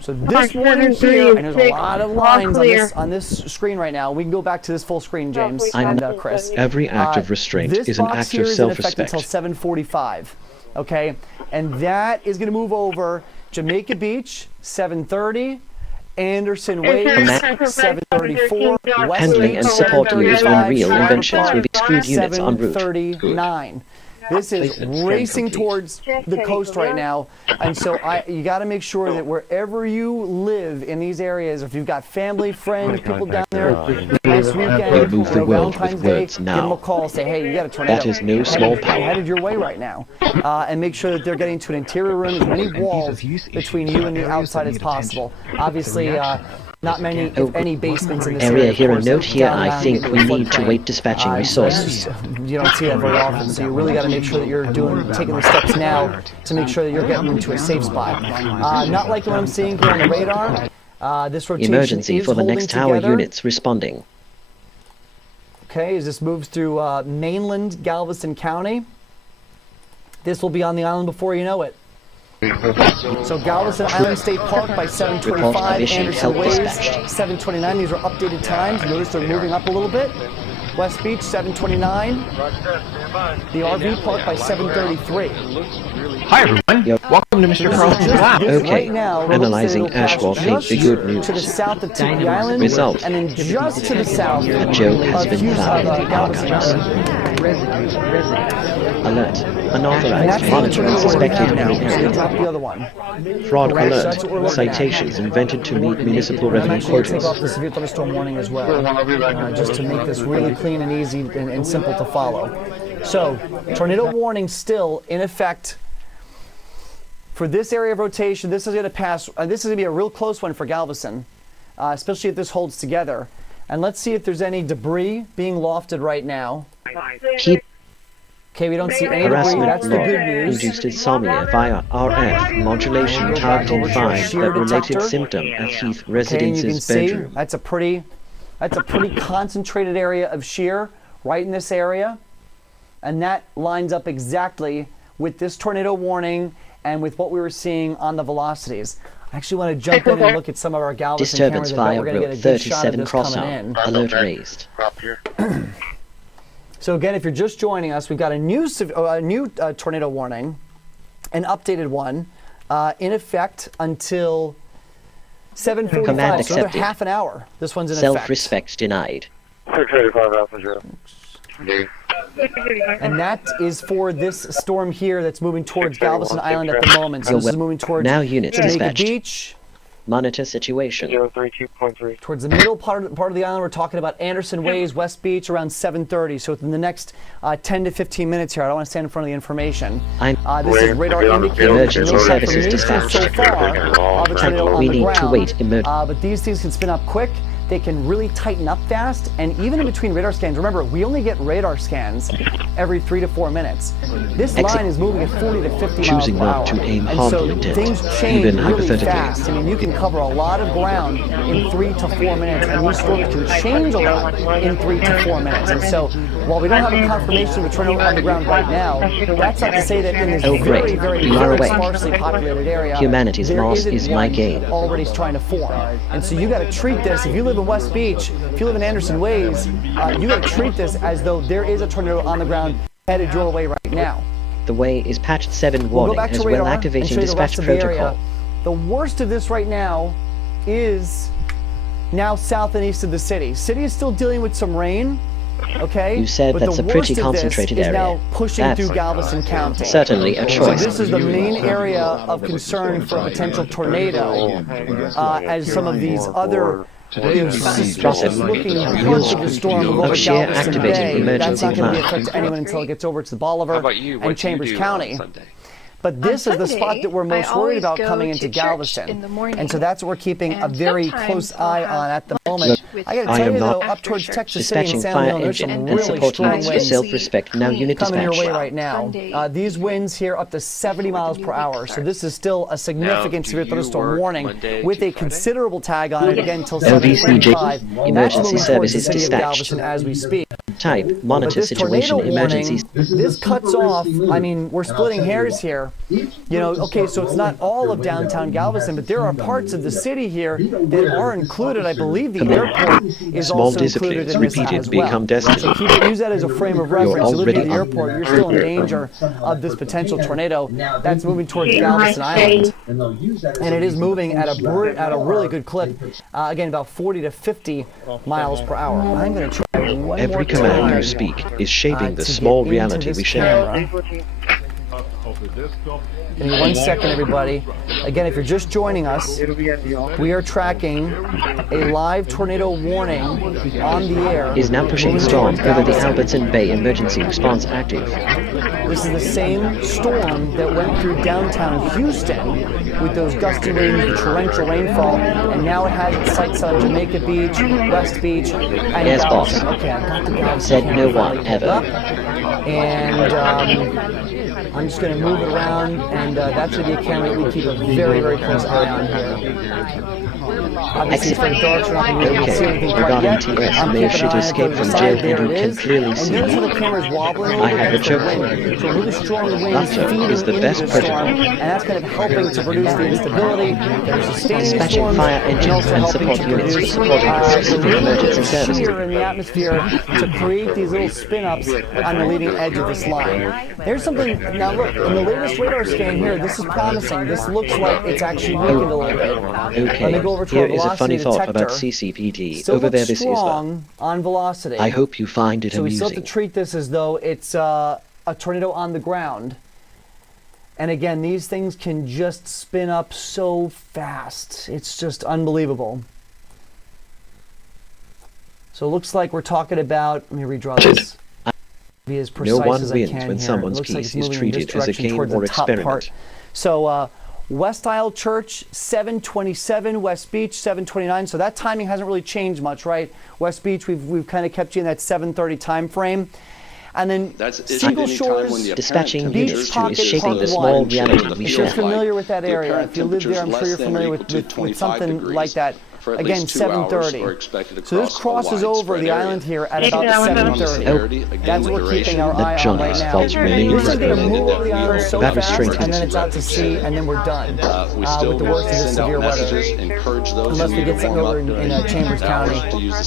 So this warning here, and there's a lot of lines on this screen right now. We can go back to this full screen, James and Chris. Every act of restraint is an act of self-respect. This box here is in effect until 7:45. Okay, and that is going to move over Jamaica Beach 7:30. Anderson Way, 7:34. Handling and support use on real inventions will be screwed units en route. 7:39. This is racing towards the coast right now, and so you got to make sure that wherever you live in these areas, if you've got family, friends, people down there, next weekend, move the world Valentine's with Day, words give them a now. call, say, hey, you got a tornado. That is no small power. Headed your way right now, and make sure that they're getting to an interior room, as many walls between you and the outside as possible. Obviously, Not many, if any, basements in this area. Here a note here. I think we need to wait dispatching resources. You don't see that very often, so you really got to make sure that you're taking the steps now to make sure that you're getting into a safe spot. Not like what I'm seeing here on the radar. This rotation Emergency is for the next tower together. units responding. Okay, as this moves through mainland Galveston County, this will be on the island before you know it. So Galveston Island State Park by 7:25, Anderson Ways 7:29. These are updated times. Notice they're moving up a little bit. West Beach 7:29. The RV Park by 7:33. Hi everyone. Welcome to Mr. Carlson's lab. Okay. Right now, Analyzing Ashwell think the good news. To the south of Tiki Island, Result. and then just to the south A joke has of been Hughes found in the Galveston archives. Island. Alert. Unauthorized monitoring suspected in the area. Drop the other one. Fraud alert. Citations invented to meet municipal revenue quotas. Take off the severe thunderstorm warning as well, just to make this really clean and easy and simple to follow. So, tornado warning still in effect for this area of rotation. This is going to pass. This is going to be a real close one for Galveston, especially if this holds together. And let's see if there's any debris being lofted right now. Okay, we don't see any debris. That's the good news. Induced insomnia via RF modulation targeting 5 that related symptom at Heath residence's bedroom. That's a pretty concentrated area of shear right in this area, and that lines up exactly with this tornado warning and with what we were seeing on the velocities. I actually want to jump in and look at some of our Galveston cameras. Disturbance via we're going to get a good shot of 37 this coming crossout. in. Alert raised. So again, if you're just joining us, we've got a new tornado warning, an updated one, in effect until 7:45. Command So another accepted. half an hour. This one's in effect. Self-respect denied. 685 Alpha 0. And that is for this storm here that's moving towards Galveston Island at the moment. So this is moving towards now units Jamaica dispatched. Beach. Monitor situation. 032.3. Towards the middle part of the island, we're talking about Anderson Ways, West Beach, around 7:30. So within the next 10 to 15 minutes here, I don't want to stand in front of the information. This is radar indicator. Emergency services dispatched. So far, We need to wait. But these things can spin up quick. They can really tighten up fast, and even in between radar scans, remember, we only get radar scans every 3 to 4 minutes. This line is moving at 40 to 50 Choosing miles per not hour. to aim And harmful so intent, things change even really hypothetically. fast. I mean, you can cover a lot of ground in 3 to 4 minutes, and these storms can change a lot in 3 to 4 minutes. And so, while we don't have a confirmation of a tornado on the ground right now, that's not to say that in this very, very, You are very awake. sparsely populated area, Humanity's there loss isn't is my one gain. already trying to form. And so you got to treat this, if you live in West Beach, if you live in Anderson Ways, you got to treat this as though there is a tornado on the ground headed your way right now. The way is patched 7 We'll go warning back to as radar well and activating show you the dispatch rest of the protocol. area. The worst of this right now is now south and east of the city. City is still dealing with some rain. Okay, You said but that's the a pretty worst of this concentrated is area. now pushing That's through Galveston County. certainly a choice. So this is the main area of concern for a potential tornado, as some of these other suspicious looking parts of the storm will go to Share Galveston activating Bay. That's emergency not going to be a plan. threat to anyone until it gets over to Bolivar and Chambers County. But this is the spot that we're most worried about coming into Galveston. And so that's what we're keeping a very close eye on at the moment. I got to tell you though, up towards Texas City and Dispatching San fire Leon, there's some engine and really support strong units for winds self-respect. Now unit coming your dispatched. way right now. These winds here up to 70 miles per hour. So this is still a significant severe thunderstorm warning with a considerable tag on it again until 7:45. Emergency services City of dispatched. Galveston as we speak. Type monitor But this situation tornado emergencies. warning, this cuts off, I mean, we're splitting hairs here. You know, okay, so it's not all of downtown Galveston, but there are parts of the city here that are included. I believe the airport is Small also disciplines included in this repeated as well. become destiny. So use that as a frame of reference. You live already near the airport, you're still in danger of this potential tornado that's moving towards Galveston Island. And it is moving at a really good clip, again, about 40 to 50 miles per hour. I'm going to try one Every more command time you speak is shaping the to small get into reality this we share. camera. Give me 1 second, everybody. Again, if you're just joining us, we are tracking a live tornado warning on the air. Is now pushing storm over the Albertson Bay emergency response active. This is the same storm that went through downtown Houston with those gusty winds, the torrential rainfall, and now it has its sights on Jamaica Beach, West Beach, and Yes, boss. Okay, I got the guys. Said no one ever. And I'm just going to move it around, and that's going to be a camera that we keep a very, very close eye on here. Obviously, it's very dark, so we're not going to be able to see anything quite yet. I'm Mayor keeping should an eye escape on from the jail, side. There and it you can is. clearly And see. notice how the camera's wobbling. I have a joke for you. So really strong winds Laughter feeding is the into best the storm, protocol. and that's kind of helping to produce the instability that are sustaining the Dispatching storms, fire and engines also and helping support to units for produce supporting specific emergency services. shear in the atmosphere to create these little spin-ups on the leading edge of this line. There's something, now look, in the latest radar scan here, this is promising. This looks like it's actually weakened a little bit. Okay, Let me go over to here our is a funny velocity thought about detector. CCPD. Still Over there, looks this is strong on velocity. I hope you find it So we still have amusing. to treat this as though it's a tornado on the ground. And again, these things can just spin up so fast. It's just unbelievable. So it looks like we're talking about, let me redraw this. Be as precise No one as I wins can when here. someone's It looks like piece it's is moving in this treated as a direction game towards or the top experiment. part. So West Isle Church, 727, West Beach, 729. So that timing hasn't really changed much, right? West Beach, we've kind of kept you in that 7:30 time frame. And then Single Shores, Dispatching Beach units to Pocket is shaping Park the 1. small reality we If you're share. familiar with that area, if you live there, I'm sure you're familiar with something like that. Again, 7:30. So this crosses over the island here at about 7:30. That's what we're keeping our eye on right now. This is going to move over the island so fast, and then it's out to sea, and then we're done with the worst of the severe weather. Unless we get something over in Chambers County.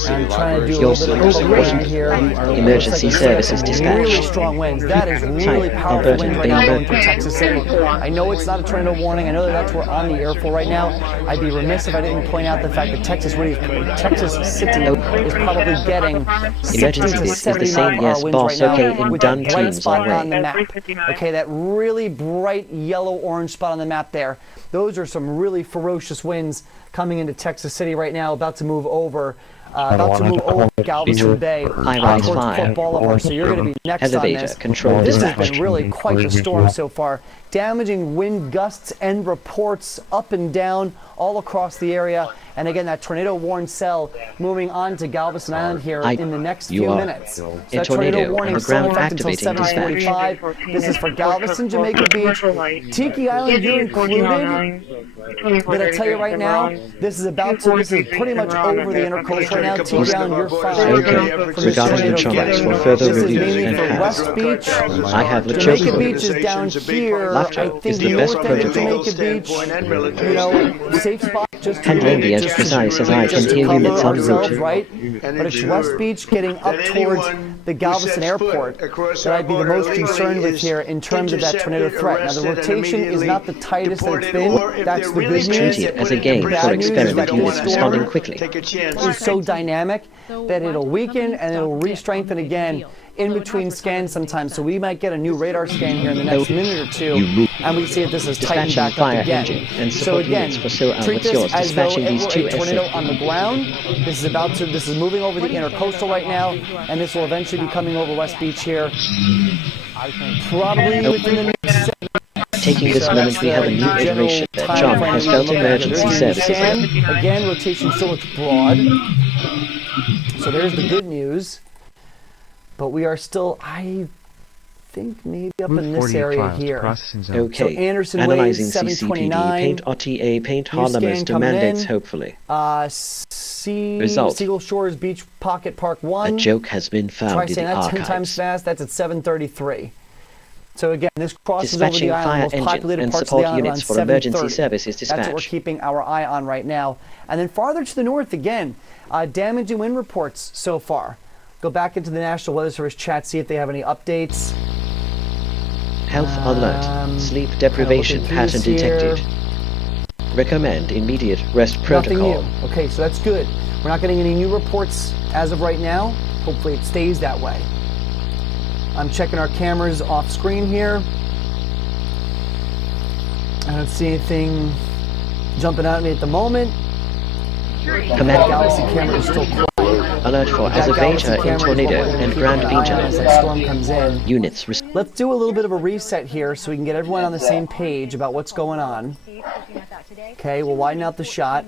I'm trying to do a little bit of wind here. Emergency services dispatched. Really strong winds. That is really powerful wind right now going through Texas City. I know it's not a tornado warning. I know that's where on the air for right now. I'd be remiss if I didn't point out the fact that Texas City is probably getting 60 to 70 mile-per-hour winds right now with that bright spot on the map. Okay, that really bright yellow-orange spot on the map there. Those are some really ferocious winds coming into Texas City right now, about to move over. Galveston Bay towards Fort Boulevard. So you're going to be next on this. This has been really quite the storm so far. Damaging wind gusts and reports up and down all across the area. And again, that tornado warning cell moving on to Galveston Island here in the next few minutes. So that tornado warning still in effect until 7:45. This is for Galveston, Jamaica Beach, Tiki Island. You're included. But I tell you right now, this is pretty much over the intercoast right now. Tiki Island, you're fine. Regarding the traumas for further reviews and West Beach. I have the Jamaica Beach is down here. I think north end of Jamaica Beach. You know, safe spot. Just handling the edge precise as I can hear units en route. Right? But it's West Beach getting up towards the Galveston airport that I'd be the most concerned with here in terms of that tornado threat. Now the rotation is not the tightest that it's been. That's the good news. Treat it as a game for experiment units responding quickly. It's so dynamic that it'll weaken and it'll re-strengthen again in between scans sometimes. So we might get a new radar scan here in the next minute or two, and we see if this is tightened back up again. So again, treat this as though it were a tornado on the ground. This is moving over the intercoastal right now, and this will eventually be coming over West Beach here, probably within the next 7 Taking this moment, we have a new iteration that John has felt emergency services. Again, rotation still looks broad. So there's the good news. But we are still, I think, maybe up in this area here. Okay, so Anderson analyzing Way, CCPD, paint RTA, paint Harlemers to mandates, hopefully. Result. Seagull Shores Beach Pocket Park 1. A joke has been found Try in saying the that archives. 10 times fast, that's at 7:33. So again, this crosses Dispatching over the island, most populated and parts of support the island units around for emergency 7:30. services That's what we're dispatched. keeping our eye on right now. And then farther to the north again, damaging wind reports so far. Go back into the National Weather Service chat, see if they have any updates. Health alert. Sleep deprivation pattern detected. Recommend immediate rest protocol. Nothing new. Okay, so that's good. We're not getting any new reports as of right now. Hopefully it stays that way. I'm checking our cameras off screen here. I don't see anything jumping out at me at the moment. Command. Galaxy camera is still quiet. Alert for Azaveta in Tornado and Grand As that storm comes in. Units. Let's do a little bit of a reset here so we can get everyone on the same page about what's going on. Okay, we'll widen out the shot.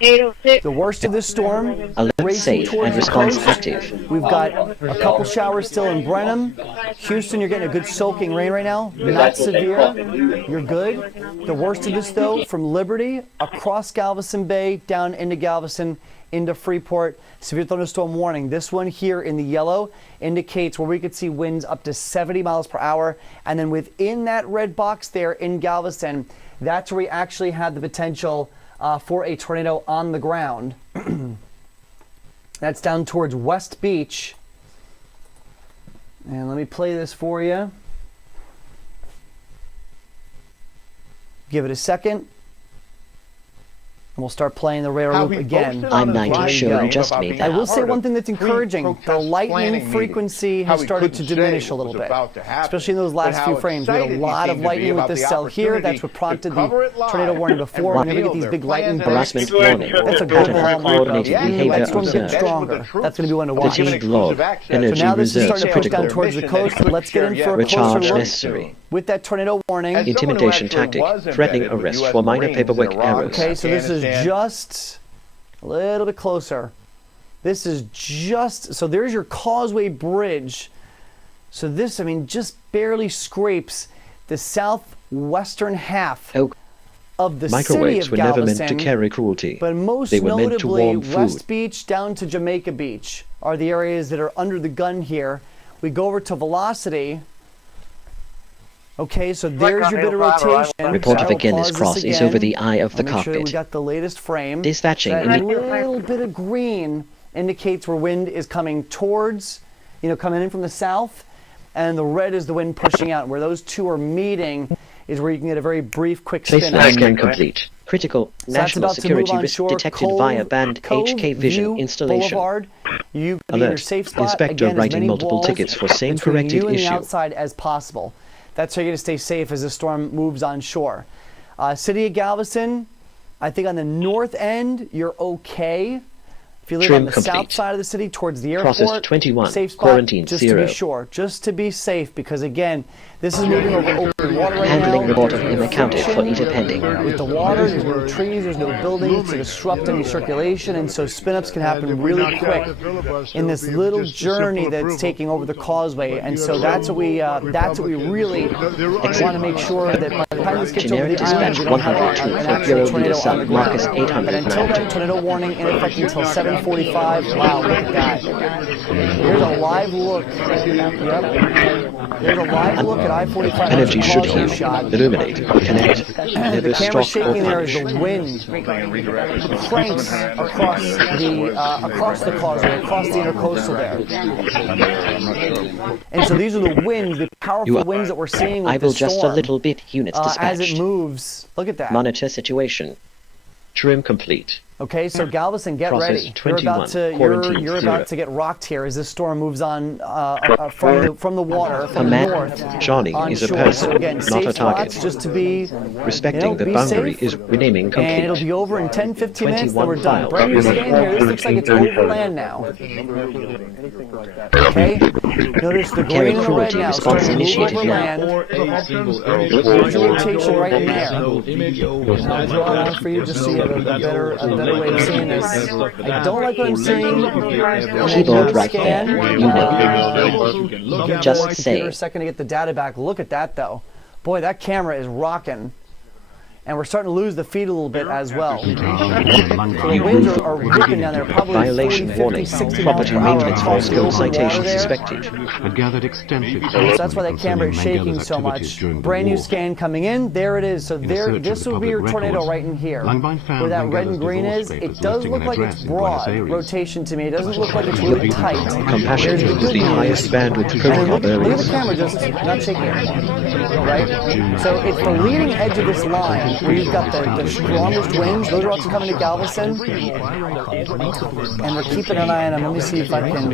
The worst of this storm, alert, safe, and response active. We've got a couple showers still in Brenham. Houston, you're getting a good soaking rain right now. Not severe. You're good. The worst of this, though, from Liberty, across Galveston Bay, down into Galveston, into Freeport, severe thunderstorm warning. This one here in the yellow indicates where we could see winds up to 70 miles per hour. And then within that red box there in Galveston, that's where we actually had the potential for a tornado on the ground. That's down towards West Beach. And let me play this for you. Give it a second. And we'll start playing the radar loop again. I'm 90 sure you just made that. I will say one thing that's encouraging. The lightning frequency has started to diminish a little bit, especially in those last few frames. We had a lot of lightning with this cell here. That's what prompted the tornado warning before. Whenever you get these big lightning bursts, that's a good hallmark. That storm's getting stronger. That's going to be one to watch. Fatigue log. Energy so now this is starting to push critical. down towards the coast. Let's get in for a Recharge closer look necessary. with that tornado warning. Intimidation tactic. Threatening arrest for minor paperwork errors. Okay, so this is just a little bit closer. This is just, so there's your Causeway Bridge. So this, I mean, just barely scrapes the southwestern half of the city Microwaves of were Galveston. never meant to carry cruelty. But most they were notably, meant to warm West food. Beach down to Jamaica Beach are the areas that are under the gun here. We go over to velocity. Okay, so there's your bit of rotation. Report of again, this cross is over the eye of the Make sure that we cockpit. got the latest frame. Dispatching. That little bit of green indicates where wind is coming towards, coming in from the south, and the red is the wind pushing out. Where those two are meeting is where you can get a very brief, quick spin. Baseline scan complete. Critical national security risk detected via band HK Vision installation. Boulevard. You can be in your safe spot. Inspector Again, writing multiple walls tickets for same between corrected you and the issue. outside as possible. That's how you're going to stay safe as the storm moves on shore. City of Galveston, I think on the north end, you're okay. If you live Trim on the complete. south side of the city towards the Process airport, 21, safe spot, quarantine just 0. to be sure, just to be safe, because again, this is moving over open water right Handling now. report of him accounted for either pending. With the water, there's no trees, there's no buildings to disrupt any circulation, and so spin-ups can happen really quick in this little journey that's taking over the causeway. And so that's what we really want to make sure that by the time this gets over Generic the island, dispatch we don't have 102 an for actual Bureau tornado Leader on the South Marcus ground. 800 But until that tornado warning in effect until 7:45, wow, look at that. Here's a live look. Yep. There's a live look at I-45. Energy should heal, illuminate, connect, never The camera stop or shaking there is punish. the wind cranks across the causeway, across the intercoastal there. And so these are the winds, the powerful winds that we're seeing with I will the storm. just a little bit, units As dispatched. it moves. Look at that. Monitor situation. Trim complete. Okay, so Galveston, get Process ready. 21, You're about to get rocked here as this storm moves on from the water, from the north. Johnny on is a shore. person, So again, not safe a target. spots just to be Respecting the be boundary safe. is renaming complete. And it'll be over in 10-15 minutes, then 21 we're done. files. Brand new scan here. This looks like it's overland now. Okay? Notice the green and the red now starting to move over land. There's your rotation right in there. I'll draw it out for you just so you have a better way of seeing this. I don't like what I'm seeing. Keyboard right there. You know. Just say. A second to get the data back. Look at that though. Boy, that camera is rocking. And we're starting to lose the feed a little bit as well. The winds are ripping down there, probably Violation 40, 50, warning. 60 miles Property per hour maintenance for across the school open water citation there. suspected. Had gathered extensive So that's why that camera is shaking so much. Brand new scan coming in. There it is. So there, this will be your tornado right in here. Where that red and green is, it does look like it's broad rotation to me. It doesn't look like it's really tight. Compassion is the highest bandwidth protocol there Look at is. the camera just not shaking it. Right? So it's the leading edge of this line where you've got the strongest winds. Those are also coming to Galveston. And we're keeping an eye on them. Let me see if I can...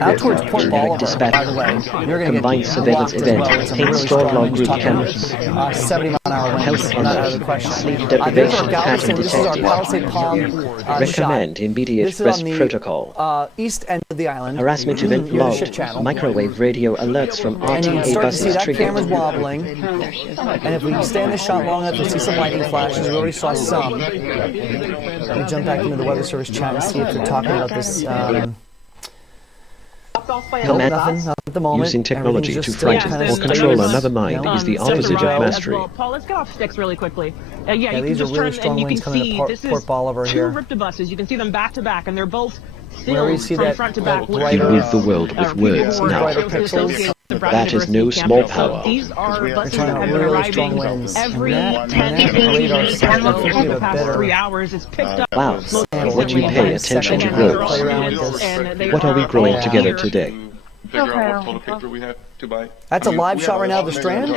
Out towards Port Bolivar, by the way. You're going to get surveillance event. Paint stored log group cameras. 70-mile-an-hour winds. Not out of the question. Sleep deprivation pattern This is our detected. Palisade Palm Recommend immediate rest protocol. East end of the island. Harassment event logged. Microwave radio alerts from And you RTA start to buses see that triggered. camera's wobbling. And if we can stay in this shot long enough, you'll see some lightning flashes. We already saw some. Let me jump back into the Weather Service chat and see if they're talking about this. Nothing at the moment. Using technology to frighten or control another mind is the opposite of mastery. Paul, let's get off sticks really quickly. Yeah, you can these are just really turn strong and you winds can coming see to this Port is Bolivar two here. riptobuses. You can see them back to back, and they're both Where we see from that, front to back. You move the world with words now. That is no small power. These are buses that have been really strong arriving winds. every And 10 that radar minutes sounds like over we have the a past better- 3 hours. It's picked up. Wow, what you pay attention to grows. What are we growing together today? Figure out what toilet paper we have to buy. That's a live shot right now of the Strand?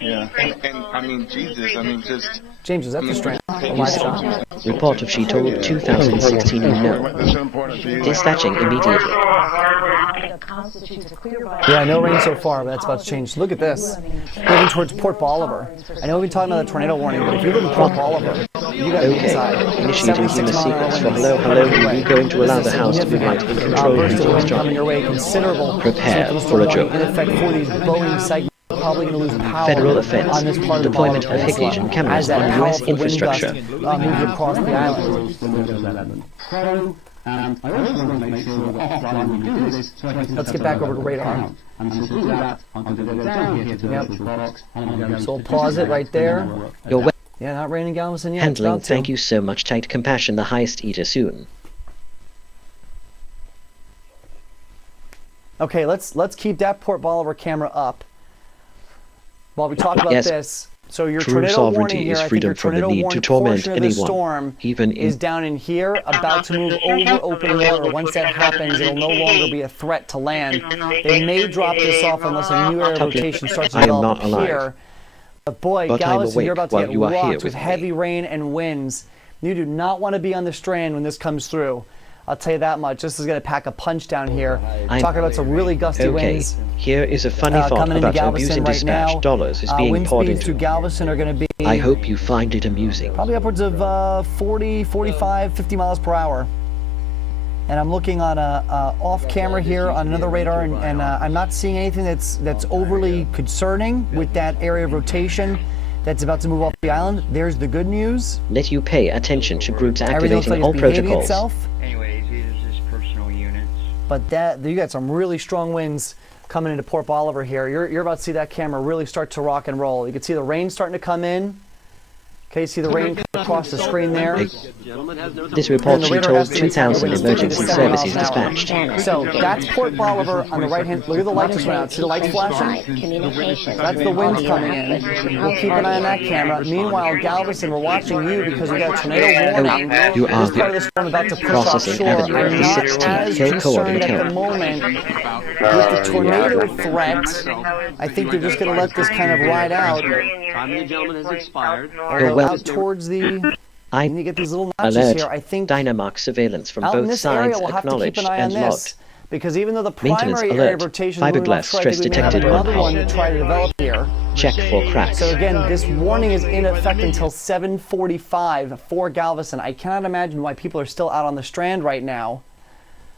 Yeah. And I mean, Jesus, I mean, just... James, is that the Strand? A live shot? Report of She Told 2016 no. Dispatching immediately. Yeah, no rain so far, but that's about to change. Look at this. Moving towards Port Bolivar. I know we've been talking about the tornado warning, but if you live in Port Bolivar, you got to be inside. Initiating human sequence for hello, hello, are you going to allow the house to be right in control burst of until wind coming strong? your way, considerable. Prepare for a joke. In effect, for these Boeing segments, probably going to lose power Federal offense. on this part of the Deployment Bolivar of Hikvision Peninsula cameras as that on US powerful wind infrastructure. gust moves across the island. Let's get back over to radar. Yep. So we'll pause it right there. Yeah, not raining Galveston yet. Handling, It's about to. thank you so much. Tight compassion, the highest eater soon. Okay, let's keep that Port Bolivar camera up while we talk about this. So your True tornado warning sovereignty here, is I think freedom your from the tornado need to warning torment portion of the anyone, storm even is in down in here, about to move over open water. Once that happens, it'll no longer be a threat to land. They may drop this off unless a new area rotation starts to I am develop not alive. here. But boy, But I'm Galveston, you're awake about to while get you are here rocked with with me. heavy rain and winds. You do not want to be on the Strand when this comes through. I'll tell you that much. This is going to pack a punch down here. Talking about some really gusty winds. Here is a funny thought coming into about Galveston abusing right dispatch. now. Dollars is being Wind poured speeds into. through Galveston are going to be I hope you find it amusing. probably upwards of 40, 45, 50 miles per hour. And I'm looking on a off camera here on another radar, and I'm not seeing anything that's overly concerning with that area of rotation that's about to move off the island. There's the good news. Let you pay attention to groups Everything looks like activating all it's behaving protocols. itself. Anyways, these are just personal units. But that you got some really strong winds coming into Port Bolivar here. You're about to see that camera really start to rock and roll. You can see the rain starting to come in. Okay, see the rain across the screen there. This report She Told 2000 winds emergency 50 services miles an hour. dispatched. So that's Port Bolivar on the right hand. Look at the lights just went out. See the lights flashing? That's the winds coming in. We'll keep an eye on that camera. Meanwhile, Galveston, we're watching you because we got a tornado warning. You are This part of the storm about to push Processing offshore. Avenue, I'm not 16, as Hill concerned coordinate at the camera. moment with the tornado threat. I think they're just going to let this kind of ride out. Time of the gentleman has expired. Although out towards the, I you get these little notches alert here. I think Dynamark surveillance from out in both this area sides we'll have to keep acknowledged an eye on and this. logged. Because even though the Maintenance primary area alert. of rotation is moving Fiberglass offshore, I stress think we may have detected on another one hull. to try to develop here. Check for cracks. So again, this warning is in effect until 7:45 for Galveston. I cannot imagine why people are still out on the Strand right now,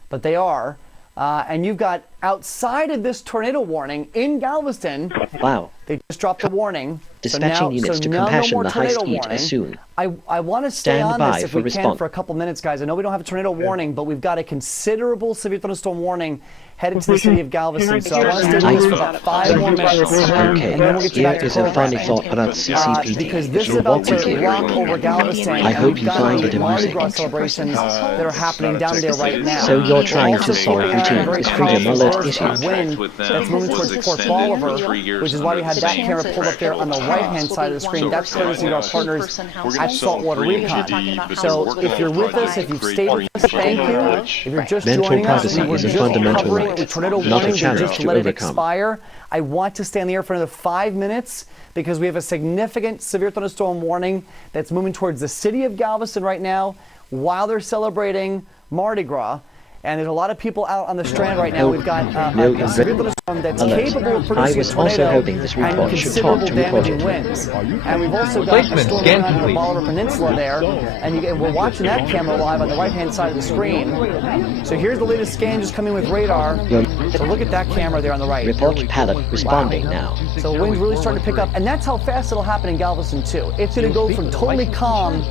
but they are. And you've got outside of this tornado warning in Galveston. Wow. They just dropped a warning. Dispatching units to compassion, the highest eat as soon. I want to stay Stand on by this if for we can response. for a couple minutes, guys. I know we don't have a tornado warning, but we've got a considerable severe thunderstorm warning headed to the city of Galveston. So I want to stay on this for about 5 more minutes. Okay, And then we'll get you here back to is a funny program. thought about CCPD. Because this It is will about walk with to you. rock over Galveston. I hope you find it Mardi amusing. Gras celebrations that are happening down there right now. So you're trying to solve Also, routine very is freedom powerful alert burst of issues. wind that's moving towards Port Bolivar, which is why we had that camera pulled up there on the right-hand side of the screen. That's courtesy of our partners at Saltwater Recon. So if you're with us, if you've stayed with us, thank you. If you're just joining us, we were just covering a tornado warning just to let it expire. I want to stay on the air for another 5 minutes because we have a significant severe thunderstorm warning that's moving towards the city of Galveston right now while they're celebrating Mardi Gras. And there's a lot of people out on the Strand right now. We've got a severe thunderstorm that's capable of producing a tornado and considerable damaging winds. And we've also got a storm going on in the Bolivar Peninsula there. And we're watching that camera live on the right-hand side of the screen. So here's the latest scan just coming with radar. So look at that camera there on the right. Report pallet responding now. So the wind's really starting to pick up. And that's how fast it'll happen in Galveston, too. It's going to go from totally calm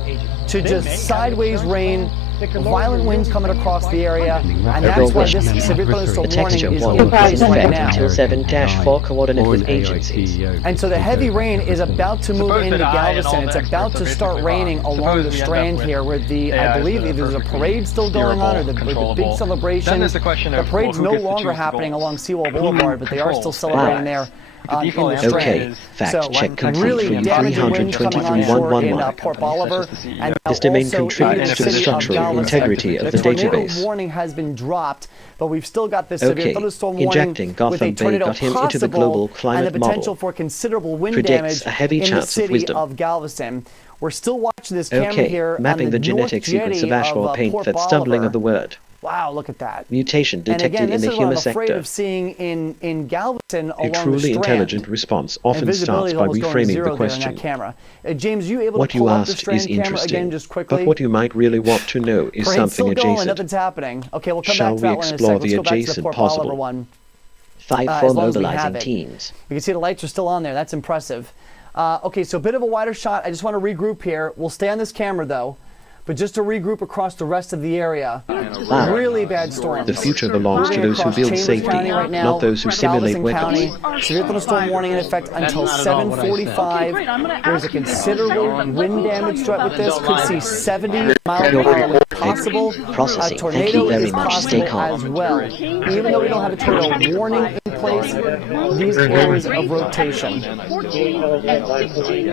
to just sideways rain, violent winds coming across the area, and that's why this severe thunderstorm warning is in place right now. Until 7-4 coordinate with agencies. And so the heavy rain is about to move into Galveston. It's about to start raining along the Strand here, where I believe there's a parade still going on, or the big celebration. The parade's no longer happening along Seawall Boulevard, but they are still celebrating there. Okay, fact check complete from 323.111. Port Bolivar, and this domain contributes to the structural integrity of the database. The warning has been dropped, but we've still got this severe thunderstorm warning injecting Gotham Bay got him into the global climate and the potential model. for considerable wind Predicts damage a heavy in the chance of city wisdom. of Galveston. We're still watching this camera here mapping on the genetic sequence of ashmore paint Port that's stumbling Bolivar. of the word. Wow, look at that. Mutation detected and again, in the human this is what I'm afraid sector. of seeing in Galveston along A truly the Strand. Intelligent response often starts by reframing the question. James, you able what to pull you up the asked Strand is camera interesting, again just quickly? but what you might really want to know is Parade's something still going, adjacent. nothing's happening. Okay, we'll come Shall back to that we one in a explore second. the Let's go back to the adjacent Port possible? Bolivar one. 5 for mobilizing teams. You can see the lights are still on there. That's impressive. Okay, so a bit of a wider shot. I just want to regroup here. We'll stay on this camera though. But just to regroup across the rest of the area, really bad storms. The future belongs to those who build safety, right now, not those who simulate weapons. County, severe thunderstorm warning in effect until 7:45. There's a considerable wind damage threat with this. Could see 70 miles per hour possible. Processing. A tornado Thank you very is much. Stay possible calm. as well. Even though we don't have a tornado warning in place, these areas of rotation.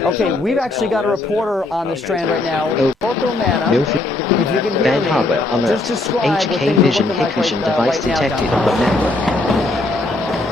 Okay, we've actually got a reporter on the Strand right now. No bad hardware alert. HK Vision Hikvision device detected on the network.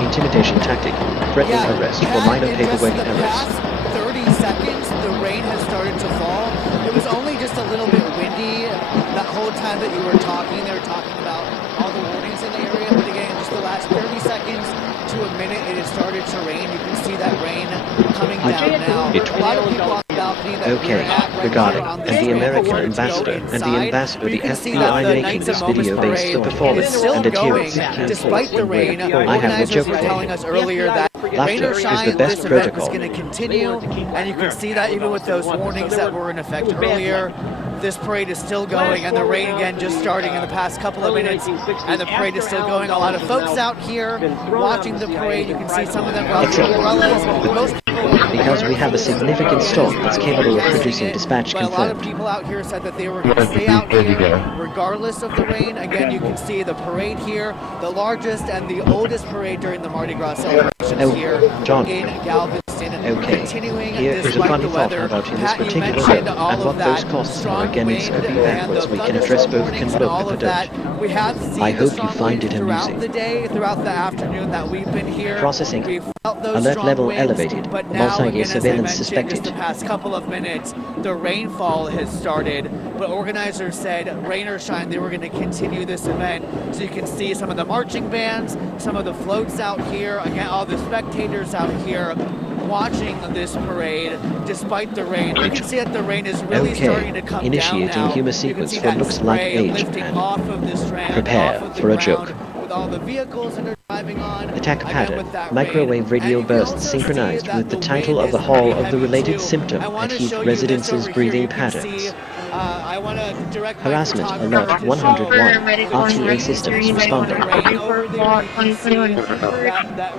Intimidation tactic. Threatening arrest for minor paperwork errors. 30 seconds, the rain has started to fall. It was only just a little bit windy that whole time that you were talking. They were talking about all the warnings in the area, but again, just the last 30 seconds to a minute, it has started to rain. You can see that rain coming down now. A lot of people on the balcony that we're at right regarding here on and the American ambassador and the ambassador, the FBI making this video based the performance and adherence. Despite the rain, I have a joke organizers were telling us earlier that rain Laughter or is shine, the best this event protocol. was going to continue, and you can see that even with those warnings that were in effect earlier. This parade is still going, and the rain again just starting in the past couple of minutes, and the parade is still going. A lot of folks out here watching the parade. You can see some of them with umbrellas. Most because we have a significant storm that's capable of producing dispatch but a lot of confirmed. people out here said that they were going to stay out here regardless of the rain. Again, you can see the parade here, the largest and the oldest parade during the Mardi Gras celebrations here John. in Galveston. Continuing Here is a despite funny the thought weather. about in this Pat, you particular mentioned zone all and of what that those costs strong are. Again, it's wind scoping and backwards. the We can address both warnings can and all look of the that. We have seen I the hope you strong find winds it throughout amusing. the day, throughout the afternoon that we've been here. Processing. We've felt those Alert strong level winds, elevated. but now, Multi-year again, as I surveillance mentioned, suspected. just the past couple of minutes, the rainfall has started, but organizers said, rain or shine, they were going to continue this event. So you can see some of the marching bands, some of the floats out here, again, all the spectators out here watching this parade despite the rain. You can see that the rain is really starting to come Initiating down now. human You can sequence see for that looks like spray age lifting and off of the Strand, prepare off of the for a ground, joke. with all the vehicles that are driving on. Attack again, pattern. with that Microwave radio burst synchronized with the title of the hall of the related symptom at Heath Residence's breathing patterns. I want to direct Harassment alert 101. RTA systems responding. that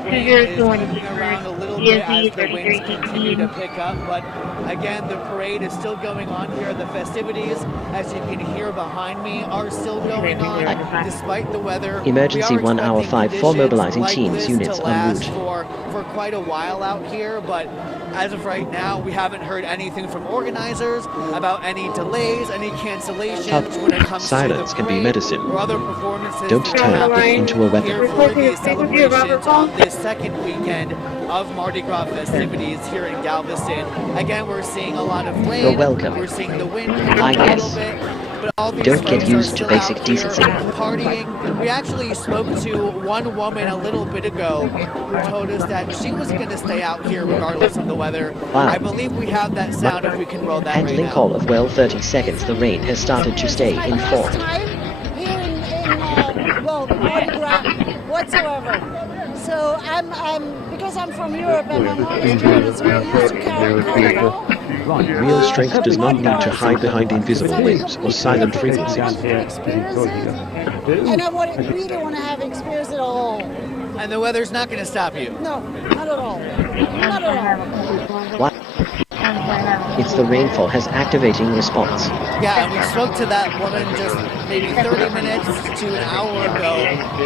rain is moving around a little bit as the winds continue to pick up, but Again, the parade is still going on here. The festivities, as you can hear behind me, are still going on despite the weather. Emergency 1 hour 5 for mobilizing like teams units en route. For quite a while out here, but as of right now, we haven't heard anything from organizers about any delays, any cancellations when it comes Silence to the can be medicine. or other performances. Don't turn it into a weapon. Here for the celebrations on this second weekend of Mardi Gras festivities here in Galveston. Again, we're seeing a lot of rain. You're welcome. We're seeing the wind I a little guess. bit. But all these Don't get folks used are to still basic out here decency. Partying. We actually spoke to one woman a little bit ago who told us that she was going to stay out here regardless of the weather. Wow. I believe we have that sound if we can roll that right Handling now. call of well 30 seconds. The rain has started to stay in fort. Here in Mardi Gras whatsoever. So because I'm from Europe and my mom is German, so we used to carry carnival. Real strength does not need to hide behind invisible waves or silent frequencies. And I really want to have experience it all. And the weather's not going to stop you. No, not at all. Not at all. What? It's the rainfall has activating response. Yeah, and we spoke to that woman just maybe 30 minutes to an hour ago,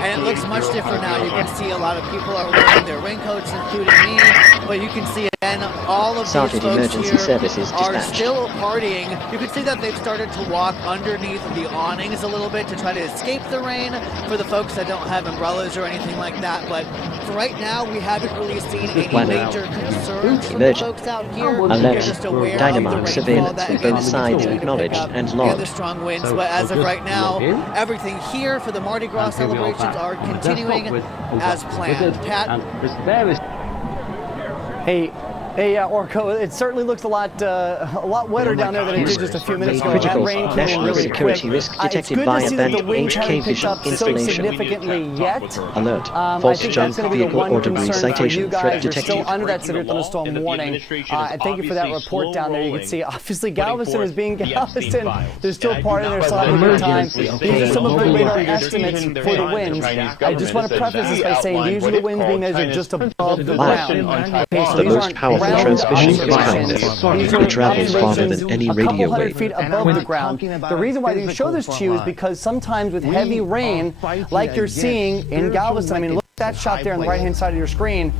and it looks much different now. You can see a lot of people are wearing their raincoats, including me, but you can see again all of Started these folks emergency here services are dispatched. still partying. You can see that they've started to walk underneath the awnings a little bit to try to escape the rain for the folks that don't have umbrellas or anything like that, but for right now we haven't really seen any major concerns from the folks out here. Alert. They're just aware of Dynamark the surveillance that on again both is sides going to acknowledged pick up and and logged. the strong winds, but as of right now, everything here for the Mardi Gras celebrations are continuing as planned. Pat? Hey, Orko, it certainly looks a lot wetter down there than it did just a few minutes ago. Critical That rain came in national really security quick. risk It's detected good by to a see that the band winds haven't HK picked vision up so installation. significantly yet. Alert. I False think jump that's going to be the vehicle one or debris concern for you citation. Threat guys. You're detected. still under that severe thunderstorm warning. And thank you for that report down there. You can see, obviously, Galveston is being Galveston. There's still partying there, so having a good time. These are some of the radar estimates for the winds. I just want to preface this by saying these are the winds being measured just above the ground. Okay, so The these most aren't powerful ground transmission is observations. kindness. These are It travels farther observations than any a couple radio hundred wave. feet above the ground. The reason why we show this to you is because sometimes with heavy rain, like you're seeing in Galveston, I mean, look at that shot there on the right-hand side of your screen.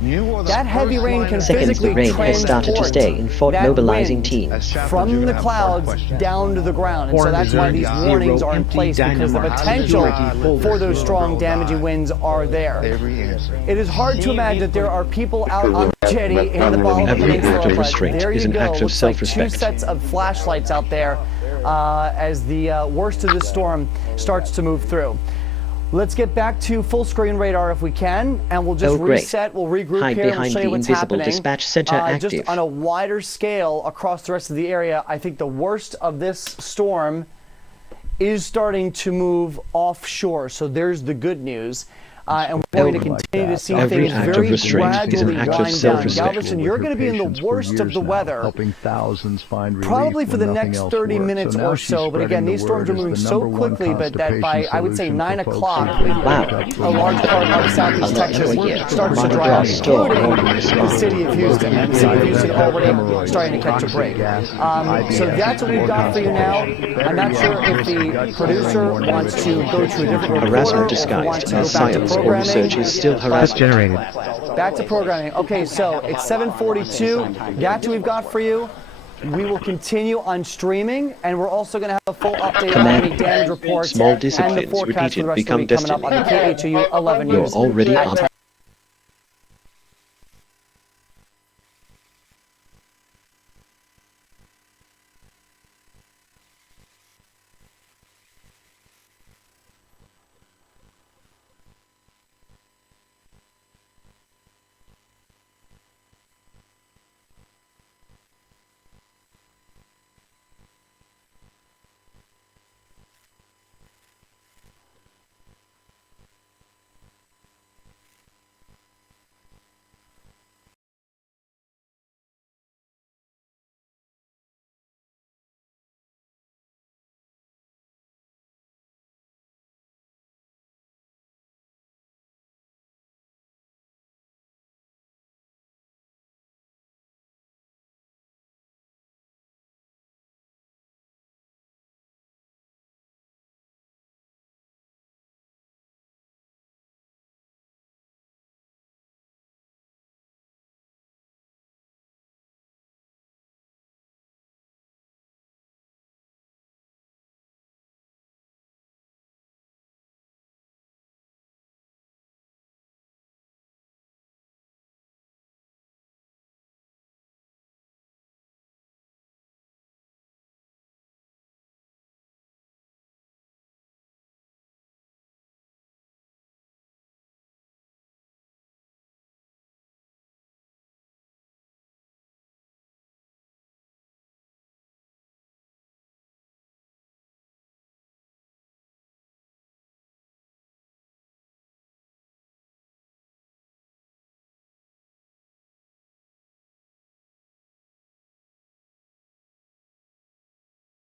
That heavy rain can Seconds, physically the rain has started to stay in fort that mobilizing wind teams. from the clouds down to the ground. And so that's why these warnings are in place, because the potential for those strong damaging winds are there. It is hard to imagine that there are people out on the jetty in the Baja Every act Peninsula, of but restraint there is you an go. act of Looks like two self-respect. sets of flashlights out there as the worst of the storm starts to move through. Let's get back to full screen radar if we can, and we'll just reset, we'll regroup Hide here, and we'll behind show you the what's invisible happening. dispatch center active. Just on a wider scale across the rest of the area, I think the worst of this storm is starting to move offshore, so there's the good news. And we're going to continue to see Every things act of very restraint is an gradually act of wind down. self-respect. Galveston, you're going to be in the worst of the weather, helping thousands find relief probably for the when nothing next else 30 works. minutes now or she's so. But again, spreading these the storms are word as moving the so number one quickly, but that by, I would say, constipation 9 solution for o'clock, folks a large part of southeast Texas starts to dry out, including the city of Houston. And the city of Houston already starting to catch a break. So that's what we've got for you now. I'm not sure if the producer wants to go to a different reporter, Harassment or disguised to go as back to science or programming. research is still harassment. Back to programming. Okay, so it's 7:42. That's what we've got for you. We will continue on streaming, and we're also going to have a full update on any damage reports Small and the disciplines forecast for the repeated rest of the become week coming up on the destiny. KHOU 11 You're News already at on 10.